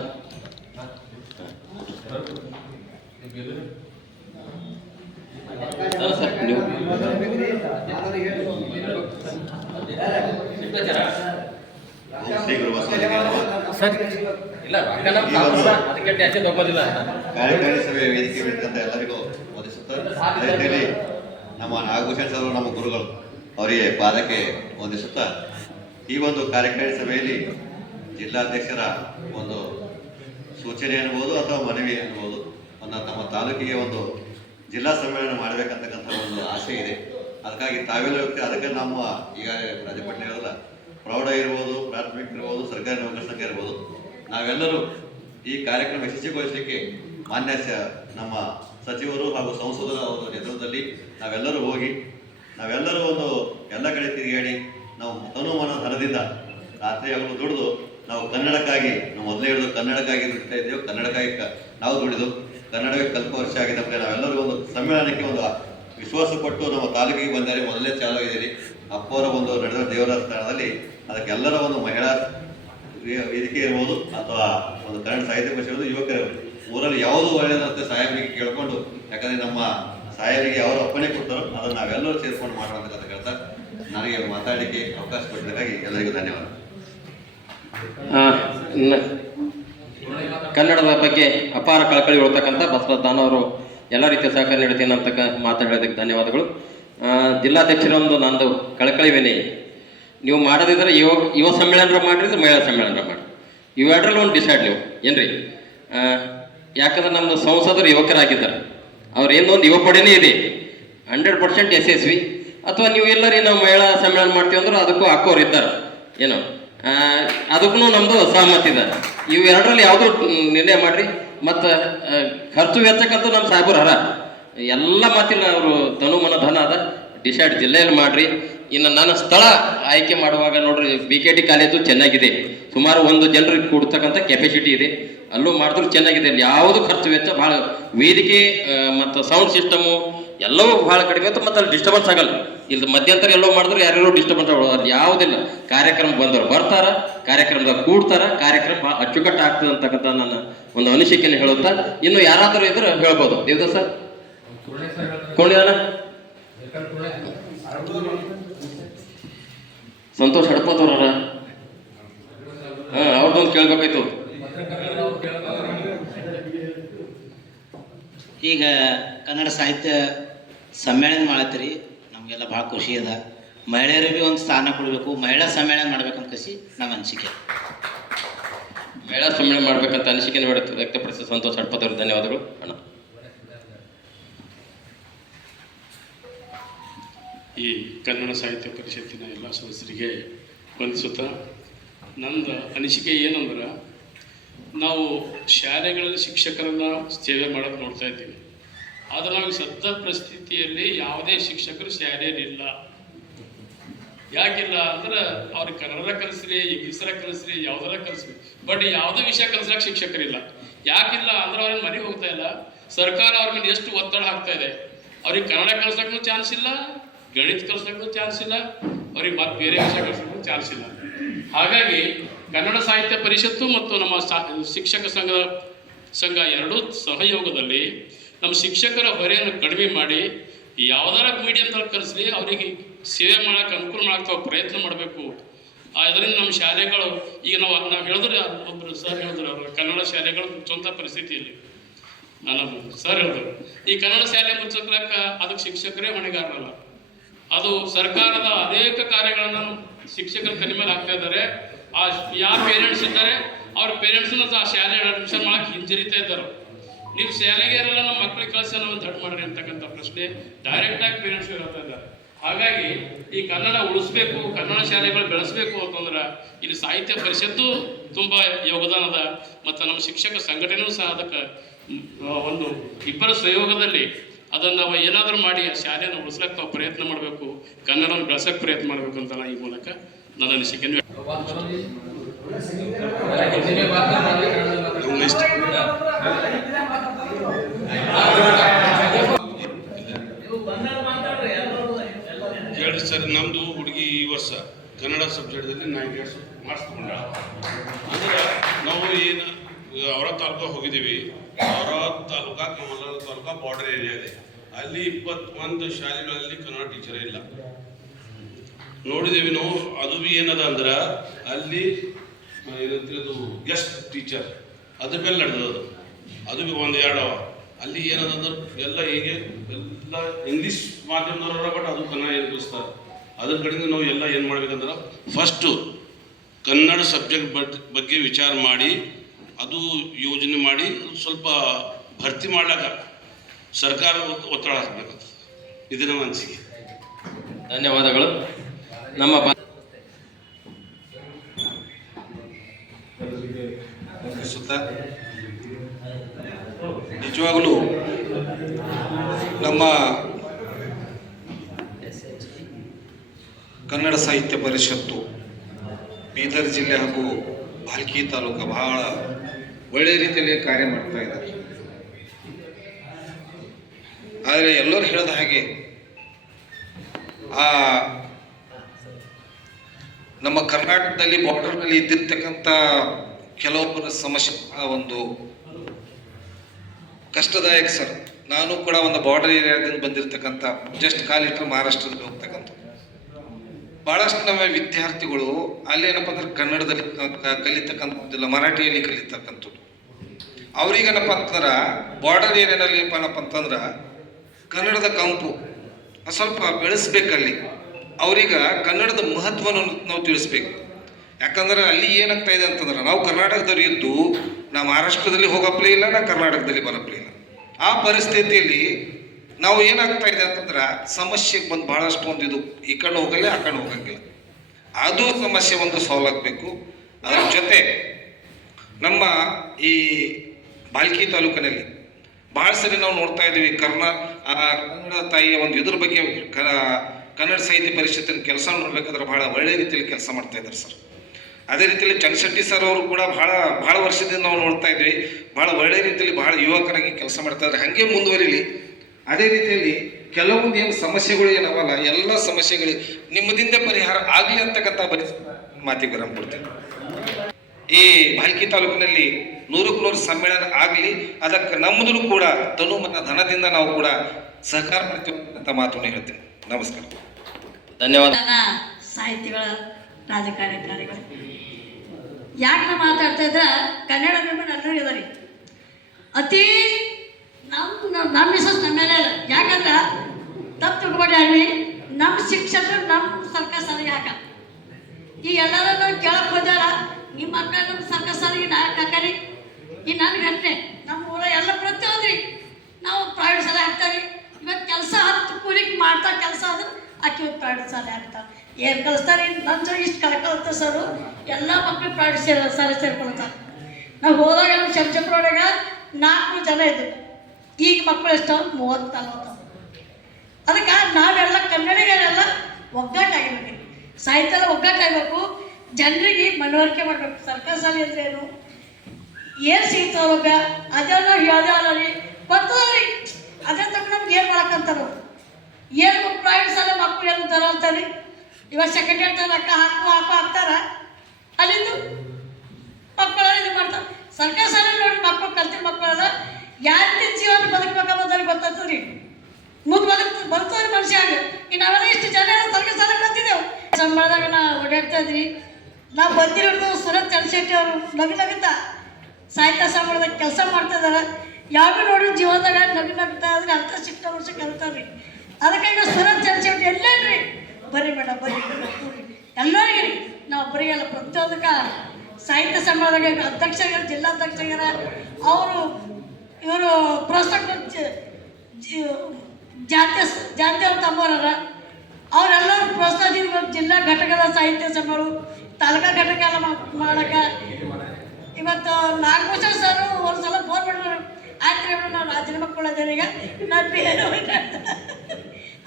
ಸರ್ ನೀವು ಕಾರ್ಯಕಾರಿ ಸಭೆಯ ವೇದಿಕೆ ಬಿಟ್ಟಂತ ಎಲ್ಲರಿಗೂ ವಂದಿಸುತ್ತಾರೆ. ಅದೇ ರೀತಿಯಲ್ಲಿ ನಮ್ಮ ನಾಗಭೂಷಣ್ ಸರ್ ನಮ್ಮ ಗುರುಗಳು, ಅವರಿಗೆ ಪಾದಕ್ಕೆ ವಂದಿಸುತ್ತಾ, ಈ ಒಂದು ಕಾರ್ಯಕಾರಿ ಸಭೆಯಲ್ಲಿ ಜಿಲ್ಲಾಧ್ಯಕ್ಷರ ಒಂದು ಸೂಚನೆ ಅನ್ಬೋದು ಅಥವಾ ಮನವಿ ಅನ್ಬೋದು, ನಮ್ಮ ತಾಲೂಕಿಗೆ ಒಂದು ಜಿಲ್ಲಾ ಸಮ್ಮೇಳನ ಮಾಡಬೇಕಂತಕ್ಕಂಥ ಒಂದು ಆಸೆ ಇದೆ. ಅದಕ್ಕಾಗಿ ತಾವೆಲ್ಲ ಅದಕ್ಕೆ ನಮ್ಮ ಈಗ ರಾಜಪಟ್ಟಣ ಇರೋಲ್ಲ, ಪ್ರೌಢ ಇರ್ಬೋದು, ಪ್ರಾಥಮಿಕ ಇರ್ಬೋದು, ಸರ್ಕಾರಿ ನೌಕರ ಸಂಘ ಇರ್ಬೋದು, ನಾವೆಲ್ಲರೂ ಈ ಕಾರ್ಯಕ್ರಮ ಯಶಸ್ವಿಗೊಳಿಸಲಿಕ್ಕೆ ಮಾನ್ಯ ನಮ್ಮ ಸಚಿವರು ಹಾಗೂ ಸಂಸದರ ಒಂದು ನೇತೃತ್ವದಲ್ಲಿ ನಾವೆಲ್ಲರೂ ಹೋಗಿ ನಾವೆಲ್ಲರೂ ಒಂದು ಎಲ್ಲ ಕಡೆ ತಿರುಗಾಡಿ ನಾವು ತನು ಮನ ಧನದಿಂದ ರಾತ್ರಿ ಆಗಲು ದುಡಿದು ನಾವು ಕನ್ನಡಕ್ಕಾಗಿ, ನಾವು ಮೊದಲೇ ಹೇಳಿದ್ರು ಕನ್ನಡಕ್ಕಾಗಿ ದುಡಿತಾ ಇದ್ದೇವೆ. ಕನ್ನಡಕ್ಕಾಗಿ ನಾವು ದುಡಿದು ಕನ್ನಡಕ್ಕೆ ಕಲ್ಪವರ್ಷ ಆಗಿದ್ದಂತೆ ನಾವೆಲ್ಲರೂ ಒಂದು ಸಮ್ಮೇಳನಕ್ಕೆ ಒಂದು ವಿಶ್ವಾಸ ಕೊಟ್ಟು ನಮ್ಮ ತಾಲೂಕಿಗೆ ಬಂದರೆ ಮೊದಲೇ ಚಾಲು ಆಗಿದ್ದೀರಿ. ಅಪ್ಪವರ ಒಂದು ನಡೆದ ದೇವರ ಸ್ಥಾನದಲ್ಲಿ ಅದಕ್ಕೆ ಎಲ್ಲರ ಒಂದು ಮಹಿಳಾ ವೇದಿಕೆ ಇರ್ಬೋದು ಅಥವಾ ಒಂದು ಕನ್ನಡ ಸಾಹಿತ್ಯ ಪರಿಷತ್ ಇರ್ಬೋದು, ಯುವಕರು ಊರಲ್ಲಿ ಯಾವುದು ಒಳ್ಳೆಯದಂತೆ ಸಾಹೇಬರಿಗೆ ಕೇಳ್ಕೊಂಡು, ಯಾಕಂದರೆ ನಮ್ಮ ಸಾಹೇಬರಿಗೆ ಅವರು ಅಪ್ಪಣೆ ಕೊಡ್ತಾರೋ ಅದನ್ನು ನಾವೆಲ್ಲರೂ ಸೇರ್ಕೊಂಡು ಮಾಡೋಣ ಅಂತ ಹೇಳ್ತಾ ನನಗೆ ಮಾತಾಡಲಿಕ್ಕೆ ಅವಕಾಶ ಕೊಟ್ಟಿದ್ದಕ್ಕಾಗಿ ಎಲ್ಲರಿಗೂ ಧನ್ಯವಾದ. ಕನ್ನಡದ ಬಗ್ಗೆ ಅಪಾರ ಕಳಕಳಿ ಉಳ್ತಕ್ಕಂಥ ಬಸವದಾನ್ ಅವರು ಎಲ್ಲ ರೀತಿಯ ಸಹಕಾರ ನೀಡ್ತೀನಿ ಅಂತಕ್ಕ ಮಾತಾಡೋದಕ್ಕೆ ಧನ್ಯವಾದಗಳು. ಜಿಲ್ಲಾಧ್ಯಕ್ಷರೊಂದು ನಂದು ಕಳಕಳಿ ವಿನಯ, ನೀವು ಮಾಡೋದಿದ್ರೆ ಯುವ ಸಮ್ಮೇಳನ ಮಾಡಿದ್ರೆ ಮಹಿಳಾ ಸಮ್ಮೇಳನ ಮಾಡಿ, ಇವೆರಡರಲ್ಲಿ ಒಂದು ಡಿಸೈಡ್ ನೀವು ಏನ್ರಿ. ಯಾಕಂದ್ರೆ ನಮ್ಮದು ಸಂಸದರು ಯುವಕರಾಗಿದ್ದಾರೆ, ಅವ್ರು ಏನೊಂದು ಯುವ ಪಡೆನೇ ಇದೆ 100% ಯಶಸ್ವಿ. ಅಥವಾ ನೀವು ಎಲ್ಲರೂ ನಾವು ಮಹಿಳಾ ಸಮ್ಮೇಳನ ಮಾಡ್ತೀವಿ ಅಂದ್ರೆ ಅದಕ್ಕೂ ಹಾಕೋರು ಇದ್ದಾರೆ ಏನೋ, ಅದಕ್ಕೂ ನಮ್ಮದು ಸಹಮತ ಇದೆ. ಇವೆರಡರಲ್ಲಿ ಯಾವುದೂ ನಿರ್ಣಯ ಮಾಡಿರಿ. ಮತ್ತು ಖರ್ಚು ವೆಚ್ಚಕ್ಕಂತೂ ನಮ್ಮ ಸಾಹೇಬರು ಹರ ಎಲ್ಲ ಮಾತಿಲ್ಲ, ಅವರು ತನು ಮನ ಧನ ಅದ, ಡಿಸೈಡ್ ಜಿಲ್ಲೆಯಲ್ಲಿ ಮಾಡಿರಿ. ಇನ್ನು ನನ್ನ ಸ್ಥಳ ಆಯ್ಕೆ ಮಾಡುವಾಗ ನೋಡ್ರಿ, BKT ಕಾಲೇಜು ಚೆನ್ನಾಗಿದೆ, ಸುಮಾರು 1 ಜನರಿಗೆ ಕೊಡ್ತಕ್ಕಂಥ ಕೆಪಾಸಿಟಿ ಇದೆ, ಅಲ್ಲೂ ಮಾಡಿದ್ರು ಚೆನ್ನಾಗಿದೆ. ಅಲ್ಲಿ ಯಾವುದು ಖರ್ಚು ವೆಚ್ಚ ಭಾಳ, ವೇದಿಕೆ ಮತ್ತು ಸೌಂಡ್ ಸಿಸ್ಟಮು ಎಲ್ಲವೂ ಭಾಳ ಕಡಿಮೆ ಇತ್ತು. ಮತ್ತು ಅಲ್ಲಿ ಡಿಸ್ಟರ್ಬೆನ್ಸ್ ಆಗಲ್ಲ. ಇಲ್ಲಿ ಮಧ್ಯಂತರ ಎಲ್ಲೋ ಮಾಡಿದ್ರು ಯಾರ್ಯಾರು ಡಿಸ್ಟರ್ಬೆನ್ಸ್ ಆಗೋದು ಅಲ್ಲಿ ಯಾವುದಿಲ್ಲ. ಕಾರ್ಯಕ್ರಮ ಬಂದವರು ಬರ್ತಾರ, ಕಾರ್ಯಕ್ರಮದಾಗ ಕೂಡ್ತಾರ, ಕಾರ್ಯಕ್ರಮ ಭಾಳ ಅಚ್ಚುಕಟ್ಟು ಆಗ್ತದೆ ಅಂತಕ್ಕಂಥ ನನ್ನ ಒಂದು ಅನಿಸಿಕೆಯನ್ನು ಹೇಳುತ್ತಾ, ಇನ್ನು ಯಾರಾದರೂ ಇದ್ರೆ ಹೇಳ್ಬೋದು. ದೇವದಾಸ್ ಸರ್, ಕೊಂಡಿದಾನ, ಸಂತೋಷ್ ಹಡಪತವ್ರ, ಅವ್ರದ್ದೊಂದು ಕೇಳ್ಬೇಕಾಯ್ತು. ಈಗ ಕನ್ನಡ ಸಾಹಿತ್ಯ ಸಮ್ಮೇಳನ ಮಾಡತ್ತೀರಿ, ನಮಗೆಲ್ಲ ಭಾಳ ಖುಷಿ ಅದ. ಮಹಿಳೆಯರಿಗೆ ಒಂದು ಸ್ಥಾನ ಕೊಡಬೇಕು, ಮಹಿಳಾ ಸಮ್ಮೇಳನ ಮಾಡ್ಬೇಕಂತ ಕಸಿ ನಮ್ಮ ಅನಿಸಿಕೆ. ಮಹಿಳಾ ಸಮ್ಮೇಳನ ಮಾಡ್ಬೇಕಂತ ಅನಿಸಿಕೆಯನ್ನು ವ್ಯಕ್ತಪಡಿಸಿದ ಸಂತೋಷ್ ಹಡಪತವ್ರಿಗೆ ಧನ್ಯವಾದಗಳು ಅಣ್ಣ. ಈ ಕನ್ನಡ ಸಾಹಿತ್ಯ ಪರಿಷತ್ತಿನ ಎಲ್ಲ ಸದಸ್ಯರಿಗೆ ವಂದಿಸುತ್ತಾ, ನಂದು ಅನಿಸಿಕೆ ಏನಂದ್ರೆ, ನಾವು ಶಾಲೆಗಳಲ್ಲಿ ಶಿಕ್ಷಕರನ್ನು ಸೇವೆ ಮಾಡೋದು ನೋಡ್ತಾ ಇದ್ದೀವಿ. ಆದರೆ ನಾವು ಸದ್ಯ ಪರಿಸ್ಥಿತಿಯಲ್ಲಿ ಯಾವುದೇ ಶಿಕ್ಷಕರು ಶಾಲೆಯಲ್ಲಿಲ್ಲ. ಯಾಕಿಲ್ಲ ಅಂದ್ರೆ ಅವ್ರಿಗೆ ಕನ್ನಡ ಕಲಿಸ್ರಿ, ಇಂಗ್ಲೀಷರ ಕಲಿಸ್ರಿ, ಯಾವುದರ ಕಲಿಸ್ರಿ, ಬಟ್ ಯಾವುದೇ ವಿಷಯ ಕಲಿಸ್ಲಿಕ್ಕೆ ಶಿಕ್ಷಕರಿಲ್ಲ. ಯಾಕಿಲ್ಲ ಅಂದ್ರೆ ಅವ್ರನ್ನ ಮನೆಗೆ ಹೋಗ್ತಾ ಇಲ್ಲ. ಸರ್ಕಾರ ಅವ್ರ ಮೇಲೆ ಎಷ್ಟು ಒತ್ತಡ ಹಾಕ್ತಾ ಇದೆ. ಅವ್ರಿಗೆ ಕನ್ನಡ ಕಲಿಸ್ಲಿಕ್ಕೂ ಚಾನ್ಸ್ ಇಲ್ಲ, ಗಣಿತ ಕಲಿಸ್ಲಿಕ್ಕೂ ಚಾನ್ಸ್ ಇಲ್ಲ, ಅವ್ರಿಗೆ ಮತ್ತೆ ಬೇರೆ ವಿಷಯ ಕಲಿಸ್ಲಿಕ್ಕೂ ಚಾನ್ಸ್ ಇಲ್ಲ. ಹಾಗಾಗಿ ಕನ್ನಡ ಸಾಹಿತ್ಯ ಪರಿಷತ್ತು ಮತ್ತು ನಮ್ಮ ಶಿಕ್ಷಕ ಸಂಘ ಎರಡೂ ಸಹಯೋಗದಲ್ಲಿ ನಮ್ಮ ಶಿಕ್ಷಕರ ಹೊರೆಯನ್ನು ಕಡಿಮೆ ಮಾಡಿ ಯಾವ್ದಾರ ಮೀಡಿಯಮ್ದಲ್ಲಿ ಕಲಿಸ್ಲಿ ಅವರಿಗೆ ಸೇವೆ ಮಾಡೋಕೆ ಅನುಕೂಲ ಮಾಡೋಕ್ಕೆ ಪ್ರಯತ್ನ ಮಾಡಬೇಕು. ಅದರಿಂದ ನಮ್ಮ ಶಾಲೆಗಳು ಈಗ ನಾವು ಹೇಳಿದ್ರೆ ಒಬ್ಬರು ಸರ್ ಹೇಳಿದ್ರು ಅವರು ಕನ್ನಡ ಶಾಲೆಗಳು ಸ್ವಂತ ಪರಿಸ್ಥಿತಿಯಲ್ಲಿ ನಮ್ಮ ಸರ್ ಹೇಳಿದ್ರು ಈ ಕನ್ನಡ ಶಾಲೆ ಮುಚ್ಚಕ್ಕೆ ಅದಕ್ಕೆ ಶಿಕ್ಷಕರೇ ಹೊಣೆಗಾರರಲ್ಲ. ಅದು ಸರ್ಕಾರದ ಅನೇಕ ಕಾರ್ಯಗಳನ್ನು ಶಿಕ್ಷಕರ ತಲೆ ಮೇಲೆ ಹಾಕ್ತಾ ಇದ್ದಾರೆ. ಆ ಯಾರು ಪೇರೆಂಟ್ಸ್ ಇದ್ದಾರೆ ಅವ್ರ ಪೇರೆಂಟ್ಸ್ನ ಆ ಶಾಲೆ ಅಡ್ಮಿಷನ್ ಮಾಡಕ್ಕೆ ಹಿಂಜರಿತಾ ಇದ್ದಾರೆ. ನೀವು ಶಾಲೆಗೆ ಇರಲ್ಲ ನಮ್ಮ ಮಕ್ಕಳಿಗೆ ಕಳಿಸಿ ನಾವು ದಡ್ಡ ಮಾಡ್ರಿ ಅಂತಕ್ಕಂಥ ಪ್ರಶ್ನೆ ಡೈರೆಕ್ಟಾಗಿ ಪೇರೆಂಟ್ಸ್ ಹೇಳ್ತಾ ಇದ್ದಾರೆ. ಹಾಗಾಗಿ ಈ ಕನ್ನಡ ಉಳಿಸ್ಬೇಕು, ಕನ್ನಡ ಶಾಲೆಗಳು ಬೆಳೆಸಬೇಕು ಅಂತಂದ್ರೆ ಇಲ್ಲಿ ಸಾಹಿತ್ಯ ಪರಿಷತ್ತು ತುಂಬ ಯೋಗದಾನ ಅದ ಮತ್ತು ನಮ್ಮ ಶಿಕ್ಷಕ ಸಂಘಟನೆಯೂ ಸಹ ಅದಕ್ಕೆ ಒಂದು ಇಬ್ಬರ ಸಹಯೋಗದಲ್ಲಿ ಅದನ್ನು ನಾವು ಏನಾದರೂ ಮಾಡಿ ಆ ಶಾಲೆಯನ್ನು ಉಳಿಸ್ಲಿಕ್ಕೆ ನಾವು ಪ್ರಯತ್ನ ಮಾಡಬೇಕು, ಕನ್ನಡವನ್ನು ಬೆಳೆಸೋಕ್ಕೆ ಪ್ರಯತ್ನ ಮಾಡಬೇಕು ಅಂತ ನಾನು ಈ ಮೂಲಕ ನನ್ನ ಅನಿಸಿಕೆಯನ್ನು ಹೇಳಿ ಸರ್. ನಮ್ಮದು ಹುಡುಗಿ ಈ ವರ್ಷ ಕನ್ನಡ ಸಬ್ಜೆಕ್ಟ್ದಲ್ಲಿ 90 ಮಾರ್ಕ್ಸ್ ತಗೊಂಡ. ಅಂದ್ರೆ ನಾವು ಏನು ಅವರ ತಾಲೂಕು ಹೋಗಿದ್ದೀವಿ. ಅವರ ತಾಲೂಕಾ ಕಮಲ ತಾಲೂಕಾ ಬಾರ್ಡರ್ ಏರಿಯಾ ಇದೆ. ಅಲ್ಲಿ 21 ಶಾಲೆಗಳಲ್ಲಿ ಕನ್ನಡ ಟೀಚರೇ ಇಲ್ಲ. ನೋಡಿದ್ದೀವಿ ನಾವು. ಅದು ಭೀ ಏನದ ಅಂದ್ರೆ ಅಲ್ಲಿ ಏನಂತೀವಿ ಅದು ಗೆಸ್ಟ್ ಟೀಚರ್ ಅದ್ರ ಮೇಲೆ ನಡೆದದು. ಅದು ಭೀ 1-2 ಅವ. ಅಲ್ಲಿ ಏನದ ಅಂದ್ರೆ ಎಲ್ಲ ಹೀಗೆ ಎಲ್ಲ ಇಂಗ್ಲೀಷ್ ಮಾಧ್ಯಮದವ್ರ, ಬಟ್ ಅದು ಕನ್ನಡ ಏನು ಕಲಿಸ್ತಾರೆ. ಅದ್ರ ಕಡೆಯಿಂದ ನಾವು ಎಲ್ಲ ಏನು ಮಾಡ್ಬೇಕಂದ್ರೆ ಫಸ್ಟು ಕನ್ನಡ ಸಬ್ಜೆಕ್ಟ್ ಬಗ್ಗೆ ವಿಚಾರ ಮಾಡಿ ಅದು ಯೋಜನೆ ಮಾಡಿ ಸ್ವಲ್ಪ ಭರ್ತಿ ಮಾಡ್ಲಿಕ್ಕೆ ಸರ್ಕಾರ ಒತ್ತಡ ಹಾಕಬೇಕಾಗ್ತದೆ. ಇದು ನಮ್ಮ ಅನಿಸಿಕೆ. ಧನ್ಯವಾದಗಳು. ನಮ್ಮ ನಿಜವಾಗಲೂ ನಮ್ಮ ಕನ್ನಡ ಸಾಹಿತ್ಯ ಪರಿಷತ್ತು ಬೀದರ್ ಜಿಲ್ಲೆ ಹಾಗೂ ಭಾಲ್ಕಿ ತಾಲೂಕು ಬಹಳ ಒಳ್ಳೆಯ ರೀತಿಯಲ್ಲಿ ಕಾರ್ಯ ಮಾಡ್ತಾ ಇದ್ದಾರೆ. ಆದರೆ ಎಲ್ಲರೂ ಹೇಳಿದ ಹಾಗೆ ನಮ್ಮ ಕರ್ನಾಟಕದಲ್ಲಿ ಬಾರ್ಡರ್ನಲ್ಲಿ ಇದ್ದಿರ್ತಕ್ಕಂಥ ಕೆಲವೊಬ್ಬರ ಸಮಸ್ಯೆ ಒಂದು ಕಷ್ಟದಾಯಕ ಸರ್. ನಾನು ಕೂಡ ಒಂದು ಬಾರ್ಡರ್ ಏರಿಯಾದಿಂದ ಬಂದಿರತಕ್ಕಂಥ, ಜಸ್ಟ್ ಕಾಲಿಟ್ರೆ ಮಹಾರಾಷ್ಟ್ರದಲ್ಲಿ ಹೋಗ್ತಕ್ಕಂಥ ಭಾಳಷ್ಟು ನಮ್ಮ ವಿದ್ಯಾರ್ಥಿಗಳು ಅಲ್ಲಿ ಏನಪ್ಪ ಅಂದ್ರೆ ಕನ್ನಡದಲ್ಲಿ ಕಲಿತಕ್ಕಂಥದ್ದಿಲ್ಲ, ಮರಾಠಿಯಲ್ಲಿ ಕಲಿತಕ್ಕಂಥದ್ದು. ಅವ್ರಿಗೇನಪ್ಪ ಅಂತಂದ್ರೆ ಬಾರ್ಡರ್ ಏರಿಯಾದಲ್ಲಿ ಏನಪ್ಪ ಅಂತಂದ್ರೆ ಕನ್ನಡದ ಕಂಪು ಸ್ವಲ್ಪ ಬೆಳೆಸ್ಬೇಕಲ್ಲಿ. ಅವ್ರಿಗೆ ಕನ್ನಡದ ಮಹತ್ವವನ್ನು ನಾವು ತಿಳಿಸ್ಬೇಕು. ಯಾಕಂದ್ರೆ ಅಲ್ಲಿ ಏನಾಗ್ತಾ ಇದೆ ಅಂತಂದ್ರೆ ನಾವು ಕರ್ನಾಟಕದವ್ರು ಇದ್ದು ನಾ ಮಹಾರಾಷ್ಟ್ರದಲ್ಲಿ ಹೋಗಪ್ಲೇ ಇಲ್ಲ, ನಾ ಕರ್ನಾಟಕದಲ್ಲಿ ಬರಪ್ಲೇ ಇಲ್ಲ. ಆ ಪರಿಸ್ಥಿತಿಯಲ್ಲಿ ನಾವು ಏನಾಗ್ತಾ ಇದೆ ಅಂತಂದ್ರೆ ಸಮಸ್ಯೆಗೆ ಬಂದು ಭಾಳಷ್ಟು ಒಂದು ಇದು ಈ ಕಡೆ ಹೋಗಲ್ಲ ಆ ಕಡೆ ಹೋಗಂಗಿಲ್ಲ. ಅದು ಸಮಸ್ಯೆ ಒಂದು ಸಾಲ್ವ್ ಆಗಬೇಕು. ಅದರ ಜೊತೆ ನಮ್ಮ ಈ ಭಾಲ್ಕಿ ತಾಲೂಕಿನಲ್ಲಿ ಭಾಳ ಸರಿ ನಾವು ನೋಡ್ತಾ ಇದ್ದೀವಿ ಕನ್ನಡ ತಾಯಿಯ ಒಂದು ಇದ್ರ ಬಗ್ಗೆ ಕನ್ನಡ ಸಾಹಿತ್ಯ ಪರಿಷತ್ತಿನ ಕೆಲಸ ನೋಡ್ಬೇಕಾದ್ರೆ ಭಾಳ ಒಳ್ಳೆ ರೀತಿಯಲ್ಲಿ ಕೆಲಸ ಮಾಡ್ತಾ ಇದ್ದಾರೆ ಸರ್. ಅದೇ ರೀತಿಯಲ್ಲಿ ಚನ್ನಶೆಟ್ಟಿ ಸರ್ ಅವರು ಕೂಡ ಭಾಳ ವರ್ಷದಿಂದ ನಾವು ನೋಡ್ತಾ ಇದ್ವಿ. ಭಾಳ ಒಳ್ಳೆ ರೀತಿಯಲ್ಲಿ ಭಾಳ ಯುವಕರಾಗಿ ಕೆಲಸ ಮಾಡ್ತಾ ಇದ್ದಾರೆ. ಹಾಗೆ ಮುಂದುವರಿಲಿ. ಅದೇ ರೀತಿಯಲ್ಲಿ ಕೆಲವೊಂದು ಏನು ಸಮಸ್ಯೆಗಳು ಏನವಲ್ಲ, ಎಲ್ಲ ಸಮಸ್ಯೆಗಳಿಗೆ ನಿಮ್ಮದಿಂದ ಪರಿಹಾರ ಆಗಲಿ ಅಂತಕ್ಕಂಥ ಮಾತಿಗೆ ವಿರಾಮ ಕೊಡ್ತೀನಿ. ಈ ಭಾಲ್ಕಿ ತಾಲೂಕಿನಲ್ಲಿ 100ಕ್ಕೆ 100 ಸಮ್ಮೇಳನ ಆಗಲಿ, ಅದಕ್ಕೆ ನಮ್ಮದು ಕೂಡ ತನು ಮನ ಧನದಿಂದ ನಾವು ಕೂಡ ಸಹಕಾರ ಮಾಡ್ತೀವಿ ಅಂತ ಮಾತನ್ನು ಹೇಳ್ತೀನಿ. ನಮಸ್ಕಾರ. ಧನ್ಯವಾದ. ಸಾಹಿತಿಗಳ ರಾಜಕಾರಣಿಗಳು ಯಾಕೆ ನಾವು ಮಾತಾಡ್ತಾ ಇದ್ದ ಕನ್ನಡ ಎಲ್ಲರೂ ಇದಾರೆ. ಅತಿ ನಮ್ಮ ಮಿಸಸ್ ನಮ್ಮ ಮೇಲೆ ಇಲ್ಲ. ಯಾಕಂದ್ರೆ ತಪ್ಪು ತಿಳ್ಕೊಬೇಡಿ, ನಮ್ಮ ಶಿಕ್ಷಕರು ನಮ್ಮ ಸರ್ಕಾರ ಸಾಲಿಗೆ ಹಾಕ. ಈ ಎಲ್ಲರೂ ನಾವು ಕೇಳಕ್ಕೆ ಹೋದಾರ ನಿಮ್ಮ ಮಕ್ಕಳು ನಮ್ಮ ಸರ್ಕಾರ ಸಾಲಿಗೆ ಹಾಕರಿ. ಈ ನನ್ನ ಘಟನೆ ನಮ್ಮ ಊರ ಎಲ್ಲ ಪ್ರತಿಯೊಂದ್ರಿ ನಾವು ಪ್ರೈವೇಟ್ ಶಾಲೆ ಹಾಕ್ತಾರೆ. ಇವತ್ತು ಕೆಲಸ 10 ಕೂಲಿಗೆ ಮಾಡ್ತಾ ಕೆಲಸ ಆದ್ರೆ ಆಕೆ ಇವತ್ತು ಪ್ರೈವೇಟ್ ಶಾಲೆ ಹಾಕ್ತಾರೆ. ಏನು ಕಲಿಸ್ತಾರೆ ನನ್ನ ಇಷ್ಟು ಕಳ್ಕೊಳ್ತಾರೆ ಸರ್. ಎಲ್ಲ ಮಕ್ಕಳು ಪ್ರೈವೇಟ್ ಶಾಲೆ ಸೇರ್ಕೊಳ್ತಾರೆ. ನಾವು ಹೋದಾಗ ನಮ್ಮ ಶಂಚಪುರೊಳಗೆ 400 ಜನ ಇದ್ದರು. ಈಗ ಮಕ್ಕಳು ಎಷ್ಟು 30-40. ಅದಕ್ಕೆ ನಾವೆಲ್ಲ ಕನ್ನಡಿಗರೆಲ್ಲ ಒಗ್ಗಟ್ಟಾಗಿರ್ಬೇಕು. ಸಾಹಿತ್ಯ ಒಗ್ಗಟ್ಟಾಗಬೇಕು. ಜನರಿಗೆ ಮನವರಿಕೆ ಮಾಡಬೇಕು. ಸರ್ಕಾರ ಶಾಲೆ ಅಂದ್ರೆ ಏನು ಸಿಗ್ತಾವಾಗ ಅದೆಲ್ಲ ನಾವು ಹೇಳ್ದೇವಲ್ಲ ರೀ, ಗೊತ್ತದ ರೀ. ಅದೇ ತಕ್ಕ ನಮ್ಗೆ ಏನು ಮಾಡಕ್ಕಂತಾರ. ಏನು ಪ್ರೈವೇಟ್ ಶಾಲೆ ಮಕ್ಕಳು ಏನು ತರಲ್ತಾರೆ ಇವಾಗ ಸೆಕೆಂಡ್ ಇಯರ್ ತನಕ ಹಾಕ್ತಾರ ಅಲ್ಲಿಂದು ಮಕ್ಕಳು ಇದು ಮಾಡ್ತಾರೆ. ಸರ್ಕಾರಿ ಶಾಲೆ ನೋಡಿ ಮಕ್ಕಳು ಕಲ್ತಿರೋ ಮಕ್ಕಳಲ್ಲ ಯಾವ ರೀತಿ ಜೀವನ ಬದುಕಬೇಕನ್ನೋದ್ರಿಗೆ ಗೊತ್ತಾಗ್ತದೆ ರೀ. ಮುಂದೆ ಬದುಕ್ತವ್ರಿ ಮನುಷ್ಯ ಆಗ. ಈಗ ನಾವೆಲ್ಲ ಇಷ್ಟು ಜನ ಸರ್ಕಾರಿ ಶಾಲೆ ಕಲ್ತಿದ್ದೆವು. ಸಂಬಳದಾಗ ನಾವು ಓಡಾಡ್ತಾ ಇದ್ರಿ. ನಾವು ಬಂದಿರೋದು ಸುರತ್ ಚಂದ್ರಶೆಟ್ಟಿ ಅವರು ನಗುತ್ತಾ ಸಾಹಿತ್ಯ ಸಂಬಳದಾಗ ಕೆಲಸ ಮಾಡ್ತಾ ಇದಾರೆ. ಯಾವ ನೋಡಿ ಜೀವನದಾಗ ನಗುತ್ತಾ ಇದ್ರೆ ಅರ್ಥ ಸಿಕ್ಕ ವರ್ಷ ಕಲ್ತಾವ್ರಿ. ಅದಕ್ಕೆ ಈಗ ಸುರತ್ ಚಂದ್ರಶೆಟ್ಟಿ ಎಲ್ಲೇನ್ರಿ ಬರ್ರಿ ಮೇಡಮ್ ಬರ್ರಿ ಎಲ್ಲರಿಗೆ ರೀ ನಾವು ಬರೀ ಎಲ್ಲ ಪ್ರತಿಯೊಂದಕ್ಕೆ ಸಾಹಿತ್ಯ ಸಂಬಳದಾಗ ಅಧ್ಯಕ್ಷರ ಜಿಲ್ಲಾಧ್ಯಕ್ಷರ ಅವರು ಇವರು ಪ್ರೋತ್ಸಾಹ ಜಾತಿ ಅವ್ರ ತಮ್ಮವರ ಅವರೆಲ್ಲರೂ ಪ್ರೋತ್ಸಾಹದಿಂದ ಜಿಲ್ಲಾ ಘಟಕದ ಸಾಹಿತ್ಯ ಸಂಬಳ ತಾಲೂಕಾ ಘಟಕ ಎಲ್ಲ ಮಾಡೋಕೆ ಇವತ್ತು ನಾಗಭೂಷಣ ಸರ್ ಒಂದು ಸಲ ಫೋನ್ ಮಾಡಿದ್ರು. ಆಯ್ತು ರೀ ನಾವು ರಾಜೀನಾಮೆ ಕೊಡೋದೇನೆ ಈಗ ನಾನು ಬೇರೆ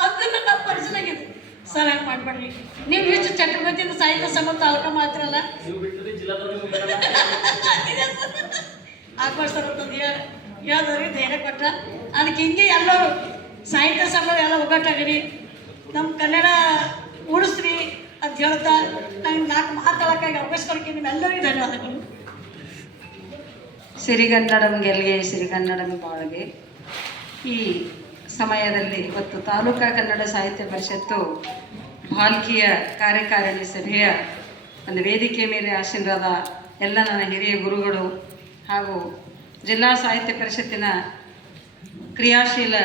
ಅದನ್ನು ನಾವು ಪರಿಸಲಾಗಿದೆ ಸರ್. ಹಂಗೆ ಮಾಡಬೇಡ್ರಿ ನೀವು ಇಷ್ಟು ಚಟುವಟಿಕೆಯಿಂದ ಸಾಹಿತ್ಯ ಸಂಬಳ ತಾಲೂಕಾ ಮಾತ್ರ ಅಲ್ಲ ಆಗ್ಬಾರ್ದು ಸರ್ ಅಂತಂದು ಹೇಳಿದವ್ರಿಗೆ ಧೈರ್ಯ ಕೊಟ್ಟ. ಅದಕ್ಕೆ ಹಿಂಗೆ ಎಲ್ಲರೂ ಸಾಹಿತ್ಯ ಸಂಬಳ ಎಲ್ಲ ಒಗ್ಗಟ್ಟಾಗಿರಿ ನಮ್ಮ ಕನ್ನಡ ಉಳಿಸ್ರಿ ಅಂತ ಹೇಳ್ತಾ ನಂಗೆ 4 ಮಾತಾಡೋಕ್ಕಾಗಿ ಅವಕಾಶ ಕೊಡೋಕ್ಕೆ ನಿಮ್ಮೆಲ್ಲರಿಗೂ ಧನ್ಯವಾದಗಳು. ಸಿರಿಗನ್ನಡಂ ಗೆಲ್ಗೆ ಸಿರಿಗನ್ನಡಂ ಬಾಳ್ಗೆ. ಈ ಸಮಯದಲ್ಲಿ ಇವತ್ತು ತಾಲೂಕಾ ಕನ್ನಡ ಸಾಹಿತ್ಯ ಪರಿಷತ್ತು ಭಾಲ್ಕಿಯ ಕಾರ್ಯಕಾರಿಣಿ ಸಭೆಯ ಒಂದು ವೇದಿಕೆ ಮೇಲೆ ಆಸೀನರಾದ ಎಲ್ಲ ನನ್ನ ಹಿರಿಯ ಗುರುಗಳು ಹಾಗೂ ಜಿಲ್ಲಾ ಸಾಹಿತ್ಯ ಪರಿಷತ್ತಿನ ಕ್ರಿಯಾಶೀಲ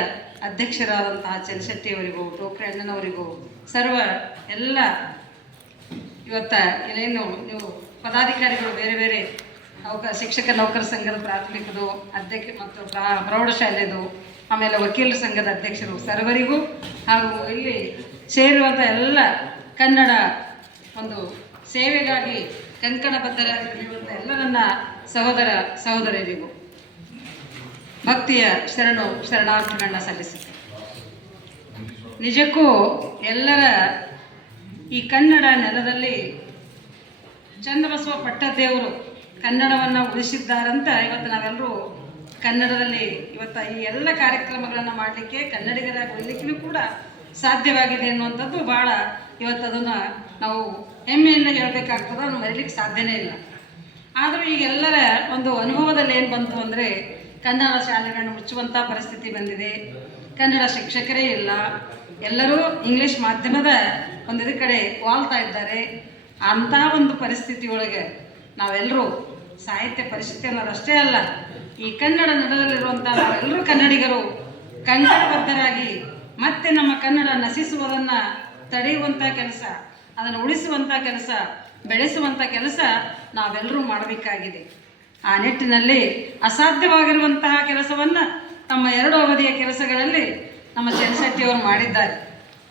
ಅಧ್ಯಕ್ಷರಾದಂತಹ ಚಂದ್ರಶೆಟ್ಟಿಯವರಿಗೂ ಟೋಕ್ರೆ ಅಣ್ಣನವರಿಗೂ ಸರ್ವ ಎಲ್ಲ ಇವತ್ತು ಏನೇನು ನೀವು ಪದಾಧಿಕಾರಿಗಳು ಬೇರೆ ಬೇರೆ ಶಿಕ್ಷಕ ನೌಕರ ಸಂಘದ ಪ್ರಾಥಮಿಕದು ಅಧ್ಯಕ್ಷ ಮತ್ತು ಪ್ರೌಢಶಾಲೆದು ಆಮೇಲೆ ವಕೀಲರ ಸಂಘದ ಅಧ್ಯಕ್ಷರು ಸರ್ವರಿಗೂ ಹಾಗೂ ಇಲ್ಲಿ ಸೇರುವಂಥ ಎಲ್ಲ ಕನ್ನಡ ಒಂದು ಸೇವೆಗಾಗಿ ಕಂಕಣಬದ್ಧರಾಗಿ ದುಡಿಯುವಂಥ ಎಲ್ಲ ನನ್ನ ಸಹೋದರ ಸಹೋದರಿಯರಿಗೂ ಭಕ್ತಿಯ ಶರಣಾರ್ಥಿಗಳನ್ನ ಸಲ್ಲಿಸುತ್ತೆ. ನಿಜಕ್ಕೂ ಎಲ್ಲರ ಈ ಕನ್ನಡ ನೆಲದಲ್ಲಿ ಚನ್ನಬಸವ ಪಟ್ಟದೇವರು ಕನ್ನಡವನ್ನು ಉಳಿಸಿದ್ದಾರಂತ ಇವತ್ತು ನಾವೆಲ್ಲರೂ ಕನ್ನಡದಲ್ಲಿ ಇವತ್ತು ಈ ಎಲ್ಲ ಕಾರ್ಯಕ್ರಮಗಳನ್ನು ಮಾಡಲಿಕ್ಕೆ ಕನ್ನಡಿಗರಾಗಿ ಉಳಿಲಿಕ್ಕೂ ಕೂಡ ಸಾಧ್ಯವಾಗಿದೆ ಅನ್ನುವಂಥದ್ದು ಭಾಳ ಇವತ್ತು ಅದನ್ನು ನಾವು ಹೆಮ್ಮೆಯಿಂದ ಹೇಳಬೇಕಾಗ್ತದೆ. ಅದನ್ನು ಮರೀಲಿಕ್ಕೆ ಸಾಧ್ಯನೇ ಇಲ್ಲ. ಆದರೂ ಈಗ ಎಲ್ಲರ ಒಂದು ಅನುಭವದಲ್ಲಿ ಏನು ಬಂತು ಅಂದರೆ ಕನ್ನಡ ಶಾಲೆಗಳನ್ನು ಮುಚ್ಚುವಂಥ ಪರಿಸ್ಥಿತಿ ಬಂದಿದೆ. ಕನ್ನಡ ಶಿಕ್ಷಕರೇ ಇಲ್ಲ, ಎಲ್ಲರೂ ಇಂಗ್ಲೀಷ್ ಮಾಧ್ಯಮದ ಒಂದು ಇದ್ರ ಕಡೆ ವಾಲ್ತಾ ಇದ್ದಾರೆ. ಅಂಥ ಒಂದು ಪರಿಸ್ಥಿತಿಯೊಳಗೆ ನಾವೆಲ್ಲರೂ ಸಾಹಿತ್ಯ ಪರಿಷತ್ ಅನ್ನೋದಷ್ಟೇ ಅಲ್ಲ, ಈ ಕನ್ನಡ ನೆಲದಲ್ಲಿರುವಂಥ ನಾವೆಲ್ಲರೂ ಕನ್ನಡಿಗರು ಕಂಕಣಬದ್ಧರಾಗಿ ಮತ್ತೆ ನಮ್ಮ ಕನ್ನಡ ನಶಿಸುವುದನ್ನು ತಡೆಯುವಂಥ ಕೆಲಸ, ಅದನ್ನು ಉಳಿಸುವಂಥ ಕೆಲಸ, ಬೆಳೆಸುವಂಥ ಕೆಲಸ ನಾವೆಲ್ಲರೂ ಮಾಡಬೇಕಾಗಿದೆ. ಆ ನಿಟ್ಟಿನಲ್ಲಿ ಅಸಾಧ್ಯವಾಗಿರುವಂತಹ ಕೆಲಸವನ್ನು ತಮ್ಮ 2 ಅವಧಿಯ ಕೆಲಸಗಳಲ್ಲಿ ನಮ್ಮ ಚಂದ್ರಶೆಟ್ಟಿಯವರು ಮಾಡಿದ್ದಾರೆ.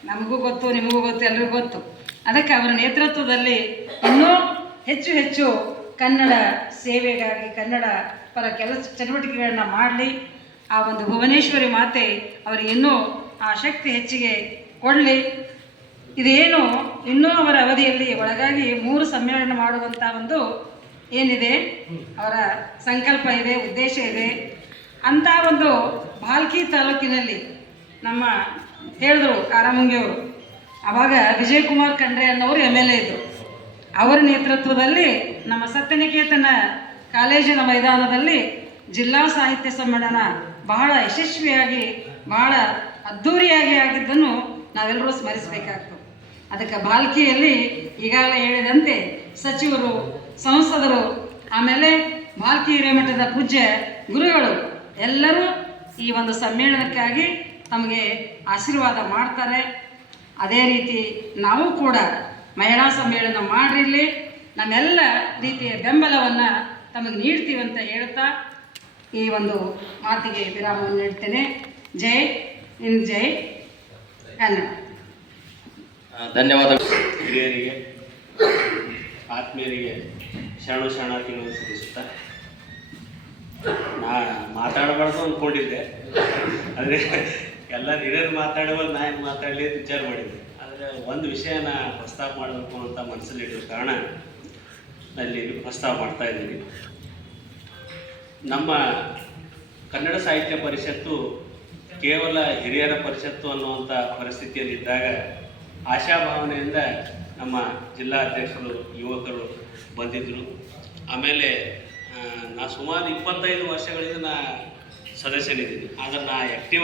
ನಮಗೂ ಗೊತ್ತು, ನಿಮಗೂ ಗೊತ್ತು, ಎಲ್ರಿಗೂ ಗೊತ್ತು. ಅದಕ್ಕೆ ಅವರ ನೇತೃತ್ವದಲ್ಲಿ ಇನ್ನೂ ಹೆಚ್ಚು ಹೆಚ್ಚು ಕನ್ನಡ ಸೇವೆಗಾಗಿ ಕನ್ನಡ ಪರ ಚಟುವಟಿಕೆಗಳನ್ನ ಮಾಡಲಿ. ಆ ಒಂದು ಭುವನೇಶ್ವರಿ ಮಾತೆ ಅವರಿಗೆ ಇನ್ನೂ ಆ ಶಕ್ತಿ ಹೆಚ್ಚಿಗೆ ಕೊಡಲಿ. ಇದೇನು ಇನ್ನೂ ಅವರ ಅವಧಿಯಲ್ಲಿ ಒಳಗಾಗಿ 3 ಸಮ್ಮೇಳನ ಮಾಡುವಂಥ ಒಂದು ಏನಿದೆ ಅವರ ಸಂಕಲ್ಪ ಇದೆ, ಉದ್ದೇಶ ಇದೆ. ಅಂಥ ಒಂದು ಭಾಲ್ಕಿ ತಾಲೂಕಿನಲ್ಲಿ ನಮ್ಮ ಹೇಳಿದ್ರು ಕಾರಮುಂಗಿಯವರು, ಆವಾಗ ವಿಜಯಕುಮಾರ್ ಖಂಡ್ರೆ ಅನ್ನೋರು MLA ಇದ್ದರು. ಅವರ ನೇತೃತ್ವದಲ್ಲಿ ನಮ್ಮ ಸತ್ಯನಿಕೇತನ ಕಾಲೇಜಿನ ಮೈದಾನದಲ್ಲಿ ಜಿಲ್ಲಾ ಸಾಹಿತ್ಯ ಸಮ್ಮೇಳನ ಬಹಳ ಯಶಸ್ವಿಯಾಗಿ ಬಹಳ ಅದ್ಧೂರಿಯಾಗಿ ಆಗಿದ್ದನ್ನು ನಾವೆಲ್ಲರೂ ಸ್ಮರಿಸಬೇಕಾಗ್ತದೆ. ಅದಕ್ಕೆ ಭಾಲ್ಕಿಯಲ್ಲಿ ಈಗಾಗಲೇ ಹೇಳಿದಂತೆ ಸಚಿವರು, ಸಂಸದರು, ಆಮೇಲೆ ಭಾಲ್ಕಿ ಹಿರೇಮಠದ ಪೂಜ್ಯ ಗುರುಗಳು ಎಲ್ಲರೂ ಈ ಒಂದು ಸಮ್ಮೇಳನಕ್ಕಾಗಿ ತಮಗೆ ಆಶೀರ್ವಾದ ಮಾಡ್ತಾರೆ. ಅದೇ ರೀತಿ ನಾವು ಕೂಡ ಮಹಿಳಾ ಸಮ್ಮೇಳನ ಮಾಡಿರಲಿ, ನಮ್ಮೆಲ್ಲ ರೀತಿಯ ಬೆಂಬಲವನ್ನು ತಮಗೆ ನೀಡ್ತೀವಂತ ಹೇಳ್ತಾ ಈ ಒಂದು ಮಾತಿಗೆ ವಿರಾಮವನ್ನು ನೀಡ್ತೇನೆ. ಜೈ ಹಿಂದ್, ಜೈ ಕನ್ನಡ. ಧನ್ಯವಾದಗಳು. ಹಿರಿಯರಿಗೆ, ಆತ್ಮೀಯರಿಗೆ ಶರಣಾರ್ಥಿಗಳನ್ನು ಸಲ್ಲಿಸುತ್ತಾ, ನಾ ಮಾತಾಡಬಾರ್ದು ಅಂದ್ಕೊಂಡಿದ್ದೆ, ಆದರೆ ಎಲ್ಲ ಹಿರಿಯರು ಮಾತಾಡುವಾಗ ನಾ ಏನು ಮಾತಾಡಲಿ ಅಂತ ವಿಚಾರ ಮಾಡಿದ್ದೆ. ಆದರೆ ಒಂದು ವಿಷಯನ ಪ್ರಸ್ತಾಪ ಮಾಡಬೇಕು ಅಂತ ಮನಸ್ಸಲ್ಲಿ ಇಡೋ ಕಾರಣ ನಲ್ಲಿ ಪ್ರಸ್ತಾಪ ಮಾಡ್ತಾ ಇದ್ದೀನಿ. ನಮ್ಮ ಕನ್ನಡ ಸಾಹಿತ್ಯ ಪರಿಷತ್ತು ಕೇವಲ ಹಿರಿಯರ ಪರಿಷತ್ತು ಅನ್ನುವಂಥ ಪರಿಸ್ಥಿತಿಯಲ್ಲಿದ್ದಾಗ ಆಶಾಭಾವನೆಯಿಂದ ನಮ್ಮ ಜಿಲ್ಲಾ ಅಧ್ಯಕ್ಷರು ಯುವಕರು ಬಂದಿದ್ದರು. ಆಮೇಲೆ ನಾ ಸುಮಾರು 25 ವರ್ಷಗಳಿಂದ ನಾ ಸದಸ್ಯನಿದ್ದೀನಿ. ಆದರೆ ನಾ ಆ್ಯಕ್ಟಿವ್